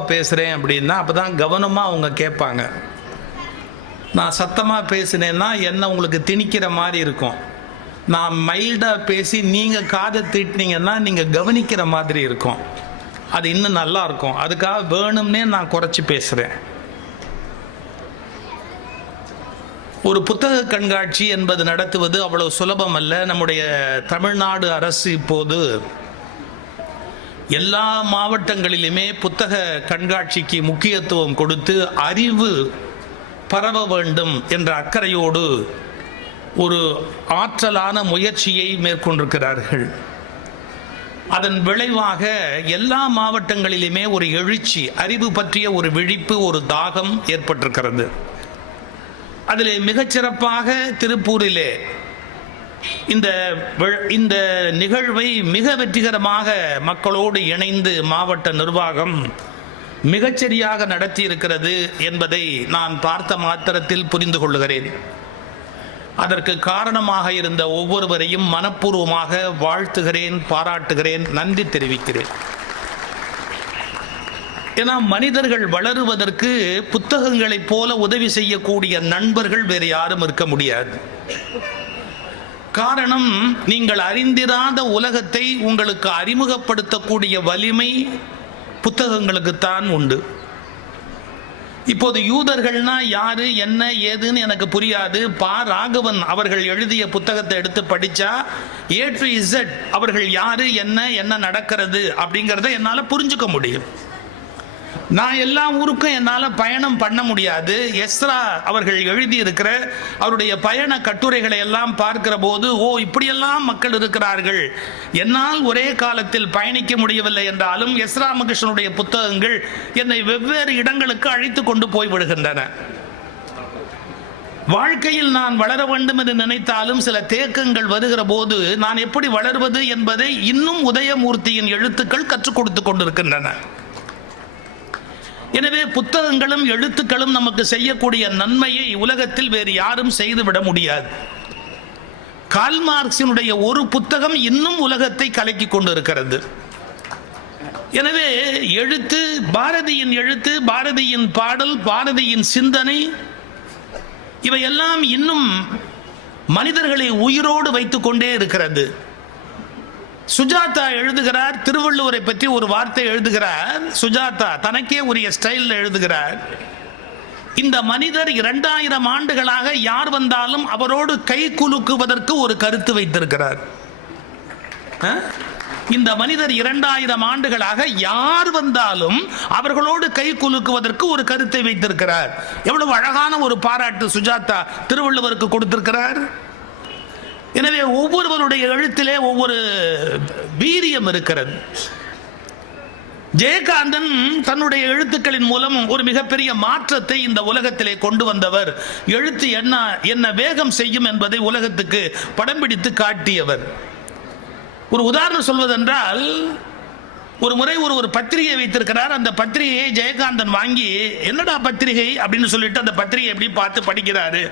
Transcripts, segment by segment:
மெதுவாக பேசுகிறேன் அப்படின்னா அப்போ தான் கவனமாக அவங்க கேட்பாங்க. நான் சத்தமாக பேசினேன்னா என்ன உங்களுக்கு திணிக்கிற மாதிரி இருக்கும். நான் மைல்டாக பேசி நீங்கள் காதை தீட்டினீங்கன்னா நீங்கள் கவனிக்கிற மாதிரி இருக்கும். அது இன்னும் நல்லா இருக்கும். அதுக்காக வேணும்னே நான் குறைச்சி பேசுகிறேன். ஒரு புத்தக கண்காட்சி என்பது நடத்துவது அவ்வளவு சுலபம் அல்ல. நம்முடைய தமிழ்நாடு அரசு இப்போது எல்லா மாவட்டங்களிலுமே புத்தக கண்காட்சிக்கு முக்கியத்துவம் கொடுத்து அறிவு பரவ வேண்டும் என்ற அக்கறையோடு ஒரு ஆற்றலான முயற்சியை மேற்கொண்டிருக்கிறார்கள். அதன் விளைவாக எல்லா மாவட்டங்களிலுமே ஒரு எழுச்சி, அறிவு பற்றிய ஒரு விழிப்பு, ஒரு தாகம் ஏற்பட்டிருக்கிறது. அதில் மிகச்சிறப்பாக திருப்பூரிலே இந்த நிகழ்வை மிக வெற்றிகரமாக மக்களோடு இணைந்து மாவட்ட நிர்வாகம் மிகச்சரியாக நடத்தி இருக்கிறது என்பதை நான் பார்த்த மாத்திரத்தில் புரிந்து கொள்ளுகிறேன். அதற்கு காரணமாக இருந்த ஒவ்வொருவரையும் மனப்பூர்வமாக வாழ்த்துகிறேன், பாராட்டுகிறேன், நன்றி தெரிவிக்கிறேன். ஏன்னா மனிதர்கள் வளருவதற்கு புத்தகங்களைப் போல உதவி செய்யக்கூடிய நண்பர்கள் வேறு யாரும் இருக்க முடியாது. காரணம், நீங்கள் அறிந்திராத உலகத்தை உங்களுக்கு அறிமுகப்படுத்தக்கூடிய வலிமை புத்தகங்களுக்குத்தான் உண்டு. இப்போது யூதர்கள்னா யாரு, என்ன ஏதுன்னு எனக்கு புரியாது. பா ராகவன் அவர்கள் எழுதிய புத்தகத்தை எடுத்து படிச்சா A to Z அவர்கள் யாரு, என்ன நடக்கிறது அப்படிங்கிறத என்னால் புரிஞ்சுக்க முடியும். நான் எல்லா ஊருக்கும் என்னால் பயணம் பண்ண முடியாது. எஸ்ரா அவர்கள் எழுதியிருக்கிற அவருடைய பயண கட்டுரைகளை எல்லாம் பார்க்கிற போது, ஓ இப்படியெல்லாம் மக்கள் இருக்கிறார்கள். என்னால் ஒரே காலத்தில் பயணிக்க முடியவில்லை என்றாலும் எஸ்ரா ராமகிருஷ்ணனுடைய புத்தகங்கள் என்னை வெவ்வேறு இடங்களுக்கு அழைத்து கொண்டு போய் விடுகின்றன. வாழ்க்கையில் நான் வளர வேண்டும் என்று நினைத்தாலும் சில தேக்கங்கள் வருகிற போது நான் எப்படி வளர்வது என்பதை இன்னும் உதயமூர்த்தியின் எழுத்துக்கள் கற்றுக் கொடுத்து கொண்டிருக்கின்றன. எனவே புத்தகங்களும் எழுத்துக்களும் நமக்கு செய்யக்கூடிய நன்மையை உலகத்தில் வேறு யாரும் செய்துவிட முடியாது. கார்ல் மார்க்சினுடைய ஒரு புத்தகம் இன்னும் உலகத்தை கலக்கி கொண்டிருக்கிறது. எனவே எழுத்து, பாரதியின் எழுத்து, பாரதியின் பாடல், பாரதியின் சிந்தனை, இவையெல்லாம் இன்னும் மனிதர்களை உயிரோடு வைத்துக் கொண்டே இருக்கிறது. சுஜாதா எழுதுகிறார், திருவள்ளுவரை பற்றி ஒரு வார்த்தை எழுதுகிறார். சுஜாதா தனக்கே உரிய ஸ்டைலில் எழுதுகிறார். இந்த மனிதர் 2000 ஆண்டுகளாக யார் வந்தாலும் அவரோடு கை குலுக்குவதற்கு ஒரு கருத்து வைத்திருக்கிறார். இந்த மனிதர் 2000 ஆண்டுகளாக யார் வந்தாலும் அவர்களோடு கை குலுக்குவதற்கு ஒரு கருத்தை வைத்திருக்கிறார். எவ்வளவு அழகான ஒரு பாராட்டு சுஜாதா திருவள்ளுவருக்கு கொடுத்திருக்கிறார். எனவே ஒவ்வொருவருடைய எழுத்திலே ஒவ்வொரு வீரியம் இருக்கிறது. ஜெயகாந்தன் தன்னுடைய எழுத்துக்களின் மூலம் ஒரு மிகப்பெரிய மாற்றத்தை இந்த உலகத்திலே கொண்டு வந்தவர். எழுத்து என்ன வேகம் செய்யும் என்பதை உலகத்துக்கு படம் பிடித்து காட்டியவர். ஒரு உதாரணம் சொல்வதென்றால், ஒரு முறை ஒரு பத்திரிகை வைத்திருக்கிறார். அந்த பத்திரிகையை ஜெயகாந்தன் வாங்கி, என்னடா பத்திரிகை அப்படின்னு சொல்லிட்டு அந்த பத்திரிகை எப்படி பார்த்து படிக்கிறாரு.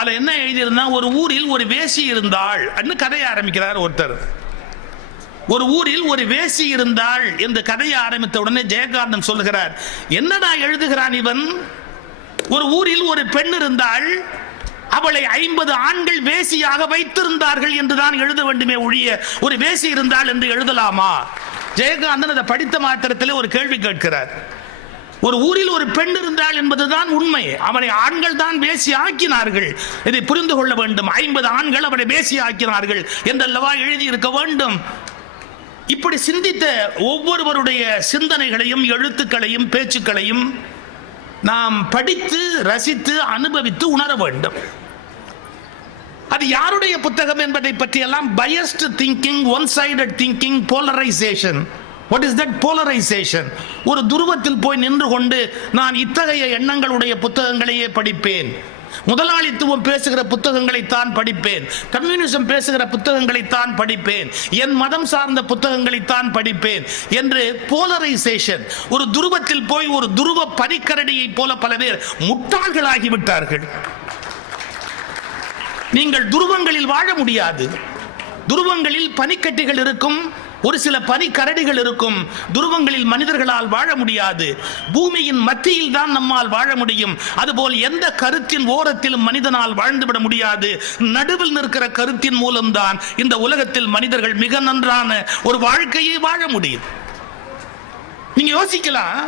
அதில் என்ன எழுதியிருந்தா, ஒரு ஊரில் ஒரு வேசி இருந்தாள் என்று கதையை ஆரம்பிக்கிறார் ஒருத்தர். ஒரு ஊரில் ஒரு வேசி இருந்தாள் என்று கதையை ஆரம்பித்த உடனே ஜெயகாந்தன் சொல்லுகிறார், என்னடா எழுதுகிறான் இவன்? ஒரு ஊரில் ஒரு பெண் இருந்தாள், அவளை 50 ஆண்கள் வேசியாக வைத்திருந்தார்கள் என்றுதான் எழுத வேண்டுமே ஒழிய ஒரு வேசி இருந்தாள் என்று எழுதலாமா? ஜெயகாந்தன் அதை படித்த மாத்திரத்தில் ஒரு கேள்வி கேட்கிறார். ஒரு ஊரில் ஒரு பெண் இருந்தாள் என்பதுதான் உண்மை. அவனை ஆண்கள் தான் வேசி ஆக்கினார்கள். இதை புரிந்து கொள்ள வேண்டும். 50 ஆண்கள் அவனை வேசி ஆக்கினார்கள் என்றல்லவா எழுதி இருக்க வேண்டும். இப்படி சிந்தித்த ஒவ்வொருவருடைய சிந்தனைகளையும் எழுத்துக்களையும் பேச்சுக்களையும் நாம் படித்து ரசித்து அனுபவித்து உணர வேண்டும். அது யாருடைய புத்தகம் என்பதை பற்றியெல்லாம் biased thinking, one-sided thinking, polarization. What is that polarization? ஒரு துருவத்தில் போய் நின்று கொண்டு நான் இத்தகைய எண்ணங்களுடைய புத்தகங்களையே படிப்பேன், முதலாளித்துவம் பேசுகிற புத்தகங்களைத்தான் படிப்பேன், கம்யூனிசம் பேசுகிற புத்தகங்களைத்தான் படிப்பேன், என் மதம் சார்ந்த புத்தகங்களைத்தான் படிப்பேன் என்று போலரைசேஷன், ஒரு துருவத்தில் போய் ஒரு துருவ பனிக்கரடியை போல பல பேர் முட்டாள்களாகிவிட்டார்கள். நீங்கள் துருவங்களில் வாழ முடியாது. துருவங்களில் பனிக்கட்டிகள் இருக்கும், ஒரு சில பனி கரடிகள் இருக்கும். துருவங்களில் மனிதர்களால் வாழ முடியாது. பூமியின் மத்தியில் தான் நம்மால் வாழ முடியும். அதுபோல் எந்த கருத்தின் ஓரத்திலும் மனிதனால் வாழ்ந்துவிட முடியாது. நடுவில் நிற்கிற கருத்தின் மூலம்தான் இந்த உலகத்தில் மனிதர்கள் மிக நன்றான ஒரு வாழ்க்கையை வாழ முடியும். நீங்க யோசிக்கலாம்,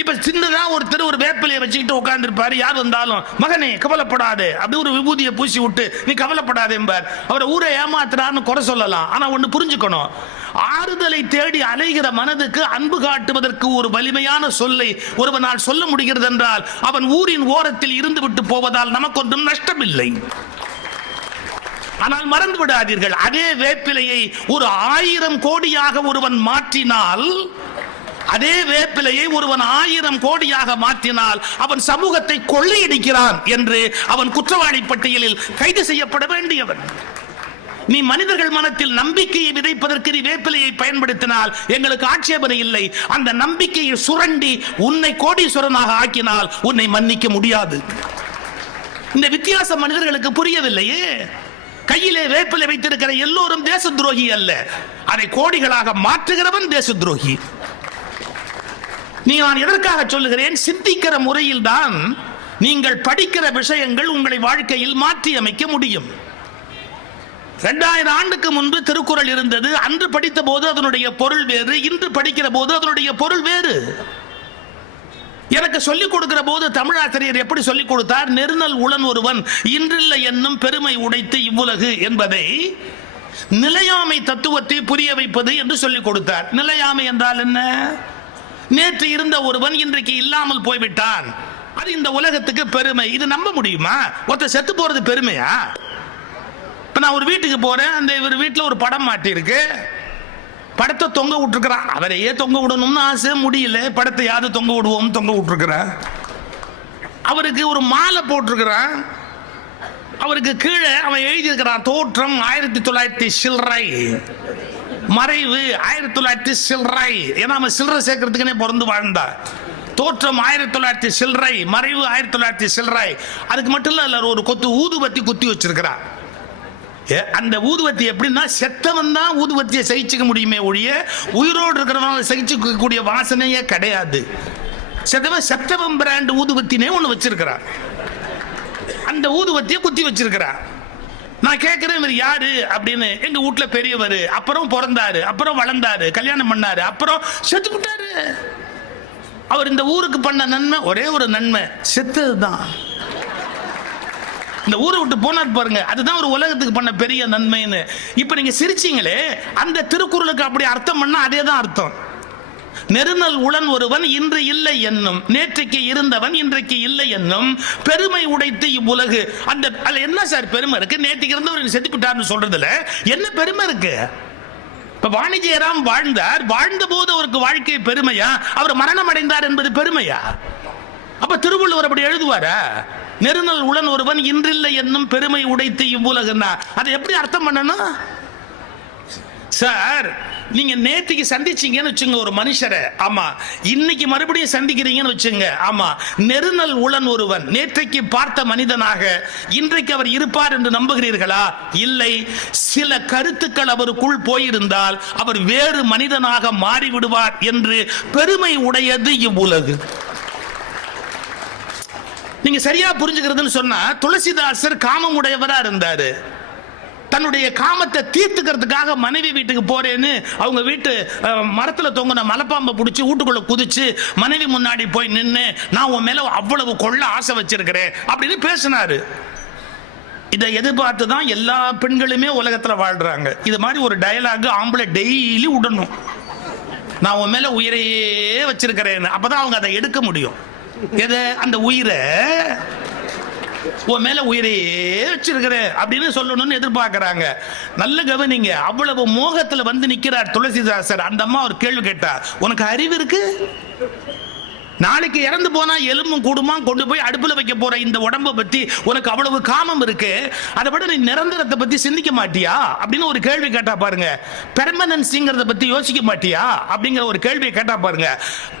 இப்ப சின்னதா ஒருத்தர் ஒரு வேப்பிலையை வச்சுக்கிட்டு உட்கார்ந்து இருப்பாரு. யார் வந்தாலும் மகனே கவலைப்படாது அப்படி ஒரு விபூதியை பூசி விட்டு நீ கவலைப்படாது என்பார். அவரை ஊரை ஏமாத்துறான்னு குறை சொல்லலாம். ஆனா ஒண்ணு புரிஞ்சுக்கணும், ஆறுதலை தேடி அலைகிற மனதுக்கு அன்பு காட்டுவதற்கு ஒரு வலிமையான சொல்லை ஒருவனால் சொல்ல முடிகிறது என்றால் அவன் ஊரின் ஓரத்தில் இருந்து விட்டு போவதால் நமக்கொன்றும் நஷ்டமில்லை. ஆனால் மறந்து விடாதீர்கள், அதே வேப்பிலையை ஒரு 1000 கோடியாக ஒருவன் மாற்றினால், அதே வேப்பிலையை ஒருவன் 1000 கோடியாக மாற்றினால் அவன் சமூகத்தை கொள்ளையடிக்கிறான் என்று அவன் குற்றவாளி பட்டியலில் கைது செய்யப்பட வேண்டியவன். நீ மனிதர்கள் மனத்தில் நம்பிக்கையை விதைப்பதற்கு நீ வேப்பிலையை பயன்படுத்தினால் எங்களுக்கு ஆட்சேபனை இல்லை. அந்த நம்பிக்கையை சுரண்டி உன்னை கோடீஸ்வரனாக ஆக்கினால் உன்னை மன்னிக்க முடியாது. இந்த வித்தியாசம் மனிதர்களுக்கு புரியவில்லையே. கையிலே வேப்பிலை வைத்திருக்கிற எல்லோரும் தேச துரோகி அல்ல, அதை கோடிகளாக மாற்றுகிறவன் தேச துரோகி. நான் எதற்காக சொல்லுகிறேன், சிந்திக்கிற முறையில் தான் நீங்கள் படிக்கிற விஷயங்கள் உங்களை வாழ்க்கையில் மாற்றி அமைக்க முடியும். 2000 ஆண்டுக்கு முன்பு திருக்குறள் இருந்தது. அன்று படித்த போது அதனுடைய பொருள் வேறு, இன்று படிக்கிற போது அதனுடைய பொருள் வேறு. எனக்கு சொல்லிக் கொடுக்கிற போது தமிழாசிரியர் எப்படி சொல்லிக் கொடுத்தார், நெருநல் உளன் ஒருவன் இன்றில்லை என்னும் பெருமை உடைத்து இவ்வுலகு என்பதை நிலையாமை தத்துவத்தை புரிய வைப்பது என்று சொல்லிக் கொடுத்தார். நிலையாமை என்றால் என்ன? நேற்று இருந்த ஒருவன் இன்றைக்கு இல்லாமல் போய்விட்டான், அது இந்த உலகத்துக்கு பெருமை. இது நம்ப முடியுமா? ஒருத்தர் செத்து போறது பெருமையா? இப்ப நான் ஒரு வீட்டுக்கு போறேன், அந்த இவர் வீட்டுல ஒரு படம் மாட்டிருக்கு, படத்தை தொங்க விட்டுருக்கிறான். அவரையே தொங்க விடணும்னு ஆசை, முடியல, படத்தை யாரு தொங்க விடுவோம் தொங்க விட்டுருக்கிறான். அவருக்கு ஒரு மாலை போட்டிருக்கிறான், அவருக்கு கீழே அவன் எழுதியிருக்கிறான் தோற்றம் 1900 சில்லறை, மறைவு 1900 சில்லறை. ஏன்னா அவன் சில்லறை சேர்க்கறதுக்குனே பிறந்து வாழ்ந்தா. தோற்றம் 1900 சில்லறை, மறைவு 1900 சில்லறை. அதுக்கு மட்டும் இல்ல, ஒரு கொத்து ஊதுபத்தி குத்தி வச்சிருக்கிறான். அந்த ஊதுவத்தி எப்படின்னா, செத்தவன் தான் ஊதுவத்தியை சகிச்சுக்க முடியுமே ஒழிய உயிரோடு இருக்கிறவங்க சகிச்சுக்க கூடிய வாசனையே கிடையாது. செத்தவன் பிராண்ட் ஊதுவத்தினே ஒண்ணு வச்சிருக்கிறான். அந்த ஊதுவத்தியை குத்தி வச்சிருக்கிறான். நான் கேட்கிறேன், இவர் யாரு அப்படின்னு. எங்க வீட்டுல பெரியவர், அப்புறம் பிறந்தாரு, அப்புறம் வளர்ந்தாரு, கல்யாணம் பண்ணாரு, அப்புறம் செத்து விட்டாரு. அவர் இந்த ஊருக்கு பண்ண நன்மை ஒரே ஒரு நன்மை, செத்ததுதான். இந்த ஊரை விட்டு போனார் பாருங்க, அதுதான் ஒரு உலகத்துக்கு பண்ண பெரிய நன்மைன்னு. இப்ப நீங்க சிரிச்சீங்களே, அந்த திருக்குறளுக்கு அப்படி அர்த்தம் பண்ணா அதே தான் அர்த்தம். நெருநல் உளன் ஒருவன் இன்று இல்லை என்னும், நேற்றைக்கு இருந்தவன் இன்றைக்கு இல்லை என்னும் பெருமை உடைத்து இவ்வுலகு. அந்த அதுல என்ன சார் பெருமை இருக்கு? நேற்றுக்கு இருந்தவர் செத்துக்கிட்டார்னு சொல்றதுல என்ன பெருமை இருக்கு? இப்ப வாணிஜெயராம் வாழ்ந்தார், வாழ்ந்த போது அவருக்கு வாழ்க்கை பெருமையா? அவர் மரணம் அடைந்தார் என்பது பெருமையா? அப்ப திருவள்ளுவர் அப்படி எழுதுவாரா? நெருநல் உளன் ஒருவன் இன்றில்லை என்னும் பெருமை உடைத்து இவ்வுலகுன்னா அதை எப்படி அர்த்தம் பண்ணணும் சார்? நீங்க நேற்றுக்கு சந்திச்சீங்கன்னு வச்சுங்க ஒரு மனுஷரை, ஆமா, இன்னைக்கு மறுபடியும் சந்திக்கிறீங்கன்னு வச்சுங்க, ஆமா. நெருநல் உளன் ஒருவன், நேற்றைக்கு பார்த்த மனிதனாக இன்றைக்கு அவர் இருப்பார் என்று நம்புகிறீர்களா? இல்லை. சில கருத்துக்கள் அவருக்குள் போயிருந்தால் அவர் வேறு மனிதனாக மாறிவிடுவார் என்று பெருமை உடையது இவ்வுலகு. நீங்க சரியா புரிஞ்சுக்கிறதுன்னு சொன்னா, துளசிதாசர் காமம் உடையவரா இருந்தாரு. தன்னுடைய காமத்தை தீர்த்துக்கிறதுக்காக மனைவி வீட்டுக்கு போறேன்னு அவங்க வீட்டு மரத்துல தொங்கின மலைப்பாம்பை பிடிச்சி வீட்டுக்குள்ள குதிச்சு மனைவி முன்னாடி போய் நின்று, நான் உன் மேல அவ்வளவு கொள்ள ஆசை வச்சிருக்கிறேன் அப்படின்னு பேசினாரு. இதை எதிர்பார்த்து தான் எல்லா பெண்களுமே உலகத்துல வாழ்றாங்க. இது மாதிரி ஒரு டயலாக் ஆம்பளை டெய்லி விடணும், நான் உன் மேல உயிரையே வச்சிருக்கிறேன்னு. அப்பதான் அவங்க அதை எடுக்க முடியும். எது? அந்த உயிரை, உன் மேல உயிரையே வச்சிருக்கிற அப்படின்னு சொல்லணும்னு எதிர்பார்க்கிறாங்க. நல்ல கவனிங்க, அவ்வளவு மோகத்துல வந்து நிக்கிறார் துளசிதாசர். அந்த அம்மா ஒரு கேள்வி கேட்டா, உனக்கு அறிவு இருக்கு? நாளைக்கு இறந்து போனா எலும்பும் கூடுமா, கொண்டு போய் அடுப்புல வைக்க போற இந்த உடம்பை பத்தி உனக்கு அவ்வளவு காமம் இருக்கு, அதை விட நீ நிரந்தரத்தை பத்தி சிந்திக்க மாட்டியா அப்படின்னு ஒரு கேள்வி கேட்டா பாருங்க. பெர்மனன்சிங்கிறத பத்தி யோசிக்க மாட்டியா அப்படிங்கிற ஒரு கேள்வியை கேட்டா பாருங்க.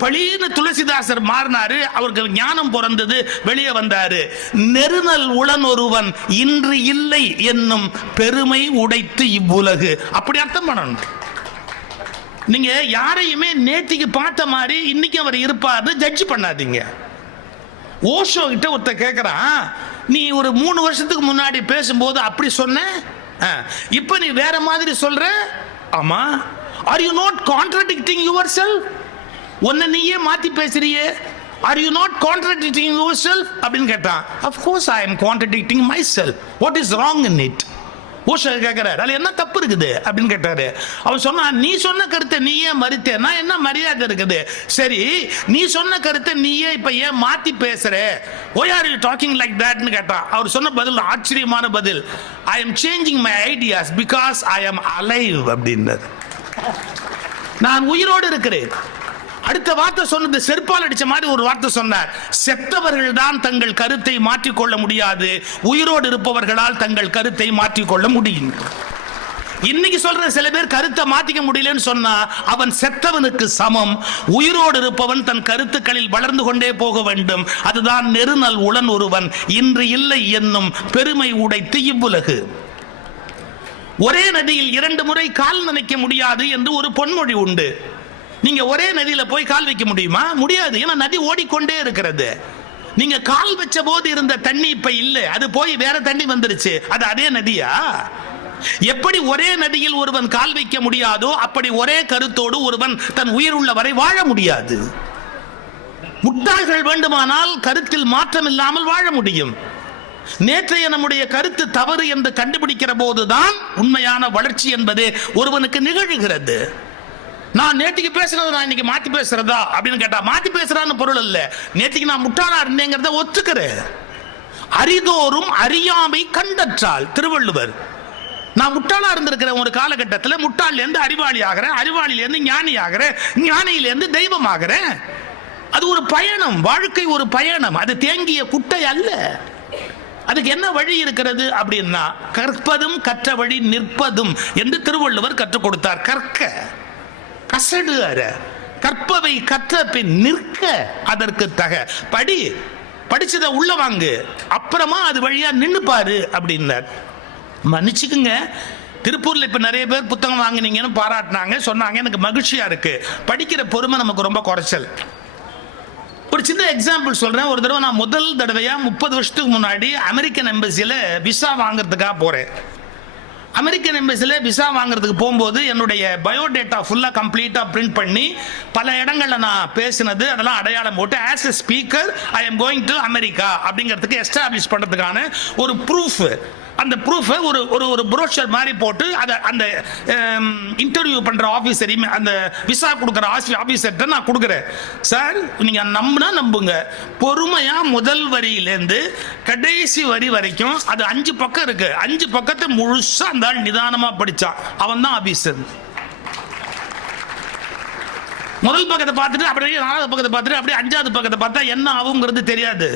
பழின்னு துளசிதாசர் மாறினாரு, அவருக்கு ஞானம் பிறந்தது, வெளியே வந்தாரு. நெருநல் உளன் ஒருவன் இன்று இல்லை என்னும் பெருமை உடைத்து இவ்வுலகு, அப்படி அர்த்தம் பண்ணணும். நீங்க யாரையுமே நேத்திக்கு பார்த்த மாதிரி இன்னைக்கு அவர் இருப்பாரு ஜட்ஜ் பண்ணாதீங்க. ஓஷோ கிட்ட ஒருத்தர் கேட்கறான், நீ ஒரு 3 வருஷத்துக்கு முன்னாடி பேசும்போது அப்படி சொன்ன, இப்ப நீ வேற மாதிரி சொல்ற. ஆமா. Are you not contradicting yourself? உன்னை நீயே மாத்தி பேசுறியே. Are you not contradicting yourself அப்படின்னு கேட்டான். Of course I am contradicting myself. What is wrong in it? Osho கேட்கிறார், அதுல என்ன தப்பு இருக்குது அப்படின்னு கேட்டாரு. அவன் சொன்னா, நீ சொன்ன கருத்தை நீயே மறுத்தேன்னா என்ன மரியாதை இருக்குது? சரி, நீ சொன்ன கருத்தை நீயே இப்ப ஏன் மாத்தி பேசுற? why are you talking like that ன்னு கேட்டான். அவர் சொன்ன பதில் ஆச்சரியமான பதில். I am changing my ideas because I am alive அப்படின்னாரு. நான் உயிரோடு இருக்கிறேன். அடுத்த வார்த்தை சொன்னது செருப்பால் அடிச்ச மாதிரி ஒரு வார்த்தை சொன்னார். செத்தவர்கள் தான் தங்கள் கருத்தை மாற்றிக்கொள்ள முடியாது, உயிரோடு இருப்பவர்களால் தங்கள் கருத்தை மாற்றிக்கொள்ள முடியும். இன்னைக்கு சொல்ற சில பேர் கருத்தை மாத்திக்க முடியலன்னு சொன்னா அவன் செத்தவனுக்கு சமம். உயிரோடு இருப்பவன் தன் கருத்துக்களில் வளர்ந்து கொண்டே போக வேண்டும். அதுதான் நெருநல் உளன் ஒருவன் இன்று இல்லை என்னும் பெருமை உடைத்து இவ்வுலகு. ஒரே நதியில் 2 முறை கால் நனைக்க முடியாது என்று ஒரு பொன்மொழி உண்டு. நீங்க ஒரே நதியில போய் கால் வைக்க முடியுமா? முடியாது. ஏன்னா நதி ஓடிக்கொண்டே இருக்கிறது. நீங்க கால் வச்ச போது இருந்த தண்ணி இப்ப இல்ல, அது போய் வேற தண்ணி வந்துருச்சு. அது அதே நதியா? எப்படி ஒரே நதியில் ஒருவன் கால் வைக்க முடியாதோ அப்படி ஒரே கருத்தோடு ஒருவன் தன் உயிர் உள்ள வரை வாழ முடியாது. முட்டாள்கள் வேண்டுமானால் கருத்தில் மாற்றம் இல்லாமல் வாழ முடியும். நேற்றைய நம்முடைய கருத்து தவறு என்று கண்டுபிடிக்கிற போதுதான் உண்மையான வளர்ச்சி என்பது ஒருவனுக்கு நிகழ்கிறது. நான் நேற்றுக்கு பேசுறது நான் இன்னைக்கு மாத்தி பேசுறதா அப்படின்னு கேட்டா, மாத்தி பேசுறான்னு பொருள் இல்ல. நேற்றுக்கு நான் முட்டாளா இருந்தேங்கிறத ஒத்துக்கிறேன். அரிதோறும் அறியாமை கண்டற்றால் திருவள்ளுவர். நான் முட்டாளா இருந்திருக்கிறேன் ஒரு காலகட்டத்தில். முட்டாள்ல இருந்து அறிவாளி ஆகிறேன், அறிவாளியில இருந்து ஞானி ஆகிறேன், ஞானியில இருந்து தெய்வம் ஆகிறேன். அது ஒரு பயணம், வாழ்க்கை ஒரு பயணம். அது தேங்கிய குட்டை அல்ல. அதுக்கு என்ன வழி இருக்கிறது அப்படின்னா, கற்பதும் கற்ற வழி நிற்பதும் என்று திருவள்ளுவர் கற்றுக் கொடுத்தார். கற்க, கசடு அற, கற்பவை கற்ற பின் நிற்க அதற்கு தக. படி, படிச்சத உள்ள வாங்கு, அப்புறமா அது வழியா நின்னு பாரு அப்படின்னார். மன்னிச்சுக்குங்க, திருப்பூர்ல இப்ப நிறைய பேர் புத்தகம் வாங்கினீங்கன்னு பாராட்டினாங்க, சொன்னாங்க. எனக்கு மகிழ்ச்சியா இருக்கு. படிக்கிற பொறுமை நமக்கு ரொம்ப குறைச்சல். ஒரு சின்ன எக்ஸாம்பிள் சொல்றேன். ஒரு தடவை நான் முதல் தடவையா 30 வருஷத்துக்கு முன்னாடி அமெரிக்கன் எம்பசியில விசா வாங்குறதுக்காக போறேன். அமெரிக்கன் எம்பசில விசா வாங்குறதுக்கு போகும்போது என்னுடைய பயோடேட்டா ஃபுல்லா கம்ப்ளீட்டா பிரிண்ட் பண்ணி பல இடங்கள்ல நான் பேசினது அதெல்லாம் அடையாளம் போட்டு as a speaker I am going to America அப்படிங்கிறதுக்கு எஸ்டாப்ளிஷ் பண்றதுக்கான ஒரு ப்ரூஃப். அந்த ப்ரூஃபை ஒரு ப்ரோஷர் மாதிரி போட்டு அதை அந்த இன்டர்வியூ பண்ற ஆஃபீஸரையும் அந்த விசா கொடுக்குற ஆஃபீஸர்கிட்ட நான் கொடுக்குறேன். சார், நீங்க நம்புனா நம்புங்க, பொறுமையா முதல் வரியிலேருந்து கடைசி வரி வரைக்கும் அது 5 பக்கம் இருக்கு. 5 பக்கத்தை முழுசா அந்த ஆள் நிதானமா படிச்சான். அவன் தான் ஆஃபீஸர். முதல் பக்கத்தை பார்த்துட்டு அப்படியே 4வது பக்கத்தை பார்த்துட்டு அப்படியே 5வது பக்கத்தை பார்த்தா என்ன ஆகுங்கிறது தெரியாது.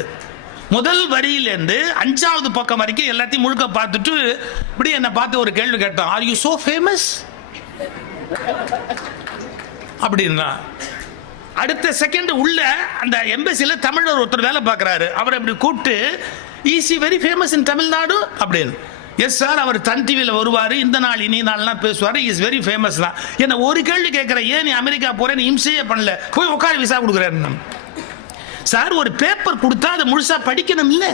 முதல் வரியிலேருந்து 5வது பக்கம் வரைக்கும் எல்லாத்தையும் முழுக்க பார்த்துட்டு இப்படி என்ன பார்த்து ஒரு கேள்வி கேட்டான். ஆர் யூ சோ ஃபேமஸ் அப்படின்னா, அடுத்த செகண்ட் உள்ள அந்த எம்பசில தமிழர் ஒருத்தர் வேலை பார்க்கிறாரு. அவரை இப்படி கூப்பிட்டு, is he very famous in Tamil Nadu அப்படின்னு. எஸ் சார், அவர் சன் டிவியில் வருவார், இந்த நாள் இனி நாள்லாம் பேசுவார், இஸ் வெரி ஃபேமஸ் தான். என்ன ஒரு கேள்வி கேட்குறேன், ஏன் நீ அமெரிக்கா போறேன்னு இம்சையே பண்ணல, போய் உட்காந்து விசா கொடுக்குறேன். சார், ஒரு பேப்பர் கொடுத்தா அதை முழுசா படிக்கணும் இல்ல?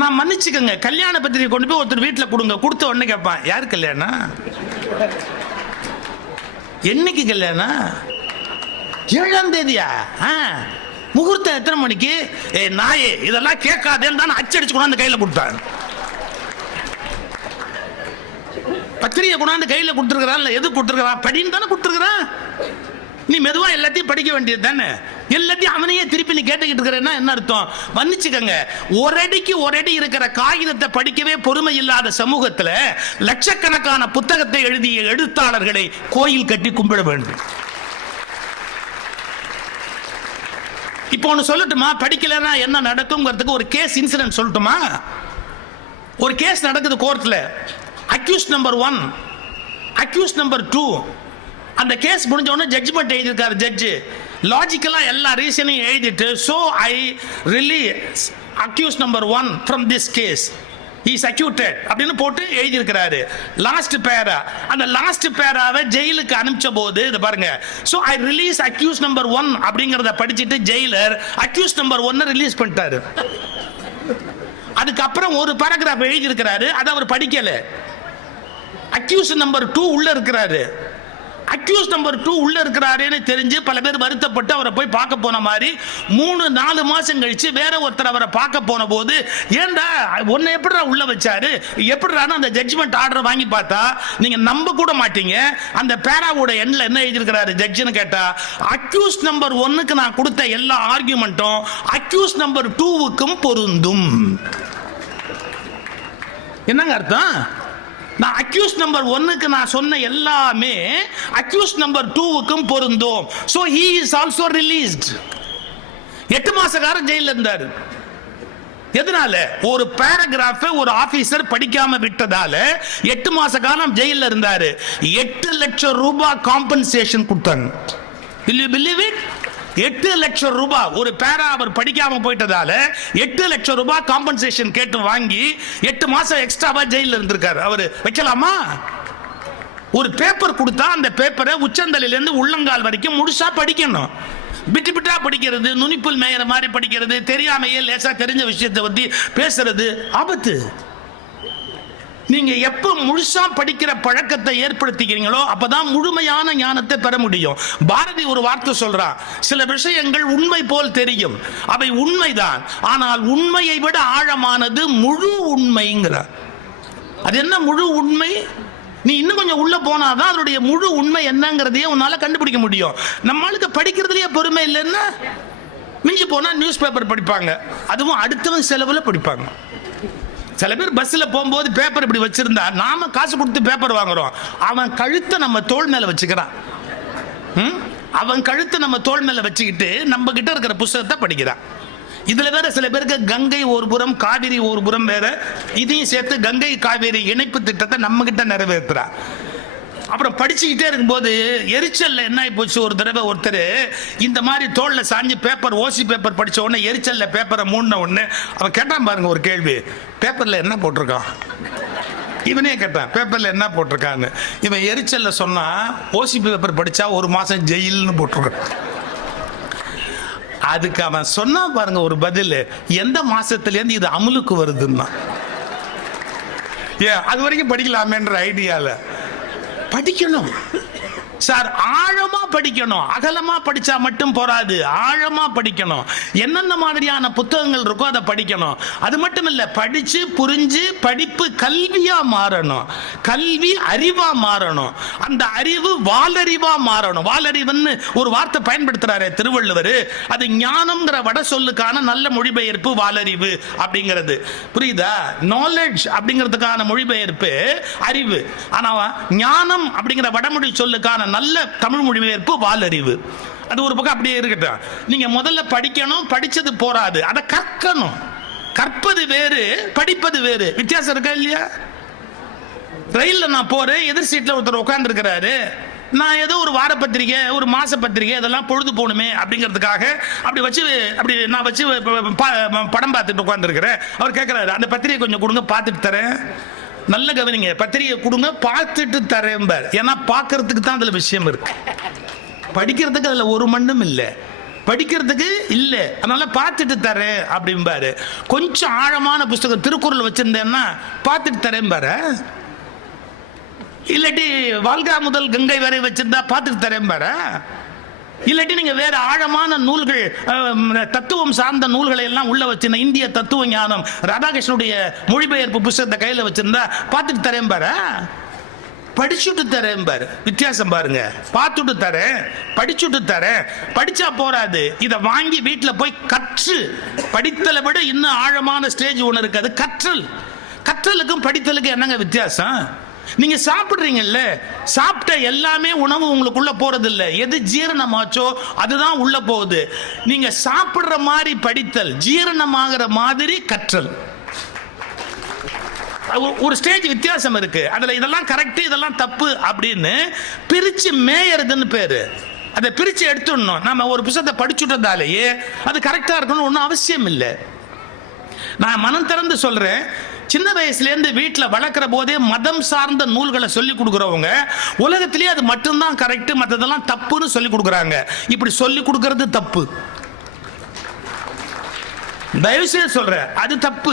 நான் மன்னிச்சுக்கங்க, கல்யாண பத்திரிகை கொண்டு போய் ஒருத்தர் வீட்டில் கொடுங்க, கொடுத்த உடனே கேட்பான், யாரு கல்யாணம், என்னைக்கு கல்யாணம், 7ஆம் தேதியா, முகூர்த்தம் எத்தனை மணிக்கு, நாயே இதெல்லாம் கேட்காதேன்னு தான் அச்சடிச்சு கொண்டாந்து கையில் கொடுத்தான். பத்திரிகை கொண்டாந்து கையில் கொடுத்துருக்கிறான், எது கொடுத்துருக்கிறான், படின்னு தானே கொடுத்துருக்கிறான். நீ மெதுவா எல்லாத்தையும் படிக்க வேண்டியது தானே. எல்லாத்தையும் அவனையே திருப்பி நீ கேட்டுக்கிட்டு இருக்கிறன்னா என்ன அர்த்தம்? மன்னிச்சுக்கங்க, ஒரு அடி இருக்கிற காகிதத்தை படிக்கவே பொறுமை இல்லாத சமூகத்தில் லட்சக்கணக்கான புத்தகத்தை எழுதிய எழுத்தாளர்களை கோயில் கட்டி கும்பிட வேண்டும். இப்போ ஒன்று சொல்லட்டுமா, படிக்கலன்னா என்ன நடக்கும்ங்கிறதுக்கு ஒரு கேஸ் இன்சிடென்ட் சொல்லட்டுமா? ஒரு கேஸ் நடக்குது கோர்ட்ல. Accused number 1, accused number 2. அந்த கேஸ் முடிஞ்ச உடனே ஜட்ஜ்மெண்ட் எழுதியிருக்காரு ஜட்ஜு. லாஜிக்கலா எல்லா ரீசனையும் எழுதிட்டு, so I release accused number 1 from this case. Is acquitted அப்படின்னு போட்டு எழுதி இருக்கிறாரு. லாஸ்ட் பேரா, அந்த லாஸ்ட் பேராவை ஜெயிலுக்கு அனுப்பிச்ச போது இது பாருங்க, so I release accused number 1 அப்படிங்கறத படிச்சிட்டு ஜெயிலர் அக்யூஸ் நம்பர் 1 ரிலீஸ் பண்ணிட்டாரு. அதுக்கப்புறம் ஒரு பேராகிராஃப் எழுதி இருக்கிறாரு, அதை அவர் படிக்கல. அக்யூஸ் நம்பர் 2 உள்ள இருக்கிறாரு. அக்யூஸ் நம்பர் 2 உள்ள இருக்கிறாருன்னு தெரிஞ்சு பல பேர் வருத்தப்பட்டு அவரை போய் பார்க்க போன மாதிரி 3-4 மாசம் கழிச்சு வேற ஒருத்தர் அவரை பார்க்க போன போது, ஏண்டா உன்னை எப்படிடா உள்ள வச்சாரு, எப்படிடான்னு அந்த ஜட்ஜ்மெண்ட் ஆர்டர் வாங்கி பார்த்தா நீங்க நம்ப கூட மாட்டீங்க. அந்த பேராவோட எண்ட்ல என்ன எழுதியிருக்கிறாரு ஜட்ஜ்னு கேட்டா, அக்யூஸ் நம்பர் 1க்கு நான் கொடுத்த எல்லா ஆர்குமெண்ட்டும் அக்யூஸ் நம்பர் 2க்கும் பொருந்தும். என்னங்க அர்த்தம்? நான் அக்யூஸ் நம்பர் 1க்கு நான் சொன்ன எல்லாமே அக்யூஸ் நம்பர் 2க்கும் பொருந்தும். So he is also released. 8 மாச காலம் ஜெயில இருந்தார். எதனால? ஒரு பேராகிராஃப் ஒரு ஆபீசர் படிக்காம விட்டதால 8 மாச காலம் ஜெயில இருந்தாரு. 8 லட்சம் ரூபாய் காம்பன்சேஷன் கொடுத்தாங்க. Will you believe it? 8 லட்சம் ரூபாய் ஒரு பேரா அவர் படிக்காம போயிட்டதால 8 லட்சம் ரூபாய் காம்பன்சேஷன் கேட்டு வாங்கி 8 மாசம் எக்ஸ்ட்ராவா ஜெயில இருந்திருக்காரு. அவரு வைக்கலாமா? ஒரு பேப்பர் கொடுத்தா அந்த பேப்பரை உச்சந்தலையில இருந்து உள்ளங்கால் வரைக்கும் முழுசா படிக்கணும். பிட்டு பிட்டா படிக்கிறது, நுனிப்புல் மேயற மாதிரி படிக்கிறது, தெரியாமையே லேசா தெரிஞ்ச விஷயத்தை பத்தி பேசுறது ஆபத்து. நீங்க எப்ப முழுசா படிக்கிற பழக்கத்தை ஏற்படுத்திக்கிறீங்களோ அப்பதான் முழுமையான ஞானத்தை பெற முடியும். பாரதி ஒரு வார்த்தை சொல்றான், சில விஷயங்கள் உண்மை போல் தெரியும், அவை உண்மைதான், ஆனால் உண்மையை விட ஆழமானது முழு உண்மைங்கிறார். அது என்ன முழு உண்மை? நீ இன்னும் கொஞ்சம் உள்ள போனாதான் அதனுடைய முழு உண்மை என்னங்கிறதையே உன்னால கண்டுபிடிக்க முடியும். நம்மளுக்கு படிக்கிறதுலயே பொறுமை இல்லைன்னா மிஞ்சி போனா நியூஸ் பேப்பர் படிப்பாங்க, அதுவும் அடுத்தவன் செலவுல படிப்பாங்க. சில பேர் பஸ்ல போகும்போது பேப்பர் இப்படி வச்சிருந்தா நாம காசு கொடுத்து பேப்பர் வாங்குறோம், அவன் கழுத்தை நம்ம தோள் மேல வச்சுக்கிறான். அவன் கழுத்தை நம்ம தோள் மேல வச்சுக்கிட்டு நம்ம கிட்ட இருக்கிற புத்தகத்தை படிக்கிறான். இதுல வேற சில பேருக்கு கங்கை ஒரு புறம் காவிரி ஒரு புறம் வேற, இதையும் சேர்த்து கங்கை காவிரி இணைப்பு திட்டத்தை நம்ம கிட்ட நிறைவேற்றுறா. அப்புறம் படிச்சுக்கிட்டே இருக்கும்போது எரிச்சல்ல என்ன ஆகி போச்சு, ஒரு தடவை ஒருத்தர் இந்த மாதிரி தோல்ல சாஞ்சு பேப்பர் ஓசி பேப்பர் படிச்ச உடனே எரிச்சல்ல பேப்பரை மூடின உடனே அவன் கேட்டான் பாருங்க ஒரு கேள்வி, பேப்பர்ல என்ன போட்டிருக்கான்? இவனே கேட்டான் பேப்பர்ல என்ன போட்டிருக்கான்னு. இவன் எரிச்சல்ல சொன்னா ஓசி பேப்பர் படிச்சா 1 மாசம் ஜெயில்னு போட்டிருக்கான். அதுக்கு அவன் சொன்னா பாருங்க ஒரு பதில், எந்த மாசத்துல இருந்து இது அமலுக்கு வருதுன்னா, அது வரைக்கும் படிக்கலாமேன்ற ஐடியால படிக்கணும் சார். ஆழமா படிக்கணும், அகலமா படிச்சா மட்டும் போராது, ஆழமா படிக்கணும். என்னென்ன மாதிரியான புத்தகங்கள் இருக்கோ அதை படிக்கணும். அது மட்டும் இல்ல, படிச்சு புரிஞ்சு படிப்பு கல்வியா மாறணும், கல்வி அறிவா மாறணும், அந்த அறிவு வாலறிவா மாறணும். வாலறிவுன்னு ஒரு வார்த்தை பயன்படுத்துறாரு திருவள்ளுவர், அது ஞானம்ங்கிற வட சொல்லுக்கான நல்ல மொழிபெயர்ப்பு வாலறிவு அப்படிங்கிறது. புரியுதா? நாலேஜ் அப்படிங்கிறதுக்கான மொழிபெயர்ப்பு அறிவு, ஆனா ஞானம் அப்படிங்கிற வடமொழி சொல்லுக்கான நல்ல தமிழ் மொழிபெயர்ப்பு வாலறிவு. அது ஒரு பக்கம் அப்படியே இருக்கட்டும். நீங்க முதல்ல படிக்கணும், படிச்சது போராது, அதை கற்கணும். கற்பது வேறு, படிப்பது வேறு. வித்தியாசம் இருக்கா இல்லையா? ரயில்ல நான் போறேன், எதிர் சீட்ல ஒருத்தர் உட்கார்ந்து இருக்கிறாரு, நான் ஏதோ ஒரு வார பத்திரிகை ஒரு மாச பத்திரிகை இதெல்லாம் பொழுது போகணுமே அப்படிங்கிறதுக்காக அப்படி நான் வச்சு படம் பார்த்துட்டு உட்கார்ந்துருக்கிறேன். அவர் கேட்கிறாரு, அந்த பத்திரிகை கொஞ்சம் கொடுங்க பார்த்துட்டு தரேன். நல்ல கவனிங்க, பத்திரிகை கொடுங்க பார்த்துட்டு தரேன். ஏன்னா பார்க்கறதுக்கு தான் அதுல விஷயம் இருக்கு, படிக்கிறதுக்கு அதுல ஒரு மண்ணும் இல்லை, படிக்கிறதுக்கு இல்லை, அதனால பார்த்துட்டு தரேன் அப்படிம்பாரு. கொஞ்சம் ஆழமான புத்தகம் திருக்குறள் வச்சிருந்தேன்னா பார்த்துட்டு தரேன் பாரு, இல்லாட்டி வால்கா முதல் கங்கை வரை வச்சிருந்தா பார்த்துட்டு தரேன் பாரு, இல்லாட்டி நீங்க வேற ஆழமான நூல்கள் தத்துவம் சார்ந்த நூல்களை எல்லாம் உள்ள வச்சிருந்த இந்திய தத்துவ ஞானம் ராதாகிருஷ்ணனுடைய மொழிபெயர்ப்பு புத்தகத்தை கையில வச்சிருந்தா பார்த்துட்டு தரேன் பாரு, படிச்சுட்டு தரேன் பாரு. வித்தியாசம் பாருங்க, பார்த்துட்டு தரேன் படிச்சுட்டு தரேன். படிச்சா போராது, இதை வாங்கி வீட்டுல போய் கற்று, படித்தலை விட இன்னும் ஆழமான ஸ்டேஜ் ஒன்று இருக்கு, அது கற்றல். கற்றலுக்கும் படித்தலுக்கும் என்னங்க வித்தியாசம்? நீங்க சாப்பிடுறீங்கல்ல, சாப்பிட்ட எல்லாமே உணவு உங்களுக்குள்ள போறது இல்ல, எது ஜீரணமாச்சோ அதுதான் உள்ள போகுது. நீங்க சாப்பிடுற மாதிரி படித்தல், ஜீரணமாகிற மாதிரி கற்றல், ஒரு ஸ்டேஜ் வித்தியாசம் இருக்கு. அதுல இதெல்லாம் கரெக்ட் இதெல்லாம் தப்பு அப்படின்னு பிரிச்சு மேயறதுன்னு பேரு. அதை பிரிச்சு எடுத்துடணும். நம்ம ஒரு புத்தகத்தை படிச்சுட்டதாலேயே அது கரெக்டா இருக்கணும் ஒன்றும் அவசியம் இல்லை. நான் மனம் திறந்து சொல்றேன், சின்ன வயசுல இருந்து வீட்டில் வளர்க்கிற போதே மதம் சார்ந்த நூல்களை சொல்லி கொடுக்குறவங்க உலகத்திலேயே அது மட்டும்தான் கரெக்ட், மற்றதெல்லாம் தப்புன்னு சொல்லி கொடுக்குறாங்க. இப்படி சொல்லி கொடுக்கறது தப்பு. தயவுசெய்து சொல்றேன், அது தப்பு.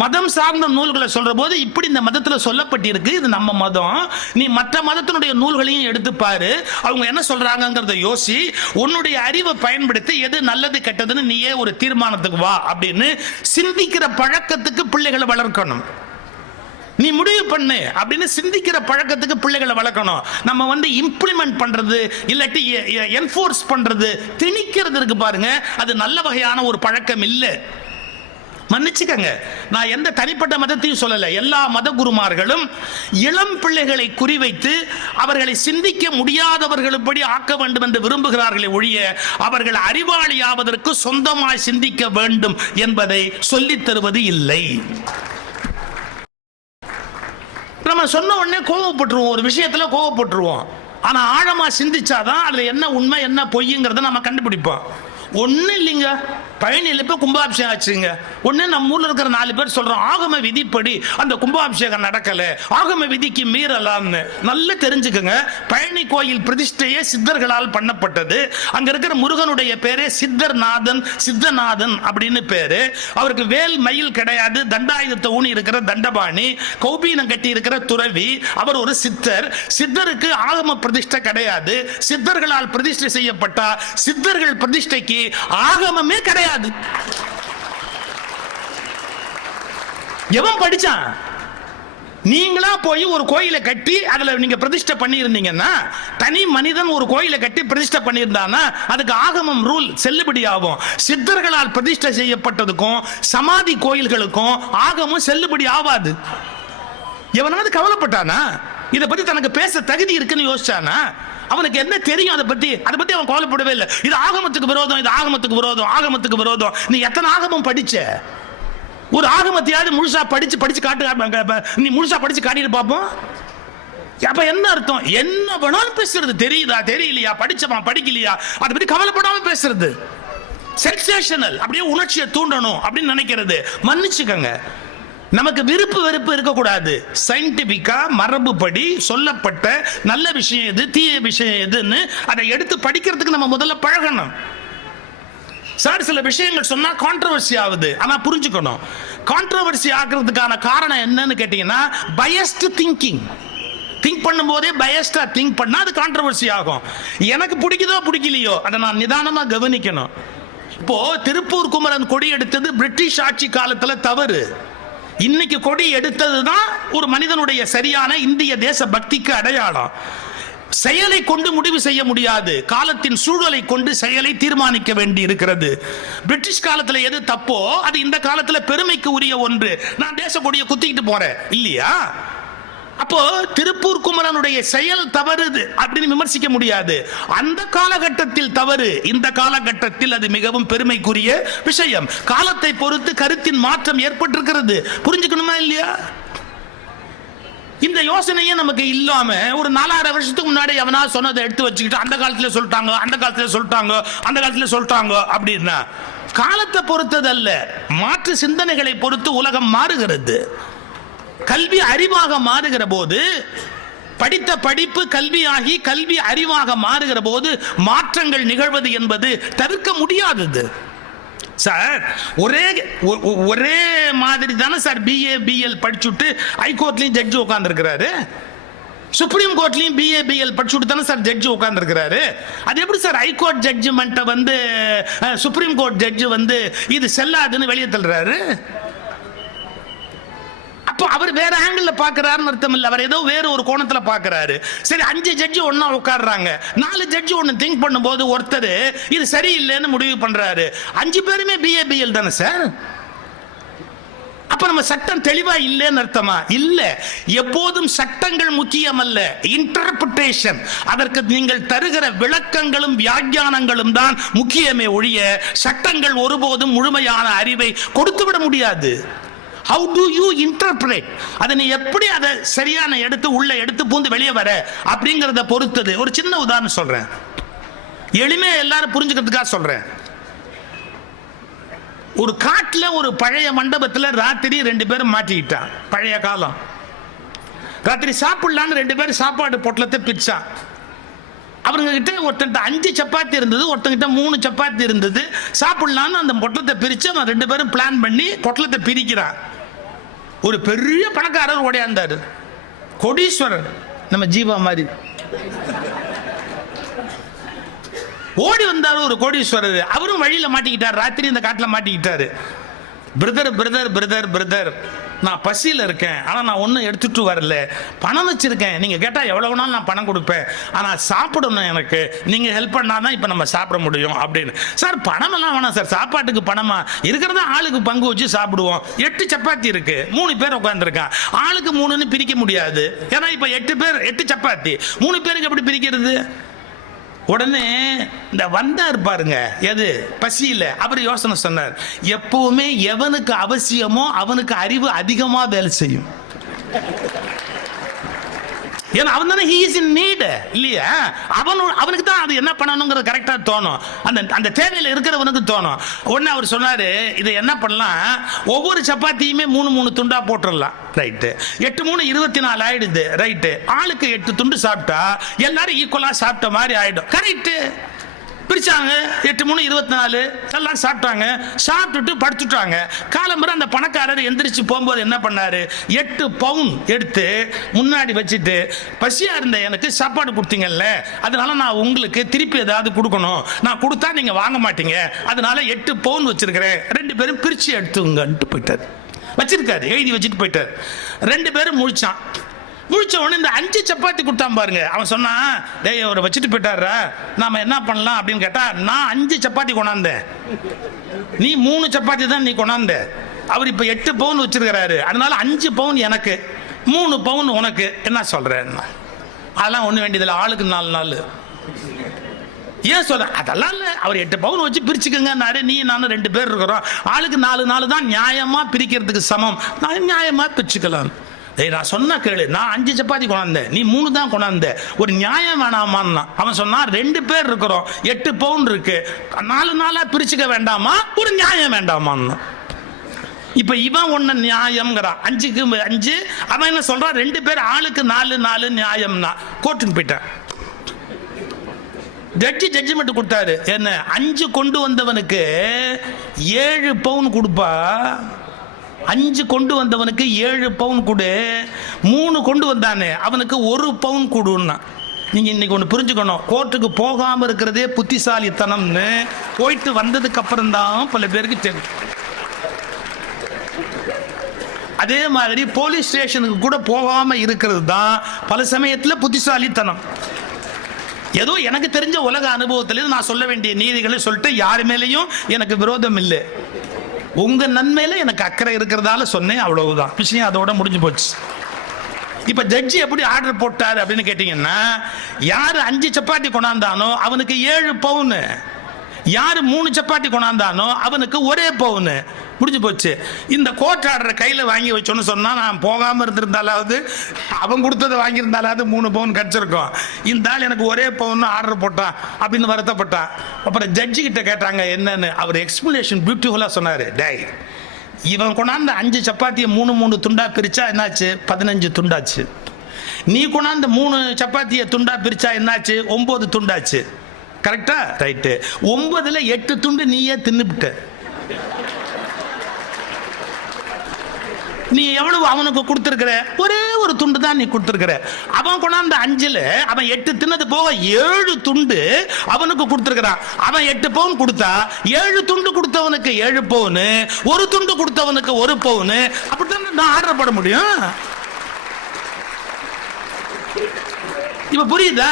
மதம் சார்ந்த நூல்களை சொல்ற போது இப்படி இந்த மதத்தில் சொல்லப்பட்டிருக்கு, இது நம்ம மதம், நீ மற்ற மதத்தினுடைய நூல்களையும் எடுத்து பாரு, அவங்க என்ன சொல்றாங்கிறத யோசி, உன்னுடைய அறிவை பயன்படுத்தி எது நல்லது கெட்டதுன்னு நீயே ஒரு தீர்மானத்துக்கு வா அப்படின்னு சிந்திக்கிற பழக்கத்துக்கு பிள்ளைகளை வளர்க்கணும். நீ முடிவு பண்ணு அப்படின்னு சிந்திக்கிற பழக்கத்துக்கு பிள்ளைகளை வளர்க்கணும். நம்ம இம்ப்ளிமெண்ட் பண்றது இல்லாட்டி என்ஃபோர்ஸ் பண்றது, திணிக்கிறது இருக்கு பாருங்க, அது நல்ல வகையான ஒரு பழக்கம் இல்லை. மன்னிச்சுக்கங்க, நான் எந்த தனிப்பட்ட மதத்தையும் சொல்லல. எல்லா மத குருமார்களும் இளம் பிள்ளைகளை குறிவைத்து அவர்களை சிந்திக்க முடியாதவர்களுப்படி ஆக்க வேண்டும் என்று விரும்புகிறார்களே ஒழிய அவர்கள் அறிவாளியாவதற்கு சொந்தமாய் சிந்திக்க வேண்டும் என்பதை சொல்லித் தருவது இல்லை. நம்ம சொன்ன உடனே கோவப்பட்டுருவோம், ஒரு விஷயத்துல கோவப்பட்டுருவோம். ஆனா ஆழமா சிந்திச்சாதான் அதுல என்ன உண்மை என்ன பொய்ங்கிறத நம்ம கண்டுபிடிப்போம். ஒன்னும் இல்லைங்க, பழனியில் இப்போ கும்பாபிஷேகம் ஆச்சுங்க. ஒன்று நம்ம ஊரில் இருக்கிற 4 பேர் சொல்கிறோம் ஆகம விதிப்படி அந்த கும்பாபிஷேகம் நடக்கலை, ஆகம விதிக்கு மீறலாம்னு. நல்லா தெரிஞ்சுக்கோங்க, பழனி கோயில் பிரதிஷ்டையே சித்தர்களால் பண்ணப்பட்டது. அங்கே இருக்கிற முருகனுடைய பேரே சித்தர்நாதன், சித்தநாதன் அப்படின்னு பேரு. அவருக்கு வேல் மயில் கிடையாது, தண்டாயுதத்தை ஊனி இருக்கிற தண்டபாணி, கௌபீனம் கட்டி இருக்கிற துறவி, அவர் ஒரு சித்தர். சித்தருக்கு ஆகம பிரதிஷ்டை கிடையாது. சித்தர்களால் பிரதிஷ்டை செய்யப்பட்ட சித்தர்கள் பிரதிஷ்டைக்கு ஆகமமே கிடையாது. எவன் படிச்சான்? நீங்களா போய் ஒரு கோயிலை கட்டி அதுல நீங்க பிரதிஷ்டை பண்ணி இருந்தீங்கன்னா, தனி மனிதன் ஒரு கோயிலை கட்டி பிரதிஷ்டை பண்ணியிருந்தானா அதுக்கு ஆகமம் ரூல் செல்லுபடி ஆகும். சித்தர்களால் பிரதிஷ்டை செய்யப்பட்டதுக்கும் சமாதி கோயில்களுக்கும் ஆகமம் செல்லுபடி ஆகாது. எவனாவது கவலைப்பட்டானா? இதை பத்தி தனக்கு பேச தகுதி இருக்குன்னு யோசிச்சானா? அவனுக்கு என்ன தெரியும் அதை பத்தி அவன் கவலைப்படவே இல்லை. இது ஆகமத்துக்கு விரோதம், இது ஆகமத்துக்கு விரோதம், ஆகமத்துக்கு விரோதம். நீ எத்தனை ஆகமம் படிச்ச? ஒரு ஆகமத்தையாவது முழுசா படிச்சு காட்டு. நீ முழுசா படிச்சு காட்டிட்டு பாப்போம். அப்ப என்ன அர்த்தம்? என்ன வேணாலும் பேசுறது, தெரியுதா தெரியலையா, படிச்சமா படிக்கலையா, அதை பத்தி கவலைப்படாம பேசுறது. சென்சேஷனல், அப்படியே உணர்ச்சியை தூண்டணும் அப்படின்னு நினைக்கிறது. மன்னிச்சுக்கங்க, நமக்கு விருப்பு வெறுப்பு இருக்கக்கூடாது. சயின்டிபிக்கா மரபுப்படி சொல்லப்பட்ட நல்ல விஷயம் எது, தீய விஷயம் எதுன்னு அதை எடுத்து படிக்கிறதுக்கு நம்ம முதல்ல பழகணும். சார் சில விஷயங்கள் சொன்னா கான்ட்ரோவர்சி ஆகுது, ஆனா புரிஞ்சுக்கணும், கான்ட்ரோவர்சி ஆகிறதுக்கான காரணம் என்னன்னு கேட்டீங்கன்னா பையஸ்ட் திங்கிங். திங்க் பண்ணும் போதே பையஸ்டா திங்க் பண்ணா அது கான்ட்ரோவர்சி ஆகும். எனக்கு பிடிக்குதோ பிடிக்கலையோ அதை நான் நிதானமா கவனிக்கணும். இப்போ திருப்பூர் குமரன் கொடி எடுத்தது பிரிட்டிஷ் ஆட்சி காலத்துல தவறு. இன்னைக்கு கொடி எடுத்ததுதான் ஒரு மனிதனுடைய சரியான இந்திய தேச பக்திக்கு அடையாளம். செயலை கொண்டு முடிவு செய்ய முடியாது, காலத்தின் சூழலை கொண்டு செயலை தீர்மானிக்க வேண்டி இருக்கிறது. பிரிட்டிஷ் காலத்துல எது தப்போ அது இந்த காலத்துல பெருமைக்கு உரிய ஒன்று. நான் தேச கொடியை குத்திக்கிட்டு போறேன் இல்லையா? அப்போ திருப்பூர் குமரனுடைய செயல் தவறு அப்படின்னு விமர்சிக்க முடியாது. அந்த காலகட்டத்தில் தவறு, இந்த காலகட்டத்தில் அது மிகவும் பெருமைக்குரிய விஷயம். காலத்தை பொறுத்து கருத்தின் மாற்றம் ஏற்பட்டிருக்கிறது. புரிஞ்சுக்கணுமா இல்லையா? இந்த யோசனையே நமக்கு இல்லாம ஒரு 4000 வருஷத்துக்கு முன்னாடி எவனா சொன்னதை எடுத்து வச்சுக்கிட்டு அந்த காலத்துல சொல்லிட்டாங்க, அந்த காலத்துல சொல்லிட்டாங்க, அந்த காலத்துல சொல்லிட்டாங்க அப்படின்னா காலத்தை பொறுத்தது அல்ல, மாற்று சிந்தனைகளை பொறுத்து உலகம் மாறுகிறது. கல்வி அறிவாக மாறுகிற போது, படித்த படிப்பு கல்வியாகி கல்வி அறிவாக மாறுகிற போது மாற்றங்கள் நிகழ்வது என்பது தவிர்க்க முடியாதது. சார் ஒரே மாதிரி தானே சார் பிஏ பிஎல் படிச்சுட்டு ஹைகோர்ட்லயும் ஜட்ஜி உட்கார்ந்து இருக்கிறாரு, சுப்ரீம் கோர்ட்லயும் பிஏ பிஎல் படிச்சுட்டு தானே சார் ஜட்ஜி உட்கார்ந்து இருக்கிறாரு. அது எப்படி சார் ஹைகோர்ட் ஜட்ஜ்மெண்ட்டை சுப்ரீம் கோர்ட் ஜட்ஜு இது செல்லாதுன்னு வெளியே தள்ளுறாரு? அப்போ அவர் வேற ஆங்கிள் பார்க்கிறாருன்னு அர்த்தம் இல்லை, அவர் ஏதோ வேற ஒரு கோணத்துல பார்க்கிறாரு. சரி, 5 ஜட்ஜி ஒன்னா உட்கார்றாங்க, 4 ஜட்ஜி ஒன்னு திங்க் பண்ணும்போது ஒருத்தர் இது சரியில்லைன்னு முடிவு பண்றாரு. 5 பேருமே பிஏ பிஎல் தானே சார்? அப்ப நம்ம சட்டம் தெளிவா இல்லைன்னு அர்த்தமா? இல்ல. எப்போதும் சட்டங்கள் முக்கியம் அல்ல, இன்டர்பிரேஷன், அதற்கு நீங்கள் தருகிற விளக்கங்களும் வியாக்கியானங்களும் தான் முக்கியமே ஒழிய சட்டங்கள் ஒருபோதும் முழுமையான அறிவை கொடுத்து விட முடியாது. How do you interpret? அதை நீ எப்படி அதை சரியான எடுத்து உள்ள எடுத்து பூந்து வெளியே வர அப்படிங்கறத பொறுத்தது. ஒரு சின்ன உதாரணம் சொல்றேன், எளிமையா எல்லாரும் புரிஞ்சுக்கிறதுக்காக சொல்றேன். ஒரு காட்டுல ஒரு பழைய மண்டபத்துல ராத்திரி 2 பேரும் மாட்டிக்கிட்டான். பழைய காலம். ராத்திரி சாப்பிடலான்னு 2 பேரும் சாப்பாடு பொட்டலத்தை பிரிச்சான். அவருங்க கிட்ட ஒருத்தன் 5 சப்பாத்தி இருந்தது, ஒருத்தங்கிட்ட 3 சப்பாத்தி இருந்தது. சாப்பிடலான்னு அந்த பொட்டலத்தை பிரிச்சு அவன் 2 பேரும் பிளான் பண்ணி பொட்டலத்தை பிரிக்கிறான். ஒரு பெரிய பணக்காரர் ஓடியாந்தாரு, கோடீஸ்வரர், நம்ம ஜீவா மாதிரி ஓடி வந்தாரு ஒரு கோடீஸ்வரர். அவரும் வழியில மாட்டிக்கிட்டார், ராத்திரி இந்த காட்டுல மாட்டிக்கிட்டாரு. பிரதர் பிரதர் பிரதர் பிரதர், நான் பசியில் இருக்கேன், ஆனால் நான் ஒன்றும் எடுத்துட்டு வரல, பணம் வச்சிருக்கேன், நீங்கள் கேட்டால் எவ்வளோ வேணாலும் நான் பணம் கொடுப்பேன், ஆனால் சாப்பிடணும், எனக்கு நீங்கள் ஹெல்ப் பண்ணாதான் இப்போ நம்ம சாப்பிட முடியும் அப்படின்னு. சார் பணமெல்லாம் வேணாம் சார், சாப்பாட்டுக்கு பணமா இருக்கிறதா ஆளுக்கு பங்கு வச்சு சாப்பிடுவோம். 8 சப்பாத்தி இருக்கு, 3 பேர் உட்காந்துருக்கான், ஆளுக்கு 3ன்னு பிரிக்க முடியாது. ஏன்னா இப்போ 8 பேர் 8 சப்பாத்தி, 3 பேருக்கு எப்படி பிரிக்கிறது? உடனே இந்த வந்தார் பாருங்க, எது பசியில், அவர் யோசனை சொன்னார், எப்பவுமே எவனுக்கு அவசியமோ அவனுக்கு அறிவு அதிகமா வேலை செய்யும். ஏன்னா அவன் தானே he is in need இல்லையா? அவனுக்கு தான் அது என்ன பண்ணணுங்கிறது கரெக்டா தோணும், அந்த தேவையில் இருக்கிறவனுக்கு தோணும். உடனே அவர் சொன்னாரு, இதை என்ன பண்ணலாம், ஒவ்வொரு சப்பாத்தியுமே 3 துண்டா போட்டுடலாம். ரைட்டு, 8 3 24 ஆயிடுது. ரைட்டு, ஆளுக்கு 8 துண்டு சாப்பிட்டா எல்லாரும் ஈக்குவலா சாப்பிட்ட மாதிரி ஆயிடும். கரெக்ட். பிரிச்சாங்க, 8 3 24 எல்லாம் சாப்பிட்டாங்க. சாப்பிட்டுட்டு படுத்துட்டாங்க. காலம்பரம் அந்த பணக்காரர் எந்திரிச்சு போகும்போது என்ன பண்ணாரு, 8 பவுன் எடுத்து முன்னாடி வச்சுட்டு, பசியா இருந்த எனக்கு சாப்பாடு கொடுத்தீங்கல்ல, அதனால நான் உங்களுக்கு திருப்பி ஏதாவது கொடுக்கணும், நான் கொடுத்தா நீங்க வாங்க மாட்டீங்க, அதனால 8 பவுன் வச்சிருக்கிறேன், 2 பேரும் பிரிச்சு எடுத்துங்கன்ட்டு போயிட்டாரு. வச்சிருக்காரு, எழுதி வச்சுட்டு போயிட்டாரு. 2 பேரும் முழிச்சான். முழிச்ச உடனே இந்த 5 சப்பாத்தி கொடுத்தான் பாருங்க. அவன் சொன்னான், டேய் அவரை வச்சுட்டு போயிட்டாரா, நாம என்ன பண்ணலாம் அப்படின்னு கேட்டா, நான் 5 சப்பாத்தி கொண்டாந்தேன், நீ 3 சப்பாத்தி தான் நீ கொண்டாந்த. அவர் இப்ப 8 பவுன் வச்சிருக்கிறாரு, அதனால 5 பவுன் எனக்கு, 3 பவுன் உனக்கு, என்ன சொல்றேன்? அதெல்லாம் ஒண்ணு வேண்டியதில்லை, ஆளுக்கு 4 நாள். ஏன் சொல்ற? அதெல்லாம் இல்ல, அவர் 8 பவுன் வச்சு பிரிச்சுக்கங்க, நீ நானும் 2 பேர் இருக்கிறோம், ஆளுக்கு 4 நாள் தான் நியாயமா பிரிக்கிறதுக்கு சமம், நான் நியாயமா பிரிச்சுக்கலாம். நான் சொன்னா கேளு, நான் 5 சப்பாத்தி கொண்டாந்தேன், நீ 3 தான் கொண்டாந்த, ஒரு நியாயம் வேணாமான்னா. அவன் சொன்னா 2 பேர் இருக்கிறோம், 8 பவுன் இருக்கு, 4 நாளா பிரிச்சுக்க வேண்டாமா, ஒரு நியாயம் வேண்டாமான்னா. இப்ப இவன் ஒண்ணு நியாயம்ங்கிறான், 5க்கு 5. அவன் என்ன சொல்றான், 2 பேர் ஆளுக்கு 4 நியாயம்னா. கோர்ட்டுக்கு போயிட்டான். ஜட்ஜ்மெண்ட் கொடுத்தாரு, என்ன 5 கொண்டு வந்தவனுக்கு 7 பவுன் கொடுப்பா, 5 கொண்டு வந்தவனுக்கு 7 பவுன் கொடு, 3 கொண்டு வந்தானே அவனுக்கு 1 பவுன் கொடுன்னா. நீங்க இன்னைக்கு ஒன்று புரிஞ்சுக்கணும், கோர்ட்டுக்கு போகாம இருக்கிறதே புத்திசாலித்தனம்னு போயிட்டு வந்ததுக்கு அப்புறம் தான் பல பேருக்கு தெரியும். அதே மாதிரி போலீஸ் ஸ்டேஷனுக்கு கூட போகாம இருக்கிறது தான் பல சமயத்துல புத்திசாலித்தனம். ஏதோ எனக்கு தெரிஞ்ச உலக அனுபவத்திலிருந்து நான் சொல்ல வேண்டிய நீதிகளை சொல்லிட்டு யாரு மேலேயும் எனக்கு விரோதம் இல்லை, உங்க நன்மையில எனக்கு அக்கறை இருக்கிறதால சொன்னேன், அவ்வளவுதான் விஷயம், அதோட முடிஞ்சு போச்சு. இப்ப ஜட்ஜி எப்படி ஆர்டர் போட்டாரு அப்படின்னு கேட்டீங்கன்னா, யாரு 5 சப்பாத்தி கொண்டாந்தானோ அவனுக்கு 7 பவுன், யாரு 3 சப்பாத்தி கொண்டாந்தானோ அவனுக்கு 1 பவுன், முடிஞ்சு போச்சு. இந்த கோர்ட் ஆர்டரை கையில வாங்கி வச்சோன்னு சொன்னா, நான் போகாம இருந்திருந்தாலாவது அவன் கொடுத்ததை வாங்கியிருந்தாலாவது 3 பவுன் கிடைச்சிருக்கும். இந்த ஆள் எனக்கு 1 பவுன் ஆர்டர் போட்டான் அப்படின்னு வருத்தப்பட்டான். அப்புறம் ஜட்ஜி கிட்ட கேட்டாங்க என்னன்னு. அவர் எக்ஸ்பிளனேஷன் பியூட்டிஃபுல்லா சொன்னாரு, டேய் இவன் கொண்டாந்த 5 சப்பாத்தியை 3 துண்டா பிரிச்சா என்னாச்சு, 15 துண்டாச்சு. நீ கொண்டாந்த 3 சப்பாத்தியை துண்டா பிரிச்சா என்னாச்சு, 9 துண்டாச்சு. கரெக்டா? ரைட்டு. 9ல் 8 துண்டு நீயே தின்னுபிட்ட. நீ எவ்வளவு அவனுக்கு கொடுத்திருக்கிற, ஒரே ஒரு துண்டு தான் நீ கொடுத்திருக்கிற. அவன் கொண்டாந்த 5ல் அவன் 8 தின்னது போக 7 துண்டு அவனுக்கு கொடுத்திருக்கிறான். அவன் 8 பவுன் கொடுத்தா 7 துண்டு கொடுத்தவனுக்கு 7 பவுன், 1 துண்டு கொடுத்தவனுக்கு 1 பவுன். அப்படித்தான் நான் ஆர்டர் போட முடியும். இப்ப புரியுதா?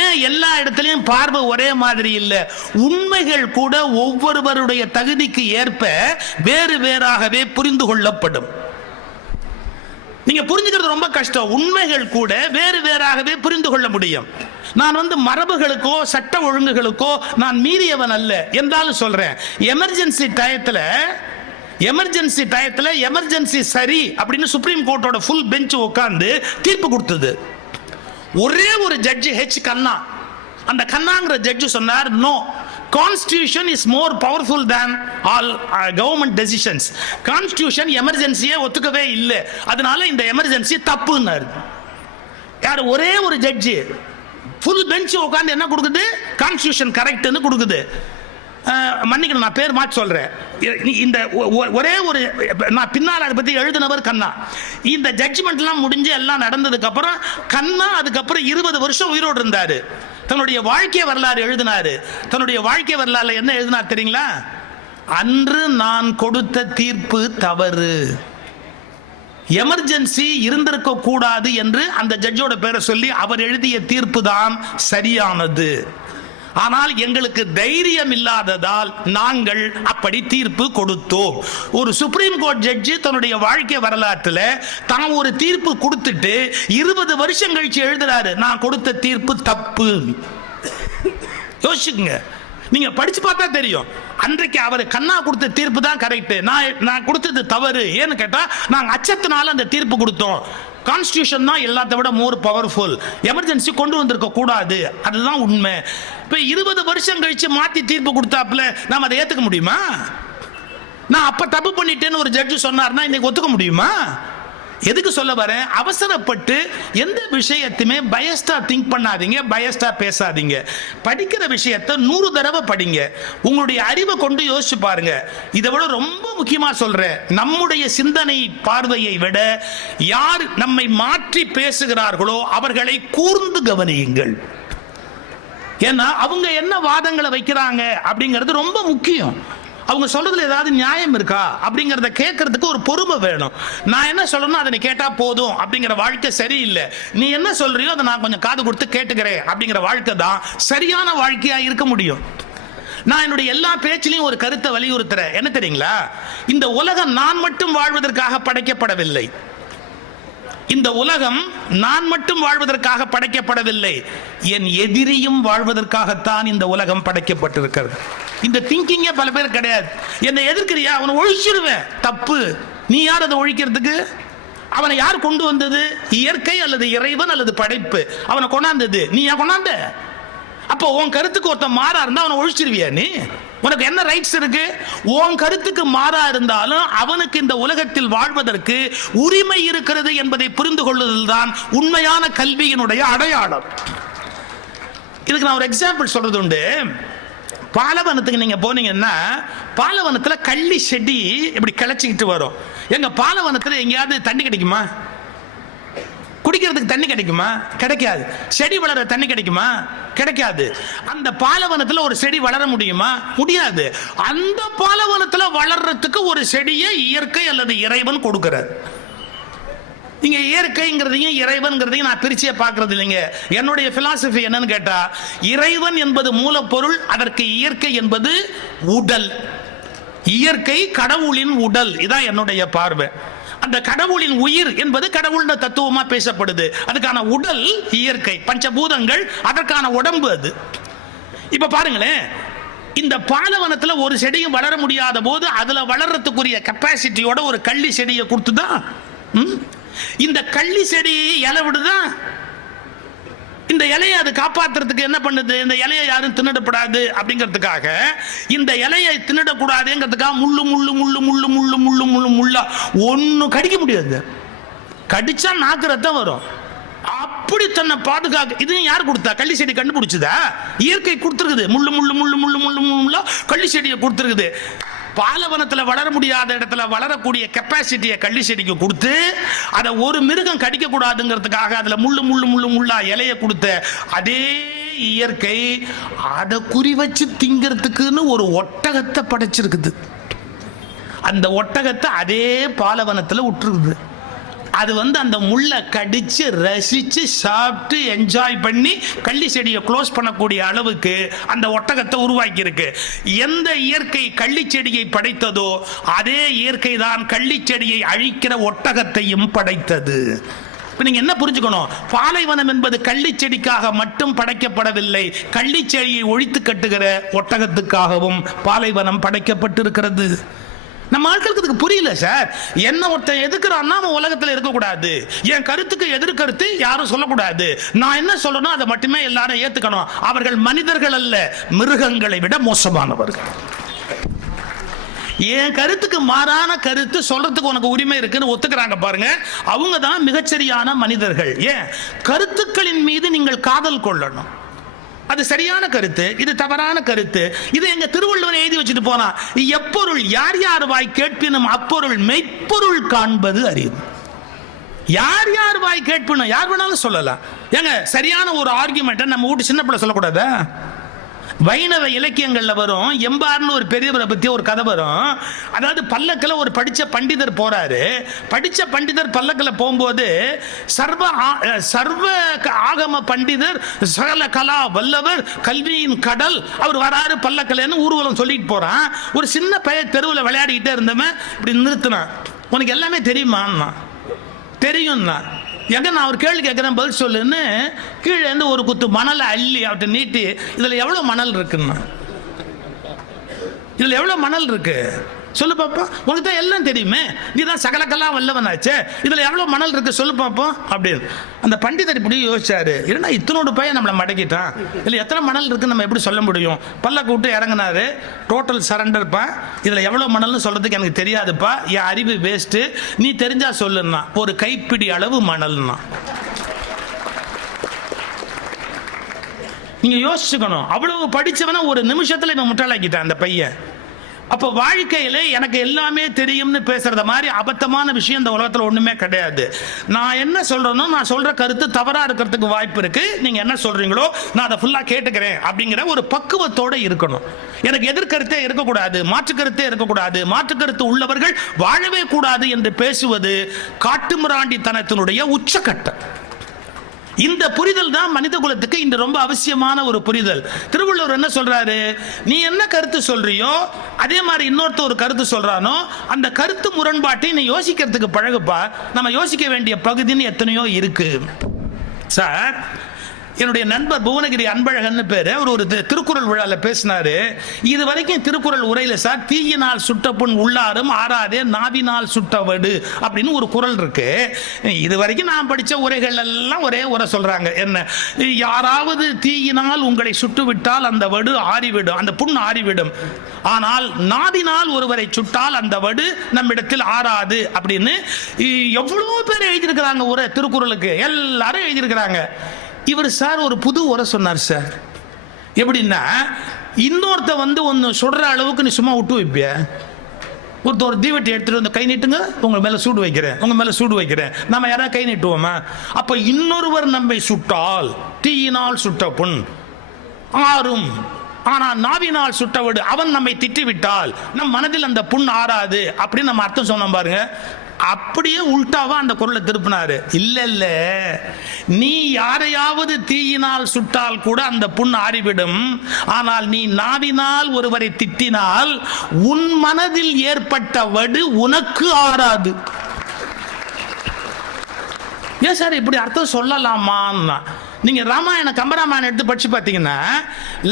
ஏன் எல்லா இடத்துலயும் பார்வை ஒரே மாதிரி இல்ல? உண்மைகள் கூட ஒவ்வொருவருடைய தகுதிக்கு ஏற்ப வேறு வேறாகவே புரிந்து கொள்ளப்படும். நீங்க புரிஞ்சுக்கிறது ரொம்ப கஷ்டம். உண்மைகள் கூட வேறு வேறாகவே புரிந்து கொள்ள முடியும். நான் மரபுகளுக்கோ சட்ட ஒழுங்குகளுக்கோ நான் மீறியவன் அல்ல என்றாலும் சொல்றேன், எமர்ஜென்சி டயத்துல எமர்ஜென்சி சரி அப்படின்னு சுப்ரீம் கோர்ட்டோட ஃபுல் பெஞ்ச் உட்கார்ந்து தீர்ப்பு கொடுத்தது. ஒரே ஒரு ஜட்ஜி கண்ணா, அந்த கண்ணாங்கிற ஜட்ஜி சொன்னார், no, constitution is more powerful than all government decisions. Constitution எமர்ஜென்சியை ஒத்துக்கவே இல்லை, அதனால இந்த எமர்ஜென்சி தப்புன்னாரு. யார்? ஒரே ஒரு ஜட்ஜி ஃபுல் பெஞ்ச் உட்கார்ந்து என்ன கொடுக்குது? கான்ஸ்டிடியூஷன் கரெக்ட்னு கொடுக்குது. மன்னிக்கணும், நான் பேர் மாற்றி சொல்றேன். இந்த ஒரே ஒரு, நான் பின்னால் அதை பத்தி எழுதினவர் கண்ணா. இந்த ஜட்ஜ்மெண்ட்லாம் முடிஞ்சு எல்லாம் நடந்ததுக்கு அப்புறம் கண்ணா அதுக்கப்புறம் 20 வருஷம் உயிரோடு இருந்தாரு. தன்னுடைய வாழ்க்கை வரலாறு எழுதினாரு. தன்னுடைய வாழ்க்கை வரலாறுல என்ன எழுதினார் தெரியுங்களா? அன்று நான் கொடுத்த தீர்ப்பு தவறு, எமர்ஜென்சி இருந்திருக்க கூடாது என்று அந்த ஜட்ஜோட பேரை சொல்லி அவர் எழுதிய தீர்ப்பு தான் சரியானது. ஆனால் எங்களுக்கு தைரியம் இல்லாததால் நாங்கள் அப்படி தீர்ப்பு கொடுத்தோம். ஒரு சுப்ரீம் கோர்ட் ஜட்ஜி தன்னுடைய வாழ்க்கை வரலாற்றில் தான் ஒரு தீர்ப்பு கொடுத்துட்டு 20 வருஷம் கழிச்சு எழுதுறாரு, நான் கொடுத்த தீர்ப்பு தப்பு. யோசிச்சுங்க, நீங்க படிச்சு பார்த்தா தெரியும். அன்றைக்கு அவர் கண்ணா கொடுத்த தீர்ப்பு தான் கரெக்ட், நான் கொடுத்தது தவறு. ஏன்னு கேட்டா நாங்க அச்சத்தினால அந்த தீர்ப்பு கொடுத்தோம். கான்ஸ்டிடியூஷன் தான் எல்லாத்தை விட மோர் பவர்ஃபுல், எமர்ஜென்சி கொண்டு வந்திருக்க கூடாது, அதுதான் உண்மை. இப்ப 20 வருஷம் கழிச்சு மாத்தி தீர்ப்பு கொடுத்தாப்புல நாம அதை ஏத்துக்க முடியுமா? நான் அப்ப தப்பு பண்ணிட்டேன்னு ஒரு ஜட்ஜ் சொன்னார்னா இன்னைக்கு ஒத்துக்க முடியுமா? எதுக்கு சொல்ல வரேன்? அவசரப்பட்டு எந்த விஷயத்தையுமே பயஸ்டா திங்க் பண்ணாதீங்க, பயஸ்டா பேசாதீங்க. படிக்கிற விஷயத்தை 100 தடவை படிங்க, உங்களுடைய அறிவை கொண்டு யோசிச்சு பாருங்க. இதை விட ரொம்ப முக்கியமா சொல்றேன், நம்முடைய சிந்தனை பார்வையை விட யார் நம்மை மாற்றி பேசுகிறார்களோ அவர்களை கூர்ந்து கவனியுங்கள். ஏன்னா அவங்க என்ன வாதங்களை வைக்கிறாங்க அப்படிங்கிறது ரொம்ப முக்கியம். அவங்க சொல்றதுல ஏதாவது நியாயம் இருக்கா அப்படிங்கறத கேட்கறதுக்கு ஒரு பொறுமை வேணும். நான் என்ன சொல்லணும் அதை நீ கேட்டா போதும் அப்படிங்கிற வாழ்க்கை சரியில்லை. நீ என்ன சொல்றியோ அதை நான் கொஞ்சம் காது கொடுத்து கேட்டுக்கிறேன் அப்படிங்கிற வாழ்க்கை தான் சரியான வாழ்க்கையா இருக்க முடியும். நான் என்னுடைய எல்லா பேச்சிலையும் ஒரு கருத்தை வலியுறுத்துறேன். என்ன தெரியுங்களா? இந்த உலகம் நான் மட்டும் வாழ்வதற்காக படைக்கப்படவில்லை. இந்த உலகம் நான் மட்டும் வாழ்வதற்காக படைக்கப்படவில்லை, என் எதிரியும் வாழ்வதற்காகத்தான் இந்த உலகம் படைக்கப்பட்டிருக்கிறது. இந்த திங்கிங்கே பல பேர் கிடையாது. என்னை எதிர்க்கிறியா, அவனை ஒழிச்சிருவேன். தப்பு. நீ யார் அதை ஒழிக்கிறதுக்கு? அவனை யார் கொண்டு வந்தது? இயற்கை அல்லது இறைவன் அல்லது படைப்பு அவனை கொண்டாந்தது. நீ ஏன் கொண்டாந்த? அப்போ உன் கருத்துக்கு ஒருத்தன் மாறா இருந்தா அவனை ஒழிச்சிருவியா? நீ உனக்கு என்ன ரைட்ஸ் இருக்கு? உன் கருத்துக்கு மாறா இருந்தாலும் அவனுக்கு இந்த உலகத்தில் வாழ்வதற்கு உரிமை இருக்கிறது என்பதை புரிந்து கொள்வதில் தான் உண்மையான கல்வியினுடைய அடையாளம். இதுக்கு நான் ஒரு எக்ஸாம்பிள் சொல்றது உண்டு. பாலைவனத்துக்கு நீங்க போனீங்கன்னா பாலைவனத்துல கள்ளி செடி இப்படி கிளச்சிக்கிட்டு வரும். எங்க பாலைவனத்துல எங்கேயாவது தண்ணி கிடைக்குமா? குடிக்கிறதுக்கு தண்ணி கிடைக்குமா? கிடைக்காது. செடி வளர தண்ணி கிடைக்குமா? கிடைக்காது. அந்த பாலைவனத்துல ஒரு செடி வளர முடியுமா? முடியாது. அந்த பாலைவனத்துல வளர்றதுக்கு ஒரு செடியை இயற்கை அல்லது இறைவன் கொடுக்கிறார். நீங்க இயற்கைங்கிறதையும் இறைவன்கிறதையும் நான் பிரிச்சே பார்க்கறது இல்லைங்க. என்னுடைய பிலாசபி என்னன்னு கேட்டா, இறைவன் என்பது மூலப்பொருள், அதற்கு இயற்கை என்பது உடல். இயற்கை கடவுளின் உடல், இதான் என்னுடைய பார்வை. அந்த கடவுளின் உயிர் என்பது கடவுள் தத்துவமா பேசப்படுது. அதுக்கான உடல் இயற்கை, பஞ்சபூதங்கள், அதற்கான உடம்பு அது. இப்ப பாருங்களேன், இந்த பாலைவனத்துல ஒரு செடியும் வளர முடியாத போது அதுல வளர்றதுக்குரிய கெப்பாசிட்டியோட ஒரு கள்ளி செடியை கொடுத்துதான் இந்த கள்ளி செடி இலை விடுதான். இந்த இலையை அது காப்பாற்றுறதுக்கு என்ன பண்ணுது? இந்த இலையை யாரும் தின்னுடப்படாது அப்படிங்கிறதுக்காக, இந்த இலையை தின்னுடக்கூடாதுங்கிறதுக்காக முள்ளு முள்ளு முள்ளு முள்ளு முள்ளு முள்ளு முள்ளு முள்ளா ஒன்னும் கடிக்க முடியாது. கடிச்சா நாக்கு ரத்தம் வரும். அப்படி தன்னை பாதுகாக்க இது யார் கொடுத்தா? கள்ளி செடி கண்டுபிடிச்சதா? இயற்கை கொடுத்துருக்குது. முள்ளு முள்ளு முள்ளு முள்ளு முள்ளு முள்ளு கள்ளி செடியை கொடுத்துருக்குது. பாலைவனத்துல வளர முடியாத இடத்துல வளரக்கூடிய கெப்பாசிட்டியை கள்ளி செடிக்கு கொடுத்து, அதை ஒரு மிருகம் கடிக்க கூடாதுங்கிறதுக்காக அதுல முள்ளு முள்ளு முள்ளு முள்ளா இலைய கொடுத்த அதே இயற்கை அதை குறி வச்சு திங்கிறதுக்குன்னு ஒரு ஒட்டகத்தை படைச்சிருக்குது. அந்த ஒட்டகத்தை அதே பாலைவனத்துல விட்டுருக்குது. அது அந்த முள்ளை கடிச்சு ரசிச்சு சாப்பிட்டு என்ஜாய் பண்ணி கள்ளி செடியை க்ளோஸ் பண்ணக்கூடிய அளவுக்கு அந்த ஒட்டகத்தை உருவாக்கி இருக்கு. எந்த இயற்கை கள்ளி செடியை படைத்ததோ அதே இயற்கை தான் கள்ளி செடியை அழிக்கிற ஒட்டகத்தையும் படைத்தது. நீங்க என்ன புரிஞ்சுக்கணும்? பாலைவனம் என்பது கள்ளி செடிக்காக மட்டும் படைக்கப்படவில்லை, கள்ளி செடியை ஒழித்து கட்டுகிற ஒட்டகத்துக்காகவும் பாலைவனம் படைக்கப்பட்டிருக்கிறது. நம்ம ஆட்களுக்கு இதுக்கு புரியல சார். என்ன ஒருத்தன் எதிர்க்கிறான்னா அவன் உலகத்தில் இருக்கக்கூடாது. என் கருத்துக்கு எதிர்கருத்து யாரும் சொல்லக்கூடாது. நான் என்ன சொல்லணும் அதை மட்டுமே எல்லாரும் ஏத்துக்கணும். அவர்கள் மனிதர்கள் அல்ல, மிருகங்களை விட மோசமானவர்கள். என் கருத்துக்கு மாறான கருத்து சொல்றதுக்கு உனக்கு உரிமை இருக்குன்னு ஒத்துக்கிறாங்க பாருங்க, அவங்க தான் மிகச்சரியான மனிதர்கள். ஏன்? கருத்துக்களின் மீது நீங்கள் காதல் கொள்ளணும். அது சரியான கருத்து, இது தவறான கருத்து. இது எங்க திருவள்ளுவர் எழுதி வச்சுட்டு போனா, எப்பொருள் யார் யார் வாய் கேட்பினும் அப்பொருள் மெய்ப்பொருள் காண்பது அறிவு. யார் யார் வாய் கேட்பினும் யார் வேணாலும் சொல்லலாம். ஏங்க சரியான ஒரு ஆர்குமெண்ட் நம்ம வீட்டு சின்ன பிள்ளை சொல்லக்கூடாதா? வைணவ இலக்கியங்கள்ல வரும், எம்பார்னு ஒரு பெரியவரை பத்தி ஒரு கதை வரும். அதாவது பல்லக்கில் ஒரு படிச்ச பண்டிதர் போறாரு. படிச்ச பண்டிதர் பல்லக்கில் போகும்போது சர்வ ஆகம பண்டிதர், சகல கலா வல்லவர், கல்வியின் கடல் அவர் வராரு பல்லக்கில்னு ஊர்வலம் சொல்லிட்டு போறான். ஒரு சின்ன பையன் தெருவில் விளையாடிக்கிட்டே இருந்தவன் இப்படி நிறுத்தினான். உனக்கு எல்லாமே தெரியுமா? தெரியும்னா. எங்க நான் ஒரு கேள்வி கேட்கிறேன் பதில் சொல்லுன்னு கீழே இருந்து ஒரு குத்து மணலை அள்ளி அவர்கிட்ட நீட்டி, இதுல எவ்வளவு மணல் இருக்குன்னா, இதுல எவ்வளவு மணல் இருக்கு சொல்லு பாப்போம். உனக்கு தான் எல்லாம் தெரியுமே, நீ தான் சகலக்கெல்லாம் வல்லவனாச்சே, இதுல எவ்வளவு மணல் இருக்கு சொல்லு பாப்போம் அப்படின்னு. அந்த பண்டிதர் இப்படி யோசிச்சாரு, ஏன்னா இத்தனோட பையன் நம்மளை மடக்கிட்டான், இதுல எத்தனை மணல் இருக்குன்னு நம்ம எப்படி சொல்ல முடியும்? பல்லக்கு விட்டு இறங்கினாரு, டோட்டல் சரண்டர்ப்பா, இதுல எவ்வளவு மணல்னு சொல்றதுக்கு எனக்கு தெரியாதுப்பா, என் அறிவு வேஸ்ட், நீ தெரிஞ்சா சொல்லுன்னா. ஒரு கைப்பிடி அளவு மணல்னா. நீங்க யோசிச்சுக்கணும், அவ்வளவு படிச்சவன ஒரு நிமிஷத்துல இவன் முட்டாளாக்கிட்டான் அந்த பையன். அப்ப வாழ்க்கையில எனக்கு எல்லாமே தெரியும்னு பேசுறத மாதிரி அபத்தமான விஷயம் இந்த உலகத்துல ஒண்ணுமே கிடையாது. நான் என்ன சொல்றேனோ, நான் சொல்ற கருத்து தவறா இருக்கிறதுக்கு வாய்ப்பு இருக்கு, நீங்க என்ன சொல்றீங்களோ நான் அதை ஃபுல்லா கேட்டுக்கிறேன் அப்படிங்கிற ஒரு பக்குவத்தோட இருக்கணும். எனக்கு எதிர்கருத்தே இருக்கக்கூடாது, மாற்று கருத்தே இருக்கக்கூடாது, மாற்று கருத்து உள்ளவர்கள் வாழவே கூடாது என்று பேசுவது காட்டுமிராண்டித்தனத்தினுடைய உச்சக்கட்டம். இந்த புரிதல் தான் மனித குலத்துக்கு இந்த ரொம்ப அவசியமான ஒரு புரிதல். திருவள்ளுவர் என்ன சொல்றாரு? நீ என்ன கருத்து சொல்றியோ அதே மாதிரி இன்னொருத்த ஒரு கருத்து சொல்றானோ அந்த கருத்து முரண்பாட்டை நீ யோசிக்கிறதுக்கு பழகுப்பா. நம்ம யோசிக்க வேண்டிய பகுதின்னு எத்தனையோ இருக்கு சார். என்னுடைய நண்பர் புவனகிரி அன்பழகன் பேரு, அவர் ஒரு திருக்குறள் விழால பேசினாரு. இது வரைக்கும் திருக்குறள் உரையில சார், தீயினால் சுட்ட புண் உள்ளாரும் ஆறாதே நாவினால் சுட்டவடு அப்படின்னு ஒரு குறள் இருக்கு. இது வரைக்கும் நான் படிச்ச உரைகள் எல்லாம் ஒரே உரை சொல்றாங்க. என்ன? யாராவது தீயினால் உங்களை சுட்டுவிட்டால் அந்த வடு ஆறிவிடும், அந்த புண் ஆறிவிடும். ஆனால் நாவினால் ஒருவரை சுட்டால் அந்த வடு நம்மிடத்தில் ஆறாது அப்படின்னு எவ்வளவு பேர் எழுதியிருக்கிறாங்க உரை திருக்குறளுக்கு, எல்லாரும் எழுதியிருக்கிறாங்க. இவர் சார் ஒரு புது உரை சொன்னார் சார். எப்படின்னா, இன்னொருத்த வந்து ஒன்று சொல்ற அளவுக்கு நீ சும்மா விட்டு வைப்பிய. ஒருத்தர் ஒரு தீவட்டி எடுத்துட்டு வந்து கை நீட்டுங்க, உங்க மேல சூடு வைக்கிறேன், உங்க மேல சூடு வைக்கிறேன், நம்ம யாராவது கை நீட்டுவோமா? அப்ப இன்னொருவர் நம்மை சுட்டால் தீயினால் சுட்ட புண் ஆறும், ஆனா நாவினால் சுட்டவடு அவன் நம்மை திட்டிவிட்டால் நம் மனதில் அந்த புண் ஆறாது அப்படின்னு நம்ம அர்த்தம் சொன்னோம் பாருங்க. அப்படியே உல்டாவா அந்த குரலை திருப்பினாரு. இல்ல இல்ல, நீ யாரையாவது தீயினால் சுட்டால் கூட அந்த புண் ஆறிவிடும், ஆனால் நீ நாவினால் ஒருவரை திட்டினால் உன் மனதில் ஏற்பட்ட வடு உனக்கு ஆறாது. ஏன் சார் இப்படி அர்த்தம் சொல்லலாமா? நீங்க ராமாயண கம்பராமாயணம் எடுத்து படிச்சு பார்த்தீங்கன்னா,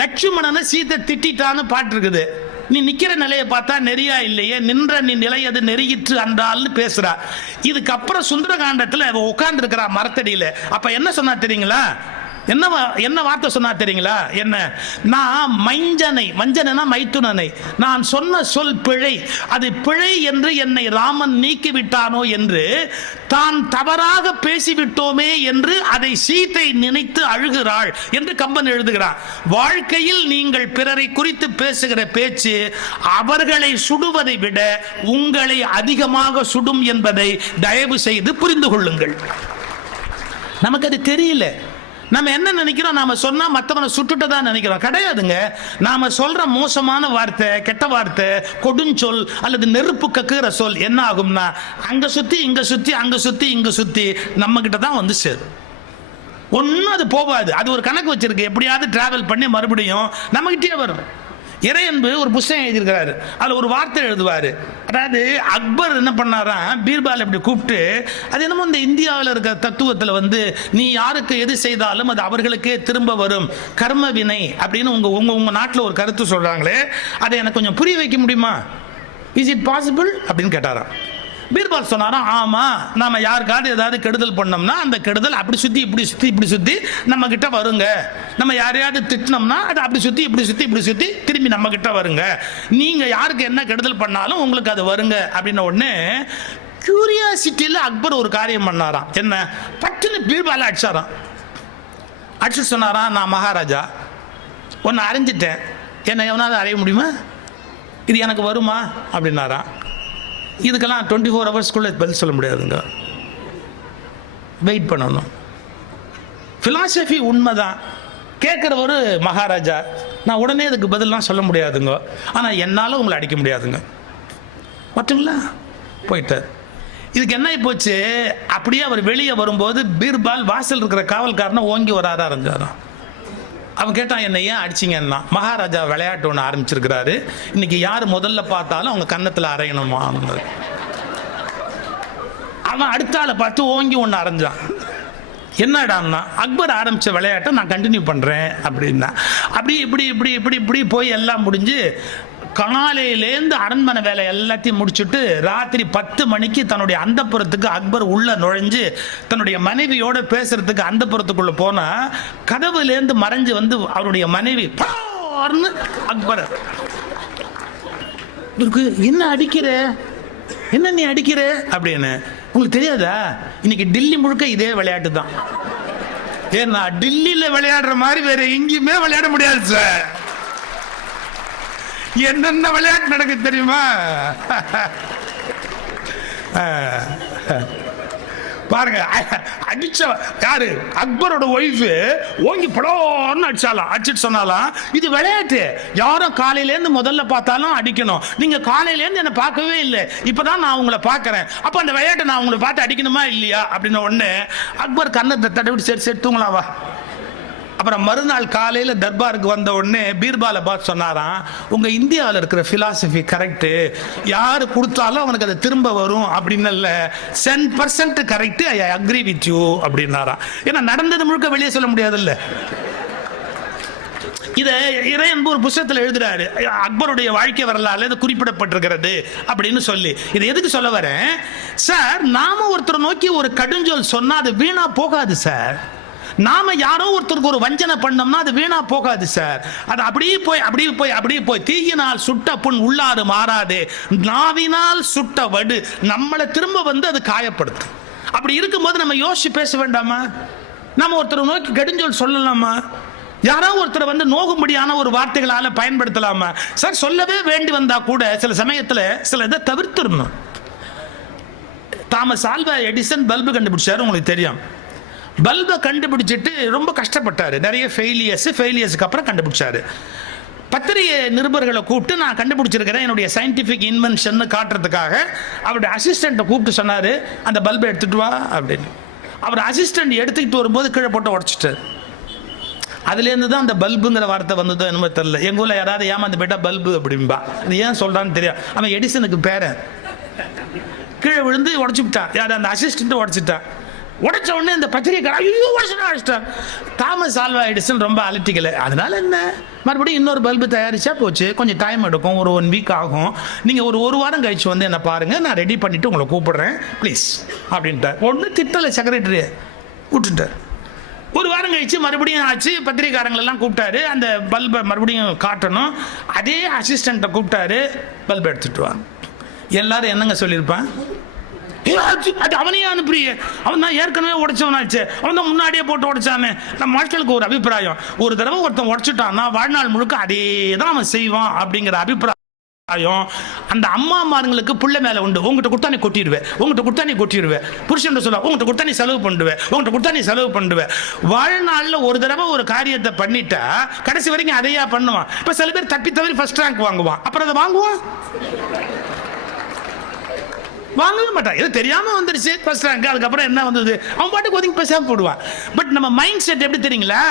லட்சுமணனை சீதை திட்டான்னு பாட்டு இருக்குது. நீ நிக்கிற நிலையை பார்த்தா நெறியா இல்லையே, நின்ற நீ நிலை அது நெறியிற்று அன்றால்னு பேசுறா. இதுக்கப்புறம் சுந்தரகாண்டத்துல உட்கார்ந்து இருக்கிறா மரத்தடியில. அப்ப என்ன சொன்னா தெரியுங்களா? என்ன வார்த்தை சொன்னா தெரியுங்களா? என்ன? நான் மஞ்சனா மைத்துனனை நான் சொன்ன சொல் பிழை, அது பிழை என்று என்னை ராமன் நீக்கிவிட்டானோ என்று தான் தவறாக பேசிவிட்டோமே என்று அதை சீதை நினைத்து அழுகிறாள் என்று கம்பன் எழுதுகிறான். வாழ்க்கையில் நீங்கள் பிறரை குறித்து பேசுகிற பேச்சு அவர்களை சுடுவதை விட உங்களை அதிகமாக சுடும் என்பதை தயவு செய்து புரிந்து கொள்ளுங்கள். நமக்கு அது தெரியல. நம்ம என்ன நினைக்கிறோம்? நாம சொன்னா மற்றவனை சுட்டுட்டு தான் நினைக்கிறோம். கிடையாதுங்க. நாம சொல்ற மோசமான வார்த்தை, கெட்ட வார்த்தை, கொடுஞ்சொல் அல்லது நெருப்பு கக்குற சொல் என்ன ஆகும்னா, அங்க சுத்தி இங்க சுத்தி அங்க சுத்தி இங்க சுத்தி நம்ம கிட்ட தான் வந்து சேரும். ஒன்னும் அது போகாது. அது ஒரு கணக்கு வச்சிருக்கு, எப்படியாவது டிராவல் பண்ணி மறுபடியும் நம்ம கிட்டே வரும். இறையன்பு ஒரு புத்தகம் எழுதியிருக்கிறாரு. அதுல ஒரு வார்த்தை எழுதுவாரு. அதாவது அக்பர் என்ன பண்ணாரா, பீர்பால் இப்படி கூப்பிட்டு, அது என்னமோ இந்த இந்தியாவில் இருக்கிற தத்துவத்தில் வந்து நீ யாருக்கு எது செய்தாலும் அது அவர்களுக்கே திரும்ப வரும், கர்ம வினை அப்படின்னு உங்க நாட்டில் ஒரு கருத்து சொல்றாங்களே, அதை எனக்கு கொஞ்சம் புரிய வைக்க முடியுமா? இஸ் இட் பாசிபிள் அப்படின்னு கேட்டாராம். பீர்பால் சொன்னாராம், ஆமா, நாம யாருக்காவது ஏதாவது கெடுதல் பண்ணோம்னா அந்த கெடுதல் அப்படி சுத்தி இப்படி சுத்தி நம்ம கிட்ட வருங்க. நம்ம யாரையாவது திட்டினோம்னா அது அப்படி சுத்தி இப்படி சுத்தி திரும்பி நம்ம கிட்ட வருங்க. நீங்க யாருக்கு என்ன கெடுதல் பண்ணாலும் உங்களுக்கு அது வருங்க அப்படின்ன உடனே கியூரியாசிட்டியில் அக்பர் ஒரு காரியம் பண்ணாராம். என்ன? பட்டுன்னு பீர்பால அடிச்சாராம். அடிச்சு சொன்னாராம், நான் மகாராஜா, ஒன்னு அரைஞ்சிட்டேன், என்ன எவனாவது அறைய முடியுமா? இது எனக்கு வருமா அப்படின்னாராம். இதுக்கெல்லாம் 24 ஹவர்ஸ்க்குள்ள பதில் சொல்ல முடியாதுங்க, வெயிட் பண்ணணும். பிலாசபி உண்மைதான், கேட்குறவரு மகாராஜா, நான் உடனே இதுக்கு பதிலாம் சொல்ல முடியாதுங்க, ஆனால் என்னால் உங்களை அடிக்க முடியாதுங்க. மட்டுங்களா போயிட்டார். இதுக்கு என்ன போச்சு? அப்படியே அவர் வெளியே வரும்போது பீர்பால் வாசல் இருக்கிற காவல்காரனை ஓங்கி வராரா இருந்தாராம். அவன் கேட்டான், என்ன ஏன் அடிச்சிங்கன்னா? மகாராஜா விளையாட்டு ஒன்று ஆரம்பிச்சிருக்கிறாரு, இன்னைக்கு யார் முதல்ல பார்த்தாலும் அவங்க கன்னத்தில் அரையணுமா. அவன் அடுத்த ஆளை பார்த்து ஓங்கி ஒன்று அரைஞ்சான். என்னடான்னா, அக்பர் ஆரம்பித்த விளையாட்டை நான் கண்டினியூ பண்ணுறேன் அப்படின்னா. அப்படி இப்படி போய் எல்லாம் முடிஞ்சு காலையிலேருந்து அரண்மனை வேலை எல்லாத்தையும் முடிச்சுட்டு ராத்திரி 10 மணிக்கு தன்னுடைய அந்தப்புறத்துக்கு அக்பர் உள்ள நுழைஞ்சு தன்னுடைய மனைவியோட பேசுறதுக்கு அந்தப்புறத்துக்குள்ள போனா கதவுலேருந்து மறைஞ்சு வந்து அவருடைய மனைவி அக்பர், என்ன அடிக்கிற, என்ன நீ அடிக்கிற அப்படின்னு. உங்களுக்கு தெரியாதா, இன்னைக்கு டில்லி முழுக்க இதே விளையாட்டு தான். ஏன்னா டில்லியில விளையாடுற மாதிரி வேற எங்கேயுமே விளையாட முடியாது சார். என்னென்ன விளையாட்டு நடக்கு தெரியுமா? பாருங்க, அடிச்ச யாரு? அக்பரோட ஒய்ஃப் ஓங்கி படோன்னு அடிச்சாலாம். அடிச்சுட்டு சொன்னாலாம், இது விளையாட்டு, யாரும் காலையிலேருந்து முதல்ல பார்த்தாலும் அடிக்கணும், நீங்க காலையிலேருந்து என்ன பார்க்கவே இல்லை, இப்பதான் நான் உங்களை பார்க்கறேன், அப்ப அந்த விளையாட்டை நான் உங்களை பார்த்து அடிக்கணுமா இல்லையா அப்படின்னு ஒண்ணு அக்பர் கண்ணத்தை தடவிட்டு சரி தூங்கலாம் வா. அப்புறம் மறுநாள் காலையில் தர்பாருக்கு வந்த உடனே பீர்பாலை பார்த்து சொன்னாராம், உங்க இந்தியாவில் இருக்கிற பிலாசபி கரெக்டு, யாரு கொடுத்தாலும் அவனுக்கு அது திரும்ப வரும் அப்படின்னு இல்ல, 10% correct, I agree with you அப்படின்னாராம். ஏன்னா நடந்தது முழுக்க வெளியே சொல்ல முடியாதுல்ல. இதை இறையன்பு ஒரு புத்தகத்தில் எழுதுறாரு, அக்பருடைய வாழ்க்கை வரலாறு இது குறிப்பிடப்பட்டிருக்கிறது அப்படின்னு சொல்லி. இது எதுக்கு சொல்ல வரேன் சார்? நாம ஒருத்தரை நோக்கி ஒரு கடுஞ்சொல் சொன்னா அது வீணா போகாது சார். நாம யாரோ ஒருத்தருக்கு ஒரு வஞ்சனை பண்ணோம்னா அது வீணா போகாது சார். அது அப்படியே போய் தீயினால் சுட்ட புண் உள்ளாறு மாறாது, நாவினால் சுட்ட வடு நம்மளை திரும்ப வந்து அது காயப்படுத்தும். அப்படி இருக்கும்போது நம்ம யோசிச்சு பேச வேண்டாமா? நம்ம ஒருத்தரை நோக்கி கடுஞ்சொல் சொல்லலாமா? யாரோ ஒருத்தரை வந்து நோகும்படியான ஒரு வார்த்தைகளால பயன்படுத்தலாமா சார்? சொல்லவே வேண்டி வந்தா கூட சில சமயத்துல சில இதை தவிர்த்துடணும். தாமஸ் ஆல்வா எடிசன் பல்பு கண்டுபிடிச்சாரு, உங்களுக்கு தெரியும். பல்பை கண்டுபிடிச்சிட்டு ரொம்ப கஷ்டப்பட்டாரு, நிறைய ஃபெயிலியர்ஸுக்கு அப்புறம் கண்டுபிடிச்சாரு. பத்திரிகை நிருபர்களை கூப்பிட்டு நான் கண்டுபிடிச்சிருக்கிறேன் என்னுடைய சயின்டிஃபிக் இன்வென்ஷன் காட்டுறதுக்காக அவருடைய அசிஸ்டண்ட்டை கூப்பிட்டு சொன்னாரு, அந்த பல்பை எடுத்துட்டு வா அப்படின்னு. அவர் அசிஸ்டன்ட் எடுத்துக்கிட்டு வரும்போது கீழே போட்டு உடச்சிட்டார். அதுலேருந்து தான் அந்த பல்புங்கிற வார்த்தை வந்ததோ என்னமோ தெரியல. எங்கள் ஊரில் யாராவது ஏமாந்து போயிட்டா பல்பு அப்படின்பா. அது ஏன் சொல்கிறான்னு தெரியும். அவன் எடிசனுக்கு பேரன். கீழே விழுந்து உடச்சி விட்டான். யார்? அந்த அசிஸ்டண்ட்டை உடச்சிட்டான். உடைச்ச உடனே இந்த பத்திரிகை தாமஸ் ஆல்வா எடிசன் ரொம்ப அலட்டிக்கல. அதனால என்ன, மறுபடியும் இன்னொரு பல்பு தயாரிச்சா போச்சு. கொஞ்சம் டைம் எடுக்கும், ஒரு 1 வீக் ஆகும். நீங்க ஒரு வாரம் கழிச்சு வந்து என்ன பாருங்க, நான் ரெடி பண்ணிட்டு உங்களை கூப்பிடுறேன் ப்ளீஸ் அப்படின்ட்டார். ஒன்று திட்டலை, செக்ரட்டரிய விட்டுட்டார். ஒரு வாரம் கழிச்சு மறுபடியும் ஆச்சு, பத்திரிகாரங்களெல்லாம் கூப்பிட்டாரு, அந்த பல்பை மறுபடியும் காட்டணும். அதே அசிஸ்டண்ட்டை கூப்பிட்டாரு, பல்பை எடுத்துட்டு வா. எல்லாரும் என்னங்க சொல்லியிருப்பான்? அது அவனையே அனுப்புறிய, அவன் தான் ஏற்கனவே உடைச்சவனாச்சு, அவன் தான் முன்னாடியே போட்டு உடைச்சானே. நம்ம மக்களுக்கு ஒரு அபிப்பிராயம், ஒரு தடவை ஒருத்தன் உடைச்சுட்டான்னா வாழ்நாள் முழுக்க அதே தான் அவன் செய்வான் அப்படிங்கிற அபிப்பிராயம் அந்த அம்மாமார்களுக்கு புள்ள மேல உண்டு. உங்ககிட்ட கொடுத்தா நீ கொட்டிடுவேன், உங்ககிட்ட கொடுத்தா நீ கொட்டிடுவேன், புருஷன் சொல்ல உங்ககிட்ட கொடுத்தா நீ செலவு பண்ணுவேன், உங்ககிட்ட கொடுத்தா நீ செலவு பண்ணுவேன். வாழ்நாளில் ஒரு தடவை ஒரு காரியத்தை பண்ணிட்டா கடைசி வரைக்கும் அதையா பண்ணுவான். இப்ப சில பேர் தப்பி தவறி ஃபர்ஸ்ட் ரேங்க் வாங்குவான், அப்புறம் அதை வாங்குவான் வாங்கவே மாட்டான். இது தெரியாம வந்துருச்சு ஃபர்ஸ்ட் ரேங்க், அதுக்கப்புறம் என்ன வந்தது அவன் பாட்டுக்கு ஒதுங்கி பேசாம போடுவான். பட் நம்ம மைண்ட் செட் எப்படி தெரியுங்களா?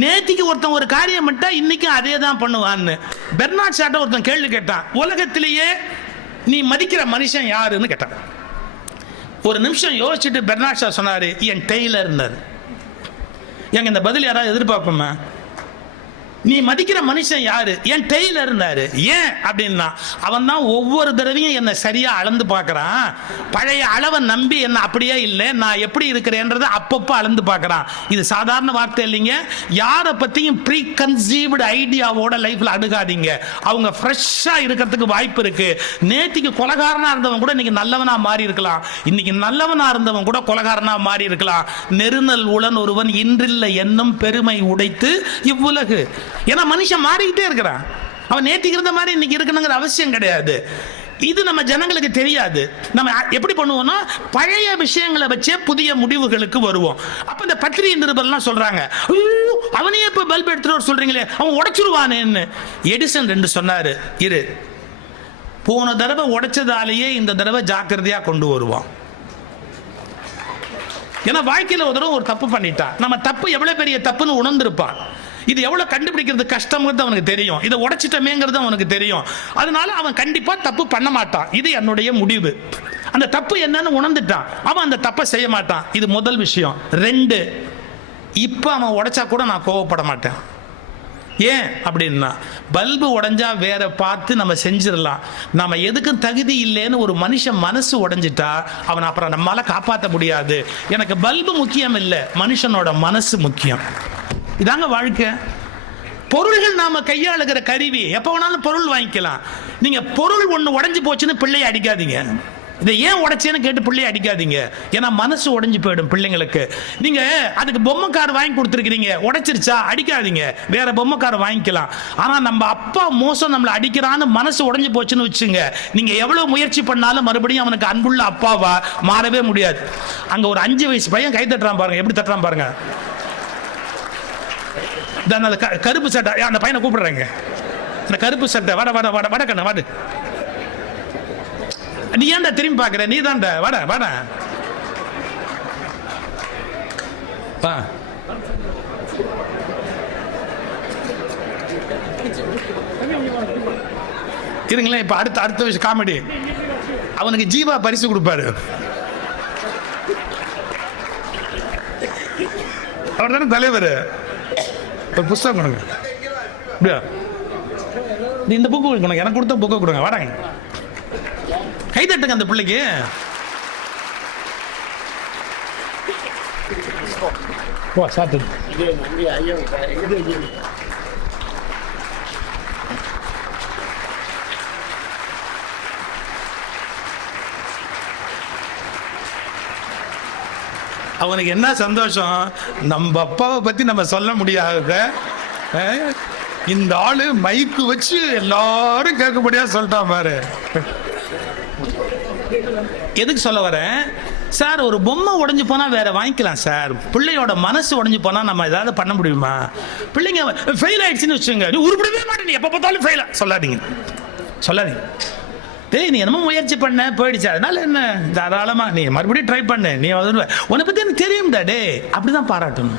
நேத்திக்கு ஒருத்தன் ஒரு காரியம் பண்ணிட்டா இன்னைக்கு அதே தான் பண்ணுவான்னு. பெர்னார்ட் ஷாட்ட ஒருத்தன் கேள்வி கேட்டான், உலகத்திலேயே நீ மதிக்கிற மனுஷன் யாருன்னு கேட்டான். ஒரு நிமிஷம் யோசிச்சுட்டு பெர்னார்ட் ஷா சொன்னாரு, என் டெய்லர். எங்க இந்த பதில் யாராவது எதிர்பார்ப்போமா? நீ மதிக்கிற மனுஷன் யாரு? என் டெய்லர்னாரு. ஏன் அப்படின்னா, அவன் தான் ஒவ்வொரு தடவையும் என்ன சரியா அளந்து பார்க்கறான். பழைய அளவை நம்பி என்ன அப்படியே இல்லை, நான் எப்படி இருக்கிறேன்றதை அப்பப்போ அளந்து பார்க்கறான். இது சாதாரண வார்த்தை இல்லைங்க. யாரை பத்தியும் ப்ரீ கன்சீவ்டு ஐடியாவோட லைஃப்ல அணுகாதீங்க. அவங்க ஃப்ரெஷ்ஷா இருக்கிறதுக்கு வாய்ப்பு இருக்கு. நேத்திக்கு கொலகாரனா இருந்தவன் கூட இன்னைக்கு நல்லவனா மாறி இருக்கலாம். இன்னைக்கு நல்லவனா இருந்தவன் கூட கொலகாரனா மாறி இருக்கலாம். நெருநல் உளன் ஒருவன் இன்றில்லை என்னும் பெருமை உடைத்து இவ்வுலகு. ஏன்னா மனுஷன் மாறிக்கிட்டே இருக்கிறான். அவன் நேத்திக்கு இருந்த மாதிரி இன்னைக்கு இருக்கணுங்கிற அவசியம் கிடையாது. இது நம்ம ஜனங்களுக்கு தெரியாது. நம்ம எப்படி பண்ணுவோம்னா, பழைய விஷயங்களை வச்சே புதிய முடிவுகளுக்கு வருவோம். அப்ப இந்த பத்திரிகை நிருபர்லாம் சொல்றாங்க, அவனையே இப்ப பல்ப் எடுத்துட்டு சொல்றீங்களே, அவன் உடைச்சிருவானேன்னு. எடிசன் 2 சொன்னாரு, இரு, போன தடவை உடைச்சதாலேயே இந்த தடவை ஜாக்கிரதையா கொண்டு வருவான். ஏன்னா வாழ்க்கையில் ஒரு தடவை ஒரு தப்பு பண்ணிட்டான். நம்ம தப்பு எவ்வளவு பெரிய தப்புன்னு உணர்ந்திருப்பான். இது எவ்வளவு கண்டுபிடிக்கிறது கஷ்டம்ங்கிறது அவனுக்கு தெரியும். இதை உடைச்சிட்டமேங்கிறது அவனுக்கு தெரியும். அதனால அவன் கண்டிப்பா தப்பு பண்ண மாட்டான். இது என்னுடைய முடிவு. அந்த தப்பு என்னன்னு உணர்ந்துட்டான், அவன் அந்த தப்பை செய்ய மாட்டான். இது முதல் விஷயம். 2, இப்ப அவன் உடைச்சா கூட நான் கோவப்பட மாட்டேன். ஏன் அப்படின்னா, பல்பு உடைஞ்சா வேற பார்த்து நம்ம செஞ்சிடலாம். நம்ம எதுக்கும் தகுதி இல்லைன்னு ஒரு மனுஷன் மனசு உடைஞ்சிட்டா அவன் அப்புறம் நம்மளால காப்பாற்ற முடியாது. எனக்கு பல்பு முக்கியம் இல்லை, மனுஷனோட மனசு முக்கியம். இதாங்க வாழ்க்கை. பொருள்கள் நாம கையாளுகிற கருவி. எப்ப வேணாலும் பொருள் வாங்கிக்கலாம். நீங்க பொருள் ஒண்ணு உடைஞ்சு போச்சுன்னு பிள்ளையை அடிக்காதீங்க. இதை ஏன் உடைச்சேன்னு கேட்டு பிள்ளையை அடிக்காதீங்க. ஏன்னா மனசு உடைஞ்சு போயிடும் பிள்ளைங்களுக்கு. நீங்க அதுக்கு பொம்மை கார் வாங்கி கொடுத்துருக்கீங்க, உடைச்சிருச்சா, அடிக்காதீங்க, வேற பொம்மை கார் வாங்கிக்கலாம். ஆனா நம்ம அப்பா மோசம் நம்மளை அடிக்கிறான்னு மனசு உடைஞ்சு போச்சுன்னு வச்சுங்க, நீங்க எவ்வளவு முயற்சி பண்ணாலும் மறுபடியும் அவனுக்கு அன்புள்ள அப்பாவா மாறவே முடியாது. அங்க ஒரு 5 வயசு பையன் கை தட்டுறான் பாருங்க, எப்படி தட்டுறான் பாருங்க. கருப்பு சட்டை, அந்த பையனை கூப்பிடுறாங்க. அந்த கருப்பு சட்டை, வட வட வட வட கண்ண வாடு. நீ ஏன்டா திரும்பி பாக்குற? நீ தான்டா, வட வட வா. இருங்களேன், இப்ப அடுத்த விஷயம் காமெடி. அவனுக்கு ஜீவா பரிசு கொடுப்பாரு. அவர் தானே தலைவர். ஒரு புஸ்தகம் கொடுங்க. இந்த புக்கு கொடுங்க, எனக்கு கொடுத்த புக்கை கொடுங்க. வாடாங்க, கை தட்டுங்க அந்த பிள்ளைக்கு. அவனுக்கு என்ன சந்தோஷம், நம்ம அப்பாவை பத்தி நம்ம சொல்ல முடியாத இந்த ஆளு மைக்கு வச்சு எல்லாரும் கேட்கபடியா சொல்லிட்டான் பாரு. எதுக்கு சொல்ல வரேன் சார், ஒரு பொம்மை உடைஞ்சு போனா வேற வாங்கிக்கலாம் சார். பிள்ளையோட மனசு உடைஞ்சு போனா நம்ம ஏதாவது பண்ண முடியுமா? பிள்ளைங்க ஃபெயில் ஆயிடுச்சுன்னு வச்சுங்க, நீ உருப்படவே மாட்டேன், எப்ப பார்த்தாலும் ஃபெயில் சொல்லாதீங்க. நீ என்னமோ முயற்சி பண்ண போயிடுச்சு, அதனால என்ன, தாராளமா நீ மறுபடியும் ட்ரை பண்ணு, நீ உன்னை பத்தி எனக்கு தெரியும்டா டே, அப்படிதான் பாராட்டணும்.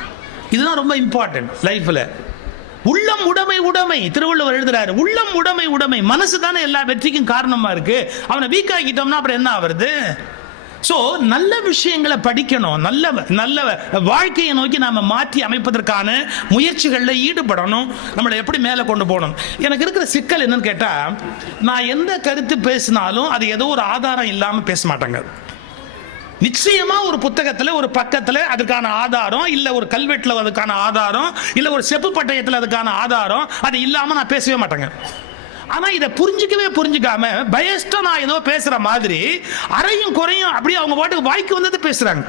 இதுதான் ரொம்ப இம்பார்ட்டன்ட் லைஃப்ல. உள்ளம் உடைமை திருவள்ளுவர் எழுதுறாரு. உள்ளம் உடைமை, மனசு தானே எல்லா வெற்றிக்கும் காரணமா இருக்கு. அவனை வீக் ஆக்கிட்டோம்னா அப்புறம் என்ன ஆகுறது? சோ நல்ல விஷயங்களை படிக்கணும். நல்ல வாழ்க்கையை நோக்கி நாம மாற்றி அமைப்பதற்கான முயற்சிகள்ல ஈடுபடணும். நம்மளை எப்படி மேல கொண்டு போகணும். எனக்கு இருக்கிற சிக்கல் என்னன்னு கேட்டா, நான் எந்த கருத்து பேசினாலும் அது ஏதோ ஒரு ஆதாரம் இல்லாம பேச மாட்டாங்க. நிச்சயமா ஒரு புத்தகத்துல ஒரு பக்கத்துல அதுக்கான ஆதாரம், இல்ல ஒரு கல்வெட்டுல அதுக்கான ஆதாரம், இல்ல ஒரு செப்பு பட்டயத்துல அதுக்கான ஆதாரம், அது இல்லாம நான் பேசவே மாட்டேங்க. ஆனா இதை புரிஞ்சுக்காம பயஸ்டா நான் ஏதோ பேசுற மாதிரி அரையும் குறையும் அப்படியே அவங்க பாட்டுக்கு வாய்க்கு வந்தது பேசுறாங்க.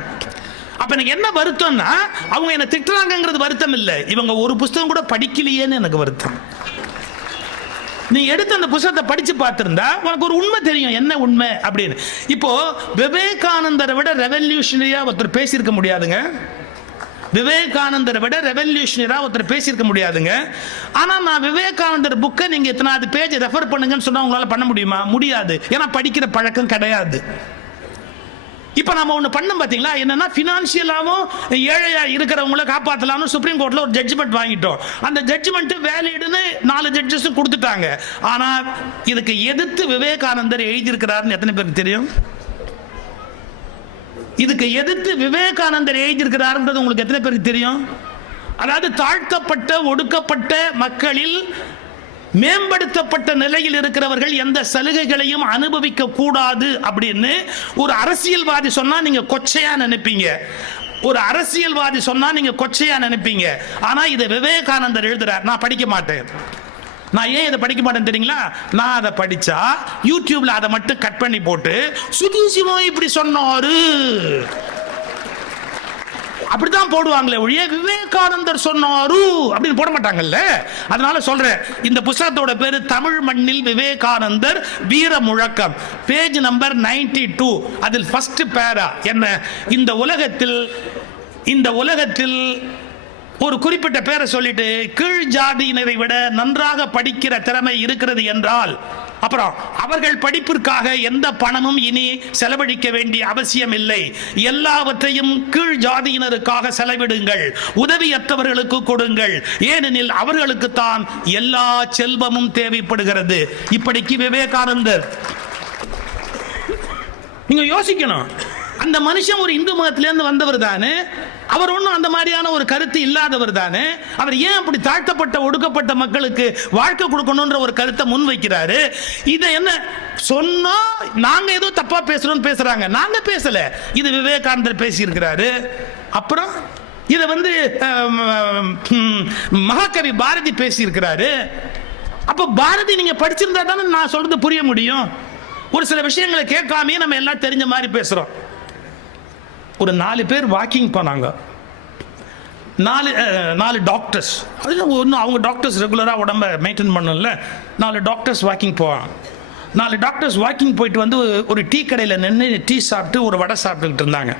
அப்ப எனக்கு என்ன வருத்தம்னா, அவங்க என்ன திட்டுறாங்கிறது வருத்தம் இல்லை, இவங்க ஒரு புத்தகம் கூட படிக்கலையேன்னு எனக்கு வருத்தம். நீ எடுத்து அந்த புத்தகத்தை படிச்சு பார்த்திருந்தா உனக்கு ஒரு உண்மை தெரியும், என்ன உண்மை அப்படின்னு. இப்போ விவேகானந்தரை விட ரெவல்யூஷனரியா ஒருத்தர் பேசியிருக்க முடியாதுங்க. விவேகானந்தரை விட ரெவல்யூஷனரா ஒருத்தர் பேசியிருக்க முடியாதுங்க. ஆனா நான் விவேகானந்தர் புக்கை நீங்க எத்தனாவது பேஜ் ரெஃபர் பண்ணுங்கன்னு சொன்னா உங்களால பண்ண முடியுமா? முடியாது. ஏன்னா படிக்கிற பழக்கம் கிடையாது. இப்ப நம்ம ஒண்ணு பண்ணோம் பாத்தீங்களா, என்னன்னா பினான்சியலாவும் ஏழையா இருக்கிறவங்களை காப்பாற்றலாம்னு சுப்ரீம் கோர்ட்ல ஒரு ஜட்ஜ்மெண்ட் வாங்கிட்டோம். அந்த ஜட்ஜ்மெண்ட் வேலிடுன்னு 4 ஜட்ஜஸும் கொடுத்துட்டாங்க. ஆனா இதுக்கு எதிர்த்து விவேகானந்தர் எழுதியிருக்கிறாருன்னு எத்தனை பேருக்கு தெரியும்? இதுக்கு எதிர்த்து விவேகானந்தர் எழுதியிருக்கிறாருன்றது உங்களுக்கு எத்தனை பேருக்கு தெரியும்? அதாவது தாழ்த்தப்பட்ட ஒடுக்கப்பட்ட மக்களில் மேம்படுத்தப்பட்ட நிலையில் இருக்கிறவர்கள் எந்த சலுகைகளையும் அனுபவிக்க கூடாது அப்படின்னு ஒரு அரசியல்வாதி சொன்னா நீங்க கொச்சையா நினைப்பீங்க. ஒரு அரசியல்வாதி சொன்னா நீங்க கொச்சையா நினைப்பீங்க. ஆனா இதை விவேகானந்தர் எழுதுறார். நான் படிக்க மாட்டேன். நான் ஏன் இதை படிக்க மாட்டேன் தெரியுங்களா? நான் அதை படிச்சா யூடியூப்ல அதை மட்டும் கட் பண்ணி போட்டு சுதீசிவா இப்படி சொன்னாரு அப்படித்தான் போடுவாங்களே ஒழிய விவேகானந்தர் சொன்னாரு அப்படின்னு போட மாட்டாங்கல்ல. அதனால சொல்றேன், இந்த புத்தகத்தோட பேரு தமிழ் மண்ணில் விவேகானந்தர் வீர முழக்கம், பேஜ் நம்பர் 92. அதில் ஃபர்ஸ்ட் பேரா என்ன, இந்த உலகத்தில் ஒரு குறிப்பிட்ட பேரை சொல்லிட்டு கீழ் ஜாதியினரை விட நன்றாக படிக்கிற திறமை இருக்கிறது என்றால் அப்புறம் அவர்கள் படிப்பிற்காக எந்த பணமும் இனி செலவழிக்க வேண்டிய அவசியம் இல்லை. எல்லாவற்றையும் கீழ் ஜாதியினருக்காக செலவிடுங்கள், உதவியற்றவர்களுக்கு கொடுங்கள், ஏனெனில் அவர்களுக்கு தான் எல்லா செல்வமும் தேவைப்படுகிறது. இப்படிக்கு விவேகானந்தர். நீங்க யோசிக்கணும், அந்த மனுஷன் ஒரு இந்து மதத்திலிருந்து வந்தவர் தானே, அவர் ஒன்றும் அந்த மாதிரியான ஒரு கருத்து இல்லாதவர் தானே. அவர் ஏன் அப்படி தாழ்த்தப்பட்ட ஒடுக்கப்பட்ட மக்களுக்கு வாழ்க்கை கொடுக்கணும்ன்ற ஒரு கருத்தை முன்வைக்கிறாரு? இதை என்ன சொன்னா நாங்க ஏதோ தப்பா பேசுறோம் பேசுறாங்க. நாங்க பேசல, இது விவேகானந்தர் பேசியிருக்கிறாரு. அப்புறம் இதை மகாகவி பாரதி பேசியிருக்கிறாரு. அப்ப பாரதி நீங்க படிச்சிருந்தா தானே நான் சொல்றது புரிய முடியும். ஒரு சில விஷயங்களை கேட்காமே நம்ம எல்லாம் தெரிஞ்ச மாதிரி பேசுறோம். ஒரு 4 பேர் வாக்கிங் போனாங்க, 4 டாக்டர்ஸ். ஒன்றும் அவங்க டாக்டர்ஸ் ரெகுலராக உடம்ப மெயின்டைன் பண்ணல. 4 டாக்டர்ஸ் வாக்கிங் போவாங்க. 4 டாக்டர்ஸ் வாக்கிங் போயிட்டு வந்து ஒரு டீ கடையில் நின்று டீ சாப்பிட்டு ஒரு வடை சாப்பிட்டுக்கிட்டு இருந்தாங்க.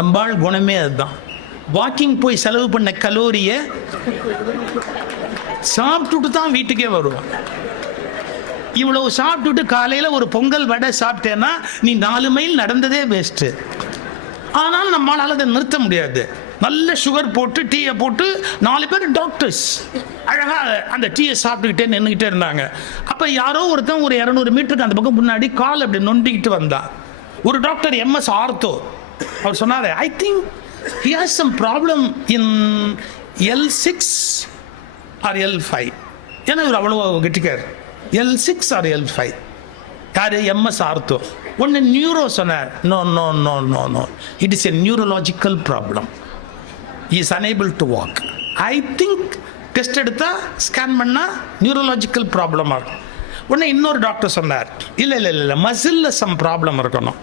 நம்மால் குணமே அதுதான். வாக்கிங் போய் செலவு பண்ண கலோரியை சாப்பிட்டுட்டு தான் வீட்டுக்கே வருவோம். இவ்வளவு சாப்பிட்டுட்டு காலையில் ஒரு பொங்கல் வடை சாப்பிட்டேன்னா நீ 4 மைல் நடந்ததே வேஸ்ட்டு. ஆனால் நம்மளால அதை நிறுத்த முடியாது. நல்ல சுகர் போட்டு டீயை போட்டு 4 பேர் டாக்டர்ஸ் அழகா அந்த டீயை சாப்பிட்டுக்கிட்டே நின்றுக்கிட்டே இருந்தாங்க. அப்ப யாரோ ஒருத்தன் ஒரு 200 மீட்டருக்கு அந்த பக்கம் முன்னாடி கால் அப்படி நொண்டிக்கிட்டு வந்தா. ஒரு டாக்டர் MS ஆர்த்தோ, அவர் சொன்னாரு, I think he has some problem in L6 or L5. ஏன்னா இவர் அவ்வளவு கெட்டிக்கார். L6 or L5. யாரு? MS ortho. ஒன்னு நியூரோ சொன்னார். No no no no no, it is a neurological problem, is unable to walk. I think test எடுத்தா scan பண்ணா neurological ப்ராப்ளமா இருக்கும். உடனே இன்னொரு டாக்டர் சொன்னார், இல்லை மசில்ல சம் ப்ராப்ளம் இருக்கணும்,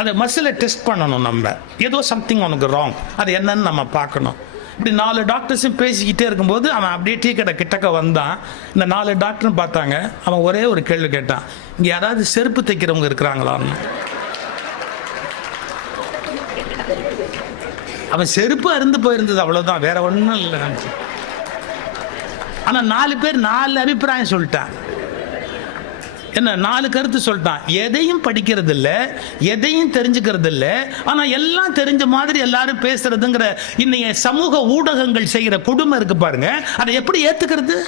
அந்த மசிலை டெஸ்ட் பண்ணணும், நம்ம ஏதோ சம்திங் உனக்கு ராங், அது என்னன்னு நம்ம பார்க்கணும். இப்படி 4 டாக்டர்ஸும் பேசிக்கிட்டே இருக்கும்போது அவன் அப்படியே டீ கடை கிட்டக்க வந்தான். இந்த 4 டாக்டரும் பார்த்தாங்க. அவன் ஒரே ஒரு கேள்வி கேட்டான், இங்கே யாராவது செருப்பு தைக்கிறவங்க இருக்கிறாங்களான்னு. அவன் செருப்பு அருந்து போயிருந்தது, அவ்வளவுதான், வேற ஒன்றும் இல்லை. ஆனால் 4 பேர் 4 அபிப்பிராயம் சொல்லிட்டான். என்ன 4 கருத்து சொல்லிட்டான். எதையும் படிக்கிறது இல்லை, எதையும் தெரிஞ்சுக்கிறது இல்லை, ஆனால் எல்லாம் தெரிஞ்ச மாதிரி எல்லாரும் பேசுறதுங்கிற இன்னைய சமூக ஊடகங்கள் செய்கிற கொடுமை இருக்கு பாருங்க. அதை எப்படி ஏத்துக்கிறது?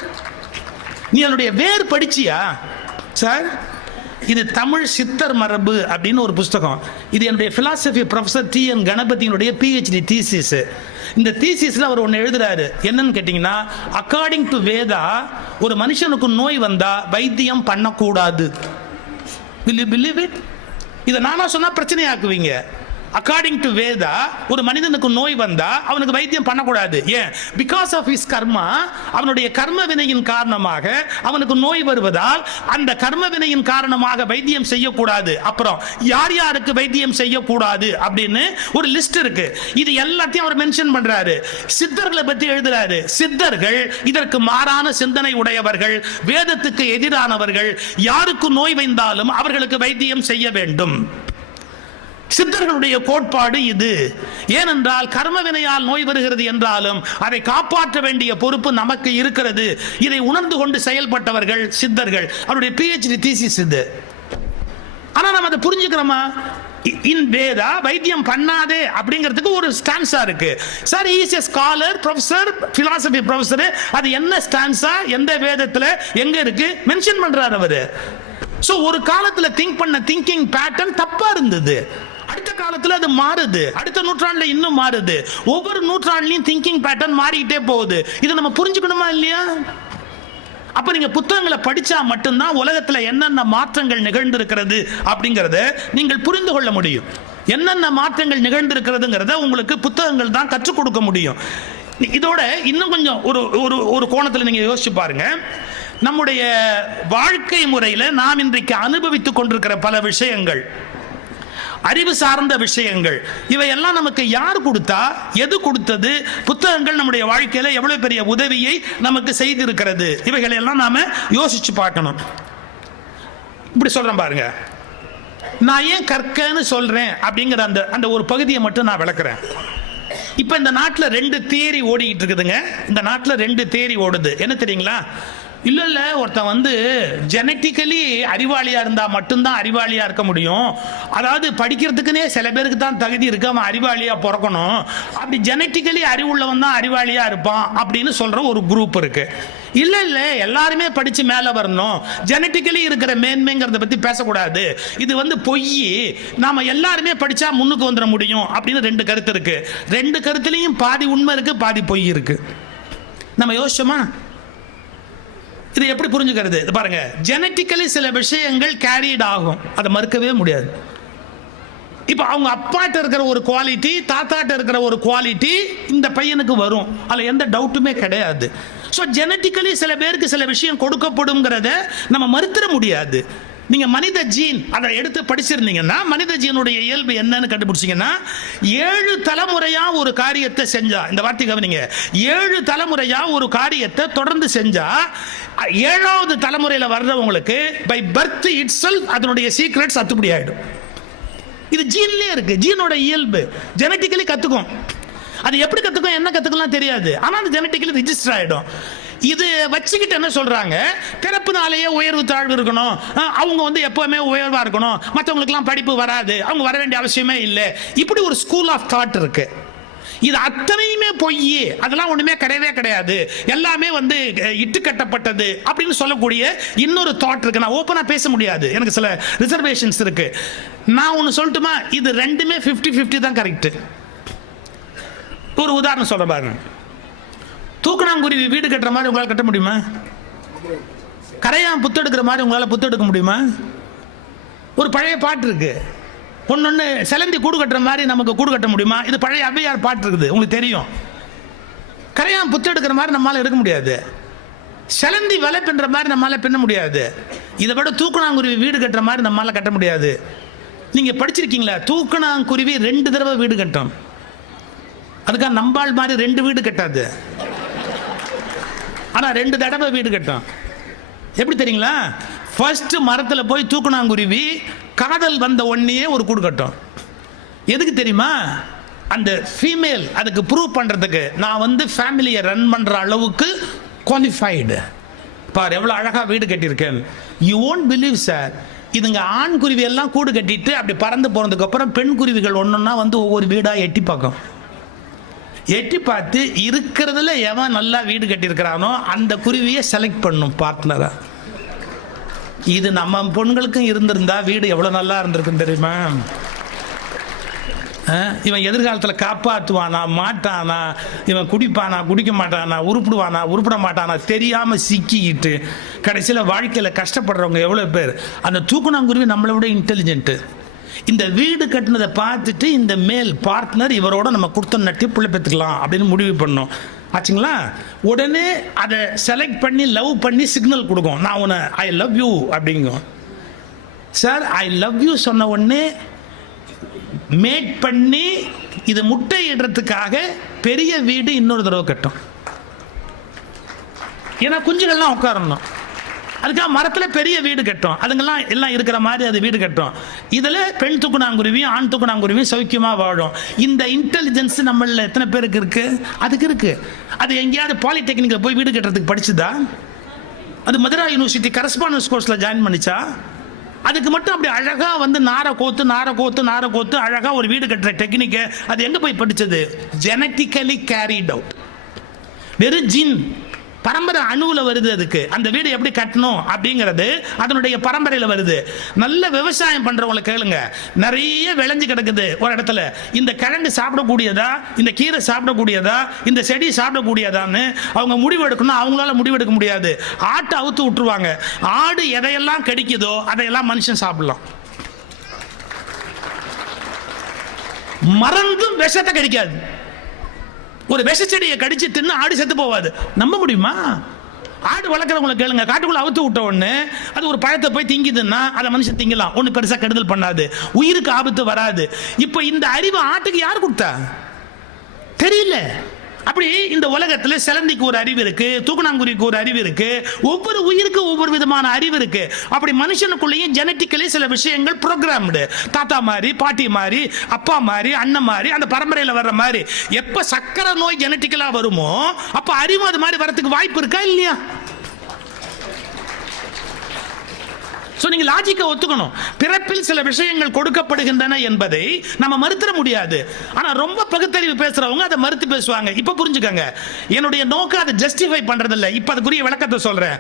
நீ அதனுடைய வேர் படிச்சியா சார்? இது தமிழ் சித்தர் மரபு அப்படின்னு ஒரு புஸ்தகம். இது என்னுடைய philosophy professor TN கணபதியினுடைய PhD thesis. இந்த தீசிஸ்ல அவர் ஒன்று எழுதுறாரு. என்னன்னு கேட்டீங்கன்னா, அக்கார்டிங் டு வேதா ஒரு மனுஷனுக்கு நோய் வந்தா வைத்தியம் பண்ணக்கூடாது. will you believe it? இதை நானா சொன்னா பிரச்சனையாக்குவீங்க. அக்கார்டிங் டு வேதா ஒரு மனிதனுக்கு நோய் வந்தா அவனுக்கு வைத்தியம் பண்ணக்கூடாது. ஏன்? பிகாஸ் ஆஃப் ஹிஸ் கர்மா, அவனுடைய கர்ம வினையின் காரணமாக அவனுக்கு நோய் வருவதால் அந்த கர்ம வினையின் காரணமாக வைத்தியம் செய்யக்கூடாது. அப்புறம் யார் யாருக்கு வைத்தியம் செய்யக்கூடாது அப்படின்னு ஒரு லிஸ்ட் இருக்கு. இது எல்லாத்தையும் அவர் மென்ஷன் பண்றாரு. சித்தர்களை பத்தி எழுதுறாரு. சித்தர்கள் இதற்கு மாறான சிந்தனை உடையவர்கள், வேதத்துக்கு எதிரானவர்கள். யாருக்கு நோய் வந்தாலும் அவர்களுக்கு வைத்தியம் செய்ய வேண்டும். சித்தர்களுடைய கோட்பாடு இது. ஏனென்றால் கர்ம வினையால் நோய் வருகிறது என்றாலும் அதை காப்பாற்ற வேண்டிய பொறுப்பு நமக்கு இருக்கிறது. இதை உணர்ந்து கொண்டு செயல்பட்டவர்கள் சித்தர்கள். அவருடைய PhD தீசிஸ் இது. ஆனா நம்ம அதை புரிஞ்சுக்கிறோமா? இன் வேதா வைத்தியம் பண்ணாதே அப்படிங்கிறதுக்கு ஒரு ஸ்டான்ஸா இருக்கு. Sir is a scholar, professor, philosophy professor. அது என்ன ஸ்டான்ஸா, எந்த வேதத்துல எங்க இருக்கு மென்ஷன் பண்றாரு அவரு. சோ ஒரு காலத்துல திங்க் பண்ண திங்கிங் பேட்டர்ன் தப்பா இருந்தது. அடுத்த காலத்துல அது மாறுது, அடுத்த நூற்றாண்டுல இன்னும் மாறுது. ஒவ்வொரு நூற்றாண்டுலயும் திங்கிங் பேட்டர்ன் மாறிக்கிட்டே போகுது. இதை நம்ம புரிஞ்சுக்கணுமா இல்லையா? அப்ப நீங்க புத்தகங்களை படிச்சா மட்டும்தான் உலகத்துல என்னென்ன மாற்றங்கள் நிகழ்ந்திருக்கிறது அப்படிங்கறத நீங்கள் புரிந்து கொள்ள முடியும். என்னென்ன மாற்றங்கள் நிகழ்ந்திருக்கிறதுங்கிறத உங்களுக்கு புத்தகங்கள் தான் கற்றுக் கொடுக்க முடியும். இதோட இன்னும் கொஞ்சம் ஒரு கோணத்தில் நீங்க யோசிச்சு பாருங்க. நம்முடைய வாழ்க்கை முறையில நாம் இன்றைக்கு அனுபவித்துக் கொண்டிருக்கிற பல விஷயங்கள், அறிவு சார்ந்த விஷயங்கள், இவையெல்லாம் நமக்கு யார் கொடுத்தா, எது கொடுத்தது, புத்தகங்கள் நம்முடைய வாழ்க்கையில எவ்வளவு பெரிய உதவியை நமக்கு செய்திருக்கிறது, இவைகளை எல்லாம் நாம யோசிச்சு பார்க்கணும். இப்படி சொல்றேன் பாருங்க. நான் ஏன் கற்கன்னு சொல்றேன் அப்படிங்கிற அந்த ஒரு பகுதியை மட்டும் நான் விளக்குறேன். இப்ப இந்த நாட்டில் 2 தியரி ஓடிக்கிட்டு இருக்குதுங்க. இந்த நாட்டில் 2 தியரி ஓடுது. என்ன தெரியுங்களா? இல்ல ஒருத்தன் ஜெனட்டிக்கலி அறிவாளியா இருந்தா மட்டும்தான் அறிவாளியா இருக்க முடியும். அதாவது படிக்கிறதுக்குன்னே சில பேருக்கு தான் தகுதி இருக்கு, அவன் அறிவாளியா பிறக்கணும், அப்படி ஜெனட்டிக்கலி அறிவுள்ளவன் தான் அறிவாளியா இருப்பான் அப்படின்னு சொல்ற ஒரு குரூப் இருக்கு. இல்ல எல்லாருமே படிச்சு மேல வரணும், ஜெனட்டிக்கலி இருக்கிற மேன்மைங்கிறத பத்தி பேசக்கூடாது, இது பொய், நாம எல்லாருமே படிச்சா முன்னுக்கு வந்துட முடியும் அப்படின்னு 2 கருத்து இருக்கு. 2 கருத்துலயும் பாதி உண்மை இருக்கு, பாதி பொய் இருக்கு. நம்ம யோசிச்சோமா? இது எப்படி புரிஞ்சுக்கிறது? பாருங்க, ஜெனட்டிக்கலி சில விஷயங்கள் கேரிட் ஆகும், அதை மறுக்கவே முடியாது. இப்ப அவங்க அப்பாட்ட இருக்கிற ஒரு குவாலிட்டி, தாத்தாட்ட இருக்கிற ஒரு குவாலிட்டி இந்த பையனுக்கு வரும், அதுல எந்த டவுட்டுமே கிடையாது. ஸோ ஜெனட்டிக்கலி சில பேருக்கு சில விஷயம் கொடுக்கப்படும்ங்கிறத நம்ம மறுத்திட முடியாது. நீங்க மனித ஜீன் அதை எடுத்து படிச்சிருந்தீங்கன்னா, மனித ஜீனுடைய இயல்பு என்னன்னு கண்டுபிடிச்சீங்கன்னா, 7 தலைமுறையா ஒரு காரியத்தை செஞ்சா, இந்த வார்த்தை கவனிங்க, 7 தலைமுறையா ஒரு காரியத்தை தொடர்ந்து செஞ்சா 7வது தலைமுறையில வர்றவங்களுக்கு பை பர்த் இட்செல்ஃப் அதனுடைய சீக்ரெட்ஸ் அத்துப்படி ஆயிடும். இது ஜீன்லயே இருக்கு, ஜீனோட இயல்பு. ஜெனட்டிக்கலி கத்துக்கும். அது எப்படி கத்துக்கும், என்ன கத்துக்கலாம் தெரியாது, ஆனா அது ஜெனட்டிக்கலி ரிஜிஸ்டர் ஆயிடும். இது வச்சுக்கிட்டு என்ன சொல்றாங்க, பிறப்புனாலேயே உயர்வு தாழ்வு இருக்கணும், அவங்க எப்பவுமே உயர்வா இருக்கணும், மற்றவங்களுக்குலாம் படிப்பு வராது, அவங்க வர வேண்டிய அவசியமே இல்லை, இப்படி ஒரு ஸ்கூல் ஆஃப் தாட் இருக்கு. இது அத்தனையுமே பொய், அதெல்லாம் ஒண்ணுமே கிடையவே கிடையாது, எல்லாமே இட்டு கட்டப்பட்டது அப்படின்னு சொல்லக்கூடிய இன்னொரு தாட் இருக்கு. நான் ஓப்பனா பேச முடியாது, எனக்கு சில ரிசர்வேஷன்ஸ் இருக்கு. நான் ஒன்னு சொல்லட்டுமா? இது 2மே 50-50 தான் கரெக்ட். ஒரு உதாரணம் சொல்ற பாருங்க. தூக்கணாங்குருவி வீடு கட்டுற மாதிரி உங்களால் கட்ட முடியுமா? கரையான் புத்தெடுக்கிற மாதிரி உங்களால் புத்தெடுக்க முடியுமா? ஒரு பழைய பாட்டு இருக்கு, ஒன்னொன்னு செலந்தி கூடு கட்டுற மாதிரி நமக்கு கூடு கட்ட முடியுமா? இது பழைய ஔவையார் பாட்டு இருக்குது, உங்களுக்கு தெரியும். கரையான் புத்தெடுக்கிற மாதிரி நம்மளால எடுக்க முடியாது, செலந்தி வலை பின்னுற மாதிரி நம்மளால பின்ன முடியாது, இதை விட தூக்கணாங்குருவி வீடு கட்டுற மாதிரி நம்மளால கட்ட முடியாது. நீங்க படிச்சிருக்கீங்களா? தூக்கணாங்குருவி 2 தடவை வீடு கட்டும், அதுக்காக நம்பாள் மாதிரி 2 வீடு கட்டாது, ஆனா 2 தடவை வீடு கட்டும். எப்படி தெரியுங்களா? ஃபர்ஸ்ட் மரத்துல போய் தூக்கணாங்குருவி காதல் வந்த உடனே ஒரு கூடு கட்டும். எதுக்கு தெரியுமா? அந்த ஃபீமேல் அதுக்கு ப்ரூவ் பண்றதுக்கு, நான் ஃபேமிலியை ரன் பண்ற அளவுக்கு குவாலிஃபைடு, பார் எவ்வளவு அழகா வீடு கட்டியிருக்கேன். யூ ஓன்ட் பிலீவ் சார், இதுங்க ஆண் குருவி எல்லாம் கூடு கட்டிட்டு அப்படி பறந்து போனதுக்கு அப்புறம் பெண் குருவிகள் ஒன்னொன்னா ஒவ்வொரு வீடா எட்டி பார்க்கும். எட்டி பார்த்து இருக்கிறதுல எவன் நல்லா வீடு கட்டியிருக்கிறானோ அந்த குருவியை செலக்ட் பண்ணும் பார்ட்னரா. இது நம்ம பொண்களுக்கும் இருந்திருந்தா வீடு எவ்வளவு நல்லா இருந்திருக்கும் தெரியுமா? இவன் எதிர்காலத்தில் காப்பாற்றுவானா மாட்டானா, இவன் குடிப்பானா குடிக்க மாட்டானா, உருப்பிடுவானா உருப்பிட மாட்டானா தெரியாம சிக்கிக்கிட்டு கடைசியில் வாழ்க்கையில் கஷ்டப்படுறவங்க எவ்வளோ பேர். அந்த தூக்கணாங்குருவி நம்மளை விட இன்டெலிஜென்ட்டு. இந்த வீடு கட்டினதை பார்த்துட்டு இந்த மேல் பார்ட்னர் இவரோட நம்ம கொடுத்த நட்டி பிள்ளை பெற்றுக்கலாம் அப்படின்னு முடிவு பண்ணோம் ஆச்சுங்களா. உடனே அதை செலக்ட் பண்ணி லவ் பண்ணி சிக்னல் கொடுக்கும், நான் உன்னை ஐ லவ் யூ அப்படிங்கும். சார் ஐ லவ் யூ சொன்ன உடனே மேட் பண்ணி இது முட்டை இடுறதுக்காக பெரிய வீடு இன்னொரு தடவை கட்டும். ஏன்னா குஞ்சுகள்லாம் உட்காரணும், அதுக்காக மரத்தில் பெரிய வீடு கட்டும், அதுங்கெல்லாம் எல்லாம் இருக்கிற மாதிரி அது வீடு கட்டும். இதில் பெண் தூக்கணாங்குருவியும் ஆண் தூக்கணாங்குருவியும் சௌக்கியமாக வாழும். இந்த இன்டெலிஜென்ஸ் நம்மள எத்தனை பேருக்கு இருக்கு? அதுக்கு இருக்கு. அது எங்கேயாவது பாலிடெக்னிக்கில் போய் வீடு கட்டுறதுக்கு படிச்சுதா? அது மதுரா யூனிவர்சிட்டி கரஸ்பாண்டன்ஸ் கோர்ஸில் ஜாயின் பண்ணிச்சா? அதுக்கு மட்டும் அப்படி அழகா நாரை கோத்து அழகா ஒரு வீடு கட்டுற டெக்னிக்கை அது எங்க போய் படிச்சது? Genetically carried out. வெறும் ஜீன் பரம்பரை அணுவுல வருது. அதுக்கு அந்த வீடு எப்படி கட்டணும் அப்படிங்கிறது அதனுடைய பரம்பரையில வருது. நல்ல விவசாயம் பண்றவங்களை கேளுங்க, நிறைய விளைஞ்சு கிடக்குது ஒரு இடத்துல. இந்த கிழங்கு சாப்பிடக்கூடியதா, இந்த கீரை சாப்பிடக்கூடியதா, இந்த செடி சாப்பிடக்கூடியதான்னு அவங்க முடிவு எடுக்கணும். அவங்களால முடிவெடுக்க முடியாது. ஆட்டை அவுத்து விட்டுருவாங்க. ஆடு எதையெல்லாம் கடிக்குதோ அதையெல்லாம் மனுஷன் சாப்பிடலாம். மறந்தும் விஷத்தை கடிக்காது. ஒரு விஷ செடியை கடிச்சு தின்னு ஆடு செத்து போவாது. நம்ப முடியுமா? ஆடு வளர்க்குறவங்களை கேளுங்க, காட்டுக்குள்ள அவுத்து விட்ட உடனே அது ஒரு பழத்தை போய் திங்குதுன்னா அதை மனுஷன் திங்கலாம், ஒன்றும் பெருசாக கெடுதல் பண்ணாது, உயிருக்கு ஆபத்து வராது. இப்போ இந்த அறிவு ஆட்டுக்கு யார் கொடுத்தா தெரியல. அப்படி இந்த உலகத்தில் சிலந்திக்கு ஒரு அறிவு இருக்கு, தூக்கணாங்குருவிக்கு ஒரு அறிவு இருக்கு, ஒவ்வொரு உயிருக்கு ஒவ்வொரு விதமான அறிவு இருக்கு. அப்படி மனுஷனுக்குள்ளேயும் ஜெனட்டிக்கலி சில விஷயங்கள் ப்ரோக்ராம்டு. தாத்தா மாதிரி, பாட்டி மாதிரி, அப்பா மாதிரி, அண்ணன் மாதிரி, அந்த பரம்பரையில் வர்ற மாதிரி. எப்ப சக்கரை நோய் ஜெனட்டிக்கலா வருமோ அப்ப அறிவு அது மாதிரி வரதுக்கு வாய்ப்பு இருக்கா இல்லையா? நீங்க லாஜிக்கை ஒத்துக்கணும். பிறப்பில் சில விஷயங்கள் கொடுக்கப்படுகின்றன என்பதை நம்ம மறுத்திட முடியாது. ஆனா ரொம்ப பகுத்தறிவு பேசுறவங்க அதை மறுத்து பேசுவாங்க. இப்ப புரிஞ்சுக்கங்க, என்னுடைய நோக்கம் அதை ஜஸ்டிஃபை பண்றதில்லை. இப்ப அதுக்குரிய விளக்கத்தை சொல்றேன்.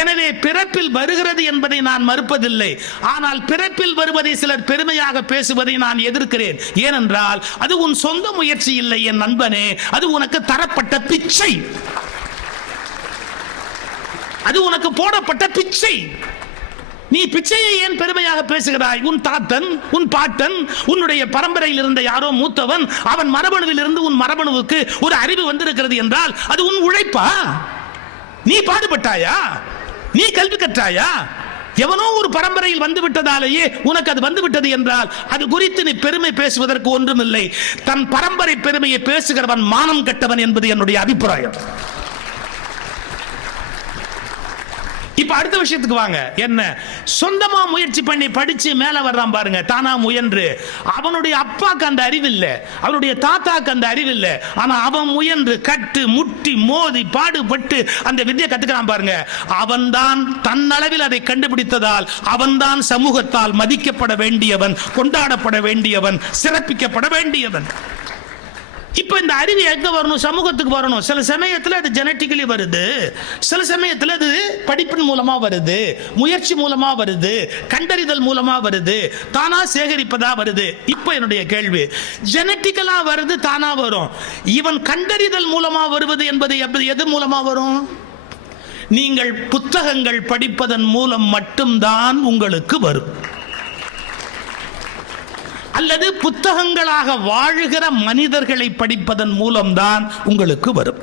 எனவே பிறப்பில் வருகிறது என்பதை நான் மறுப்பதில்லை. ஆனால் பிறப்பில் வருவதை சிலர் பெருமையாக பேசுவதை நான் எதிர்க்கிறேன். ஏனென்றால் அது உன் சொந்த முயற்சி இல்லை என் நண்பனே, அது உனக்கு தரப்பட்ட பிச்சை, அது உனக்கு போடப்பட்ட பிச்சை. நீ பிச்சையை ஏன் பெருமையாக பேசுகிறாய்? உன் தாத்தன், உன் பாட்டன், உன்னுடைய பரம்பரையில் இருந்த யாரோ மூத்தவன், அவன் மரபணுவில் இருந்து உன் மரபணுவுக்கு ஒரு அறிவு வந்திருக்கிறது என்றால் அது உன் உழைப்பா? நீ பாடுபட்டாயா? நீ கல்வி கற்றாயா? எவனோ ஒரு பரம்பரையில் வந்து விட்டதாலேயே உனக்கு அது வந்து விட்டது என்றால் அது குறித்து நீ பெருமை பேசுவதற்கு ஒன்றுமில்லை. தன் பரம்பரை பெருமையை பேசுகிறவன் மானம் கெட்டவன் என்பது என்னுடைய அபிப்பிராயம். இப்ப அடுத்த விஷயத்துக்கு வாங்க. என்ன? சொந்தமா முயற்சி பண்ணி படிச்சு மேல வர்றான் பாருங்க, தானா முயன்று. அவனுடைய அப்பாக்கு அந்த அறிவு இல்ல, அவனுடைய தாத்தாக்கு அந்த அறிவு இல்ல. ஆனா அவன் முயன்று கட்டு முட்டி மோதி பாடுபட்டு அந்த வித்தியை கத்துக்கிறான் பாருங்க. அவன்தான் தன்னளவில் அதை கண்டுபிடித்ததால் அவன்தான் சமூகத்தால் மதிக்கப்பட வேண்டியவன், கொண்டாடப்பட வேண்டியவன், சிறப்பிக்கப்பட வேண்டியவன். இப்ப இந்த அறிவு எங்க வரணும்? சமூகத்துக்கு வரணும். சில சமயத்தில் அது ஜெனட்டிக்கலி வருது, சில சமயத்தில் அது படிப்பின் மூலமா வருது, முயற்சி மூலமா வருது, கண்டறிதல் மூலமா வருது, தானா சேகரிப்பதா வருது. இப்ப என்னுடைய கேள்வி, ஜெனட்டிக்கலா வருது, தானா வரும். இவன் கண்டறிதல் மூலமா வருவது என்பது எது மூலமா வரும்? நீங்கள் புத்தகங்கள் படிப்பதன் மூலம் மட்டும்தான் உங்களுக்கு வரும், அல்லது புத்தகங்களாக வாழுகிற மனிதர்களை படிப்பதன் மூலம்தான் உங்களுக்கு வரும்.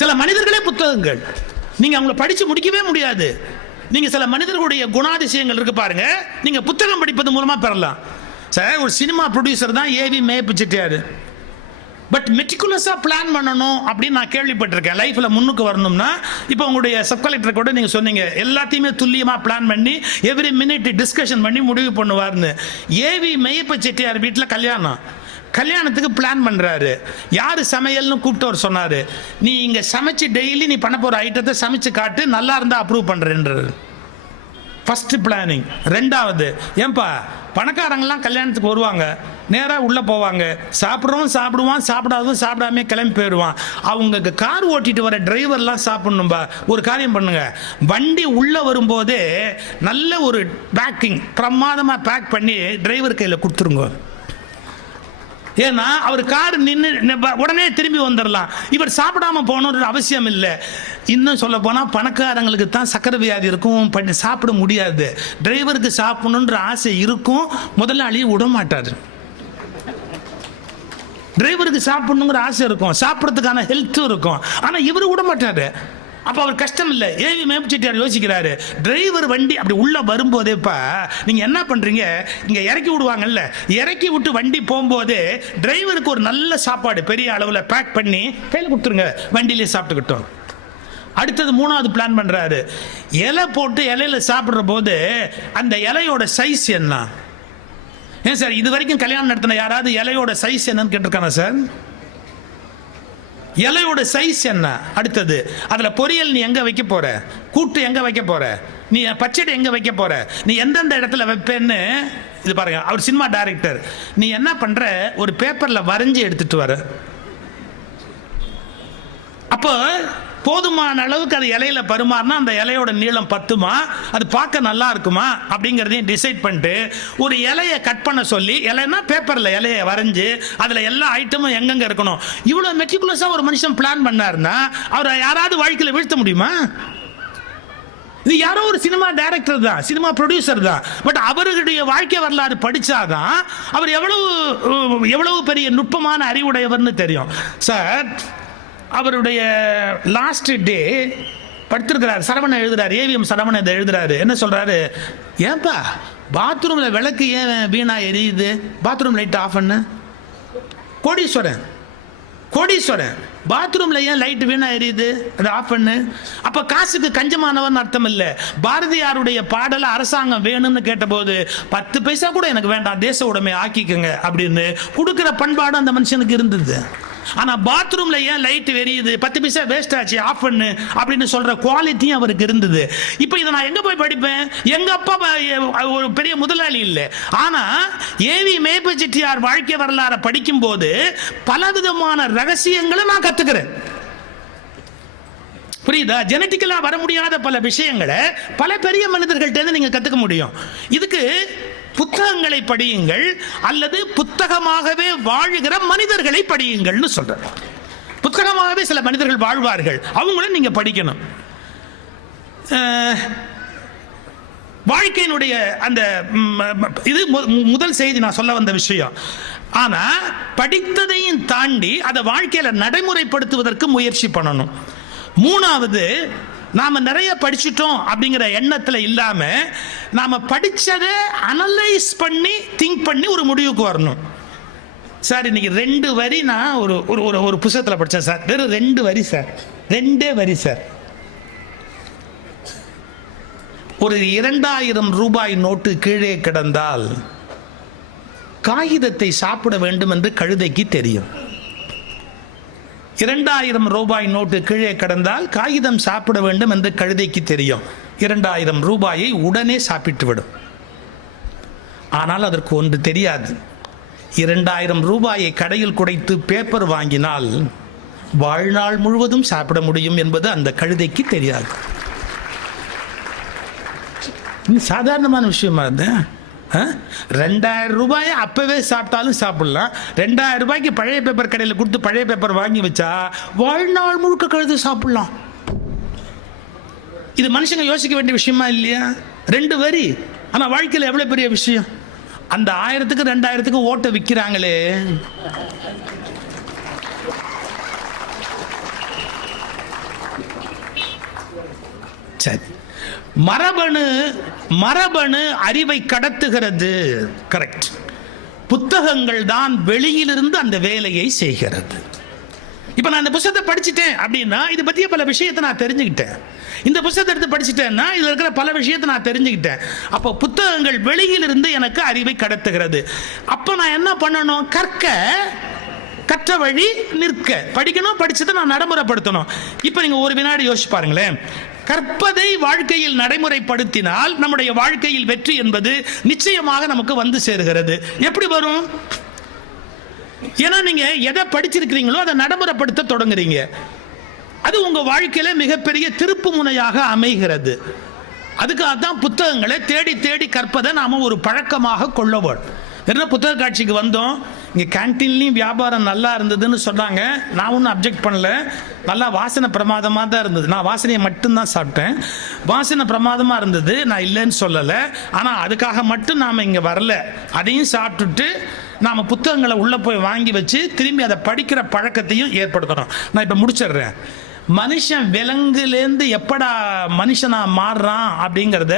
சில மனிதர்களே புத்தகங்கள், நீங்க அவங்களை படிச்சு முடிக்கவே முடியாது. நீங்க சில மனிதர்களுடைய குணாதிசயங்கள் இருக்கு பாருங்க, நீங்க புத்தகம் படிப்பது மூலமா பெறலாம். சார், ஒரு சினிமா ப்ரொடியூசர் தான் ஏவி மேய்ப்பு செட்டியாரு. பட் மெட்டிகுலஸா பிளான் பண்ணணும் அப்படின்னு நான் கேள்விப்பட்டிருக்கேன். லைஃப்ல முன்னுக்கு வரணும்னா, இப்போ உங்களுடைய சப் கலெக்டர் கூட நீங்க சொன்னீங்க எல்லாத்தையுமே துல்லியமா பிளான் பண்ணி எவ்ரி மினிட் டிஸ்கஷன் பண்ணி முடிவு பண்ணுவார்னு. ஏவி மெய்யப்ப செட்டியார் வீட்டில் கல்யாணத்துக்கு பிளான் பண்றாரு. யாரு சமையல்னு கூப்பிட்டு சொன்னாரு, நீ இங்க சமைச்சு டெய்லி நீ பண்ண போற ஐட்டத்தை சமைச்சு காட்டு, நல்லா இருந்தா அப்ரூவ் பண்றேன்றாரு. First planning. ரெண்டாவது, ஏன்பா பணக்காரங்கெல்லாம் கல்யாணத்துக்கு வருவாங்க, நேராக உள்ளே போவாங்க, சாப்பிட்றவன் சாப்பிடுவான், சாப்பிடாதவன் சாப்பிடாமே கிளம்பி போயிடுவான். அவங்க கார் ஓட்டிட்டு வர டிரைவர்லாம் சாப்பிடணும்பா. ஒரு காரியம் பண்ணுங்க, வண்டி உள்ளே வரும்போதே நல்ல ஒரு பேக்கிங் பிரமாதமாக பேக் பண்ணி டிரைவர் கையில் கொடுத்துருங்க. ஏன்னா அவர் கார் நின்று உடனே திரும்பி வந்துடலாம். இவர் சாப்பிடாம போகணுன்ற அவசியம் இல்லை. இன்னும் சொல்ல போனா பணக்காரங்களுக்கு தான் சக்கரை வியாதி இருக்கும், பண்ணி சாப்பிட முடியாது. டிரைவருக்கு சாப்பிடணுன்ற ஆசை இருக்கும், முதலாளி விட மாட்டாரு. டிரைவருக்கு சாப்பிடணுங்கிற ஆசை இருக்கும், சாப்பிட்றதுக்கான ஹெல்த்தும் இருக்கும், ஆனா இவரு விட மாட்டாரு. அப்ப அவர் கஷ்டம் இல்லை. ஏவி மேய்ச்சிட்டார் யோசிக்கிறாரு, டிரைவர் வண்டி அப்படி உள்ள வரும்போதேப்பா நீங்க என்ன பண்றீங்க, இங்க இறக்கி விடுவாங்கல்ல, இறக்கி விட்டு வண்டி போகும்போதே டிரைவருக்கு ஒரு நல்ல சாப்பாடு பெரிய அளவில் பேக் பண்ணி கையில் கொடுத்துருங்க, வண்டியிலே சாப்பிட்டுக்கிட்டோம். அடுத்தது மூணாவது பிளான் பண்றாரு, இலை போட்டு இலையில சாப்பிடுற போது அந்த இலையோட சைஸ் என்ன? ஏன் சார் இது வரைக்கும் கல்யாணம் நடத்தின யாராவது இலையோட சைஸ் என்னன்னு கேட்டிருக்காங்க சார்? இலையோட சைஸ் என்ன? அடுத்தது அதுல பொரியல் நீ எங்க வைக்க போற, கூட்டு எங்க வைக்க போற, நீ பச்சடி எங்க வைக்க போற, நீ எந்தெந்த இடத்துல வைப்பேன்னு இது பாருங்க. அவர் சினிமா டைரக்டர். நீ என்ன பண்ற, ஒரு பேப்பர்ல வரைஞ்சி எடுத்துட்டு வர. அப்போ போதுமான அளவுக்கு அது இலையில பரிமாறினா அந்த இலையோட நீளம் பத்துமா, அது பார்க்க நல்லா இருக்குமா அப்படிங்கிறதையும் டிசைட் பண்ணிட்டு ஒரு இலையை கட் பண்ண சொல்லி, இலைன்னா பேப்பரில் இலையை வரைஞ்சி அதில் எல்லா ஐட்டமும் எங்கெங்க இருக்கணும், இவ்வளோ மெட்டிகுலஸாக ஒரு மனுஷன் பிளான் பண்ணாருன்னா அவரை யாராவது வாழ்க்கையில் வீழ்த்த முடியுமா? இது யாரோ ஒரு சினிமா டைரக்டர் தான், சினிமா ப்ரொடியூசர் தான். பட் அவர்களுடைய வாழ்க்கை வரலாறு படிச்சாதான் அவர் எவ்வளவு பெரிய நுட்பமான அறிவுடையவர்னு தெரியும். சார், அவருடைய லாஸ்ட் டே படுத்திருக்கிறார், சரவணன் எழுதுறாரு, ஏவிஎம் சரவணன் இதை எழுதுறாரு. என்ன சொல்றாரு? ஏன்பா பாத்ரூம்ல விளக்கு ஏன் வீணா எரியுது, பாத்ரூம் லைட் ஆஃப் பண்ணு. கோடீஸ்வரன் பாத்ரூம்ல ஏன் லைட் வீணா எரியுது, அதை ஆஃப் பண்ணு. அப்ப காசுக்கு கஞ்சமானவன் அர்த்தம் இல்ல. பாரதியாருடைய பாடல அரசாங்கம் வேணும்னு கேட்டபோது 10 பைசா கூட எனக்கு வேண்டாம், தேச உடைமை ஆக்கிக்கங்க அப்படின்னு கொடுக்கிற பண்பாடு அந்த மனுஷனுக்கு இருந்தது. ஆனா பாத்ரூம்ல ஏன் லைட் எரியுது, 10 பைசா வேஸ்ட் ஆச்சு, ஆஃப் பண்ணு அப்படின்னு சொல்ற குவாலிட்டியும் அவருக்கு இருந்தது. இப்போ இதை நான் எங்க போய் படிப்பேன்? எங்க அப்பா ஒரு பெரிய முதலாளி இல்லை. ஆனா ஏவி மேய்ப்பு செட்டியார் வாழ்க்கை வரலாறு படிக்கும் போது பலவிதமான ரகசியங்களை நான் கத்துக்கிறேன். புரியுதா? ஜெனட்டிக்கலா வர முடியாத பல விஷயங்களை பல பெரிய மனிதர்கள்ட்ட நீங்க கத்துக்க முடியும். இதுக்கு புத்தகங்களை படியுங்கள் அல்லது புத்தகமாகவே வாழுகிற மனிதர்களை படியுங்கள்னு சொல்றேன். புத்தகமாகவே சில மனிதர்கள் வாழ்வார்கள், அவங்களும் நீங்க படிக்கணும். வாழ்க்கையினுடைய அந்த இது முதல் செய்தி நான் சொல்ல வந்த விஷயம். ஆனா படித்ததையும் தாண்டி அதை வாழ்க்கையில நடைமுறைப்படுத்துவதற்கு முயற்சி பண்ணணும். மூணாவது, நாம நிறைய படிச்சிட்டோம் அப்படிங்கிற எண்ணத்துல இல்லாம நாம படிச்சதை அனலைஸ் பண்ணி திங்க் பண்ணி ஒரு முடிவுக்கு வரணும். சார், இன்னைக்கு 2 வரி நான் ஒரு புத்தகத்துல படிச்சேன் சார். வெறும் 2 வரி சார், 2 வரி சார். ஒரு 2000 ரூபாய் நோட்டு கீழே கிடந்தால் காகிதத்தை சாப்பிட வேண்டும் என்று கழுதைக்கு தெரியும். 2000 ரூபாய் நோட்டு கீழே கிடந்தால் காகிதம் சாப்பிட வேண்டும் என்று கழுதைக்கு தெரியும். 2000 ரூபாயை உடனே சாப்பிட்டு விடும். ஆனால் அதற்கு ஒன்று தெரியாது, 2000 ரூபாயை கடையில் குடைத்து பேப்பர் வாங்கினால் வாழ்நாள் முழுவதும் சாப்பிட முடியும் என்பது அந்த கழுதைக்கு தெரியாது. சாதாரணமான விஷயமா இருந்தது. 2000 ரூபாயை அப்பவே சாப்பிட்டாலும் சாப்பிடலாம். 2000 ரூபாய்க்கு பழைய பேப்பர் கடையில் கொடுத்து பழைய பேப்பர் வாங்கி வச்சா வாழ்நாள் முழுக்க கழுது சாப்பிடலாம். இது மனுஷங்க யோசிக்க வேண்டிய விஷயமா இல்லையா? 2 வரி, ஆனா வாழ்க்கையில் எவ்வளவு பெரிய விஷயம். அந்த 1000க்கு 2000க்கு ஓட்ட விற்கிறாங்களே. சரி, மரபணு அறிவை கடத்துகிறது. கரெக்ட். புத்தகங்கள் தான் வெளியிலிருந்து அந்த வேலையை செய்கிறது. இப்ப நான் இந்த புத்தகத்தை படிச்சுட்டேன் அப்படின்னா இது பத்திய பல விஷயத்தை நான் தெரிஞ்சுக்கிட்டேன். இந்த புத்தகத்தை எடுத்து படிச்சுட்டேன்னா இதுல இருக்கிற பல விஷயத்தை நான் தெரிஞ்சுக்கிட்டேன். அப்போ புத்தகங்கள் வெளியிலிருந்து எனக்கு அறிவை கடத்துகிறது. அப்போ நான் என்ன பண்ணணும்? கற்ற வழி நிற்க. படிக்கணும், படிச்சதை நான் நடைமுறைப்படுத்தணும். இப்ப நீங்க ஒரு வினாடி யோசிச்சு பாருங்களேன். கற்பதை வாழ்க்கையில் நடைமுறைப்படுத்தினால் நம்முடைய வாழ்க்கையில் வெற்றி என்பது நிச்சயமாக நமக்கு வந்து சேருகிறது. எப்படி வரும்? ஏன்னா நீங்க எதை படிச்சிருக்கிறீங்களோ அதை நடைமுறைப்படுத்த தொடங்குறீங்க. அது உங்க வாழ்க்கையில மிகப்பெரிய திருப்பு முனையாக அமைகிறது. அதுக்காக தான் புத்தகங்களை தேடி தேடி கற்பதை நாம ஒரு பழக்கமாக கொள்ள வேண்டும். என்ன, புத்தக காட்சிக்கு வந்தோம், இங்கே கேன்டீன்லையும் வியாபாரம் நல்லா இருந்ததுன்னு சொன்னாங்க. நான் ஒன்றும் அப்ஜெக்ட் பண்ணல. நல்லா வாசனை பிரமாதமாக தான் இருந்தது. நான் வாசனையை மட்டும்தான் சாப்பிட்டேன். வாசனை பிரமாதமாக இருந்தது, நான் இல்லைன்னு சொல்லலை. ஆனால் அதுக்காக மட்டும் நாம் இங்கே வரல. அதையும் சாப்பிட்டுட்டு நாம் புத்தகங்களை உள்ளே போய் வாங்கி வச்சு திரும்பி அதை படிக்கிற பழக்கத்தையும் ஏற்படுத்தணும். நான் இப்போ முடிச்சிடுறேன். மனுஷன் விலங்குலேருந்து எப்படா மனுஷனா மாறுறான் அப்படிங்கிறத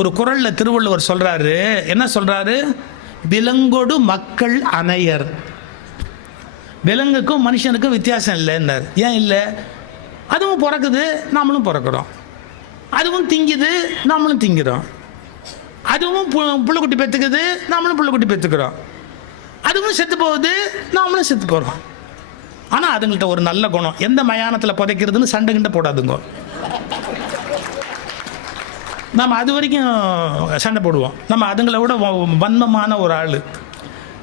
ஒரு குறளில் திருவள்ளுவர் சொல்றாரு. என்ன சொல்றாரு? விலங்கோடு மக்கள் அணையர். விலங்குக்கும் மனுஷனுக்கும் வித்தியாசம் இல்லைன்னார். ஏன் இல்லை? அதுவும் பிறக்குது, நாமளும் பிறக்கிறோம். அதுவும் திங்குது, நாமளும் திங்கிறோம். அதுவும் புள்ளைக்குட்டி பெற்றுக்குது, நாமளும் புள்ளைக்குட்டி பெற்றுக்கிறோம். அதுவும் செத்து போகுது, நாமளும் செத்து போகிறோம். ஆனால் அதுங்கள்ட்ட ஒரு நல்ல குணம், எந்த மயானத்தில் புதைக்கிறதுன்னு சண்டை கிண்ட போடாதுங்க. நம்ம அது வரைக்கும் சண்டை போடுவோம். நம்ம அதுங்களை விட வன்மமான ஒரு ஆள்.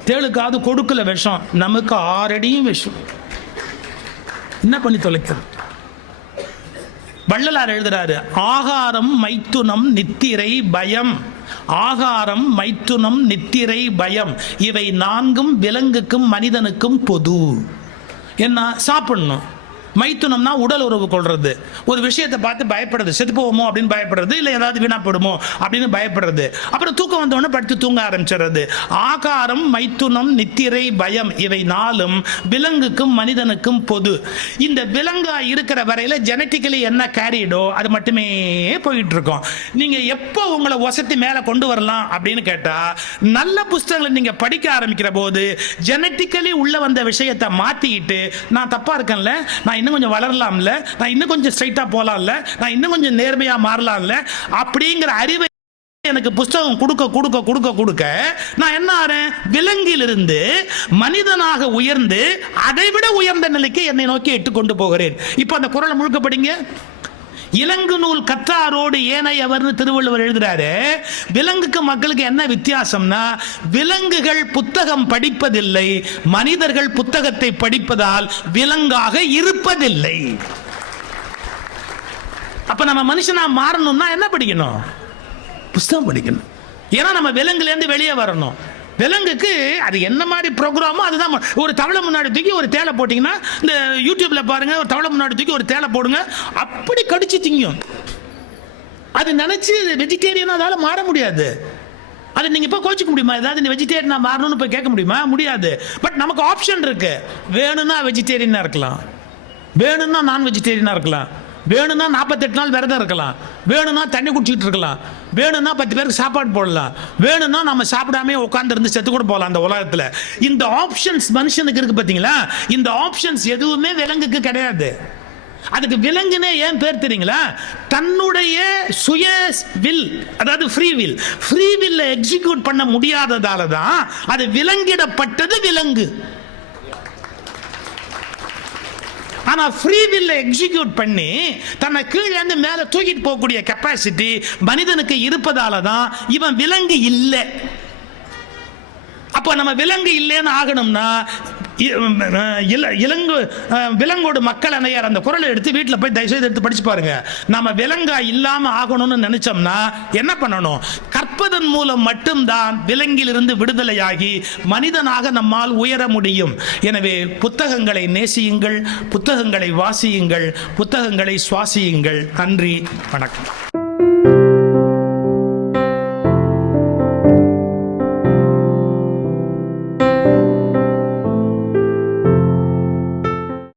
தேளுக்காவது கொடுக்கல விஷம், நமக்கு 6 அடியும் விஷம். என்ன பண்ணி தொலைக்கிறது? வள்ளலார் எழுதுறாரு, ஆகாரம் மைத்துனம் நித்திரை பயம், ஆகாரம் மைத்துனம் நித்திரை பயம் இவை நான்கும் விலங்குக்கும் மனிதனுக்கும் பொது. என்ன? சாப்பிடணும். மைத்துனம்னா உடல் உறவு கொள்றது, ஒரு விஷயத்தை பார்த்து பயப்படுறது, செத்து போவோமோ அப்படின்னு பயப்படுறது, இல்லை ஏதாவது வீணாப்படுமோ அப்படின்னு பயப்படுறது, அப்புறம் தூக்கம் வந்தவொடனே படுத்து தூங்க ஆரம்பிச்சிடுறது. ஆகாரம் மைத்துனம் நித்திரை பயம் இவை நாளும் விலங்குக்கும் மனிதனுக்கும் பொது. இந்த விலங்கா இருக்கிற வரையில ஜெனட்டிக்கலி என்ன கேரிடோ அது மட்டுமே போயிட்டு இருக்கோம். நீங்க எப்போ உங்களை வசதி மேல கொண்டு வரலாம் அப்படின்னு கேட்டா, நல்ல புஸ்தகங்களை நீங்க படிக்க ஆரம்பிக்கிற போது ஜெனட்டிக்கலி உள்ள வந்த விஷயத்தை மாத்திக்கிட்டு, நான் தப்பா இருக்கேன்ல, நான் இன்னும் கொஞ்சம் வளரலாம்ல, நான் இன்னும் கொஞ்சம் ஸ்ட்ரைட்டா போலாம்ல, நான் இன்னும் கொஞ்சம் நேர்மையா மாறலாம்ல அப்படிங்கிற அறிவை எனக்கு புஸ்தகம் கொடுக்க கொடுக்க கொடுக்க கொடுக்க நான் என்ன ஆறேன்? விலங்கிலிருந்து மனிதனாக உயர்ந்து அதைவிட உயர்ந்த நிலைக்கு என்னை நோக்கி இட்டு கொண்டு போகிறேன். இப்போ அந்த குறளை முழுக்க படிங்க. இலங்கு நூல் கற்றாரோடு ஏனையவர்னு திருவள்ளுவர் எழுதுறாரு. விலங்குக்கு மக்களுக்கு என்ன வித்தியாசம்னா, விலங்குகள் புத்தகம் படிப்பதில்லை, மனிதர்கள் புத்தகத்தை படிப்பதால் விலங்காக இருப்பதில்லை. அப்ப நம்ம மனுஷனா மாறணும்னா என்ன படிக்கணும்? புத்தகம் படிக்கணும். ஏன்னா நம்ம விலங்குல இருந்து வெளியே வரணும். விலங்குக்கு அது என்ன மாதிரி ப்ரோக்ராமோ அதுதான். ஒரு தவளை முன்னாடி தூக்கி ஒரு தேலை போட்டிங்கன்னா, இந்த யூடியூப்ல பாருங்க, ஒரு தவளை முன்னாடி தூக்கி ஒரு தேலை போடுங்க, அப்படி கடிச்சு திங்கும். அது நினைச்சு வெஜிடேரியனா அதால மாற முடியாது. அது நீங்க இப்ப கோச்சிக்க முடியுமா? ஏதாவது நீ வெஜிடேரியனா மாறணும்னு போய் கேட்க முடியுமா? முடியாது. பட் நமக்கு ஆப்ஷன் இருக்கு. வேணும்னா வெஜிடேரியனா இருக்கலாம், வேணும்னா நான் வெஜிடேரியனா இருக்கலாம், வேணும்னா 48 நாள் விரதம் இருக்கலாம், வேணும்னா தண்ணி குடிச்சிட்டு இருக்கலாம், வேணும்னா 10 பேருக்கு சாப்பாடு போடலாம், வேணும்னா நம்ம சாப்பிடாம உட்கார்ந்து இருந்து செத்து கூட போகலாம். அந்த உலகத்துல இந்த ஆப்ஷன்ஸ் மனுஷனுக்கு இருக்கு பாத்தீங்களா? இந்த ஆப்ஷன்ஸ் எதுவுமே விலங்குக்கு கிடையாது. அதுக்கு விலங்குனே ஏன் பேர் தெரியுங்களா? தன்னுடைய சுய வில், அதாவது ஃப்ரீ வில் எக்ஸிக்யூட் பண்ண முடியாததால தான் அது விலங்கிடப்பட்டது விலங்கு. ஆனா ஃப்ரீ வில் எக்ஸிக்யூட் பண்ணி தன்னை கீழே இருந்து மேல தூக்கிட்டு போகக்கூடிய கெப்பாசிட்டி மனிதனுக்கு இருப்பதால தான் இவன் விலங்கு இல்லை. அப்ப நம்ம விலங்கு இல்லைன்னு ஆகணும்னா விலங்கோடு மக்கள் அணையார் அந்த குறளை எடுத்து வீட்டில் போய் தயவுசெய்து எடுத்து படிச்சு பாருங்க. நம்ம விலங்கா இல்லாம ஆகணும்னு நினைச்சோம்னா என்ன பண்ணணும்? கற்பதன் மூலம் மட்டும்தான் விலங்கிலிருந்து விடுதலையாகி மனிதனாக நம்மால் உயர முடியும். எனவே புத்தகங்களை நேசியுங்கள், புத்தகங்களை வாசியுங்கள், புத்தகங்களை சுவாசியுங்கள். நன்றி, வணக்கம்.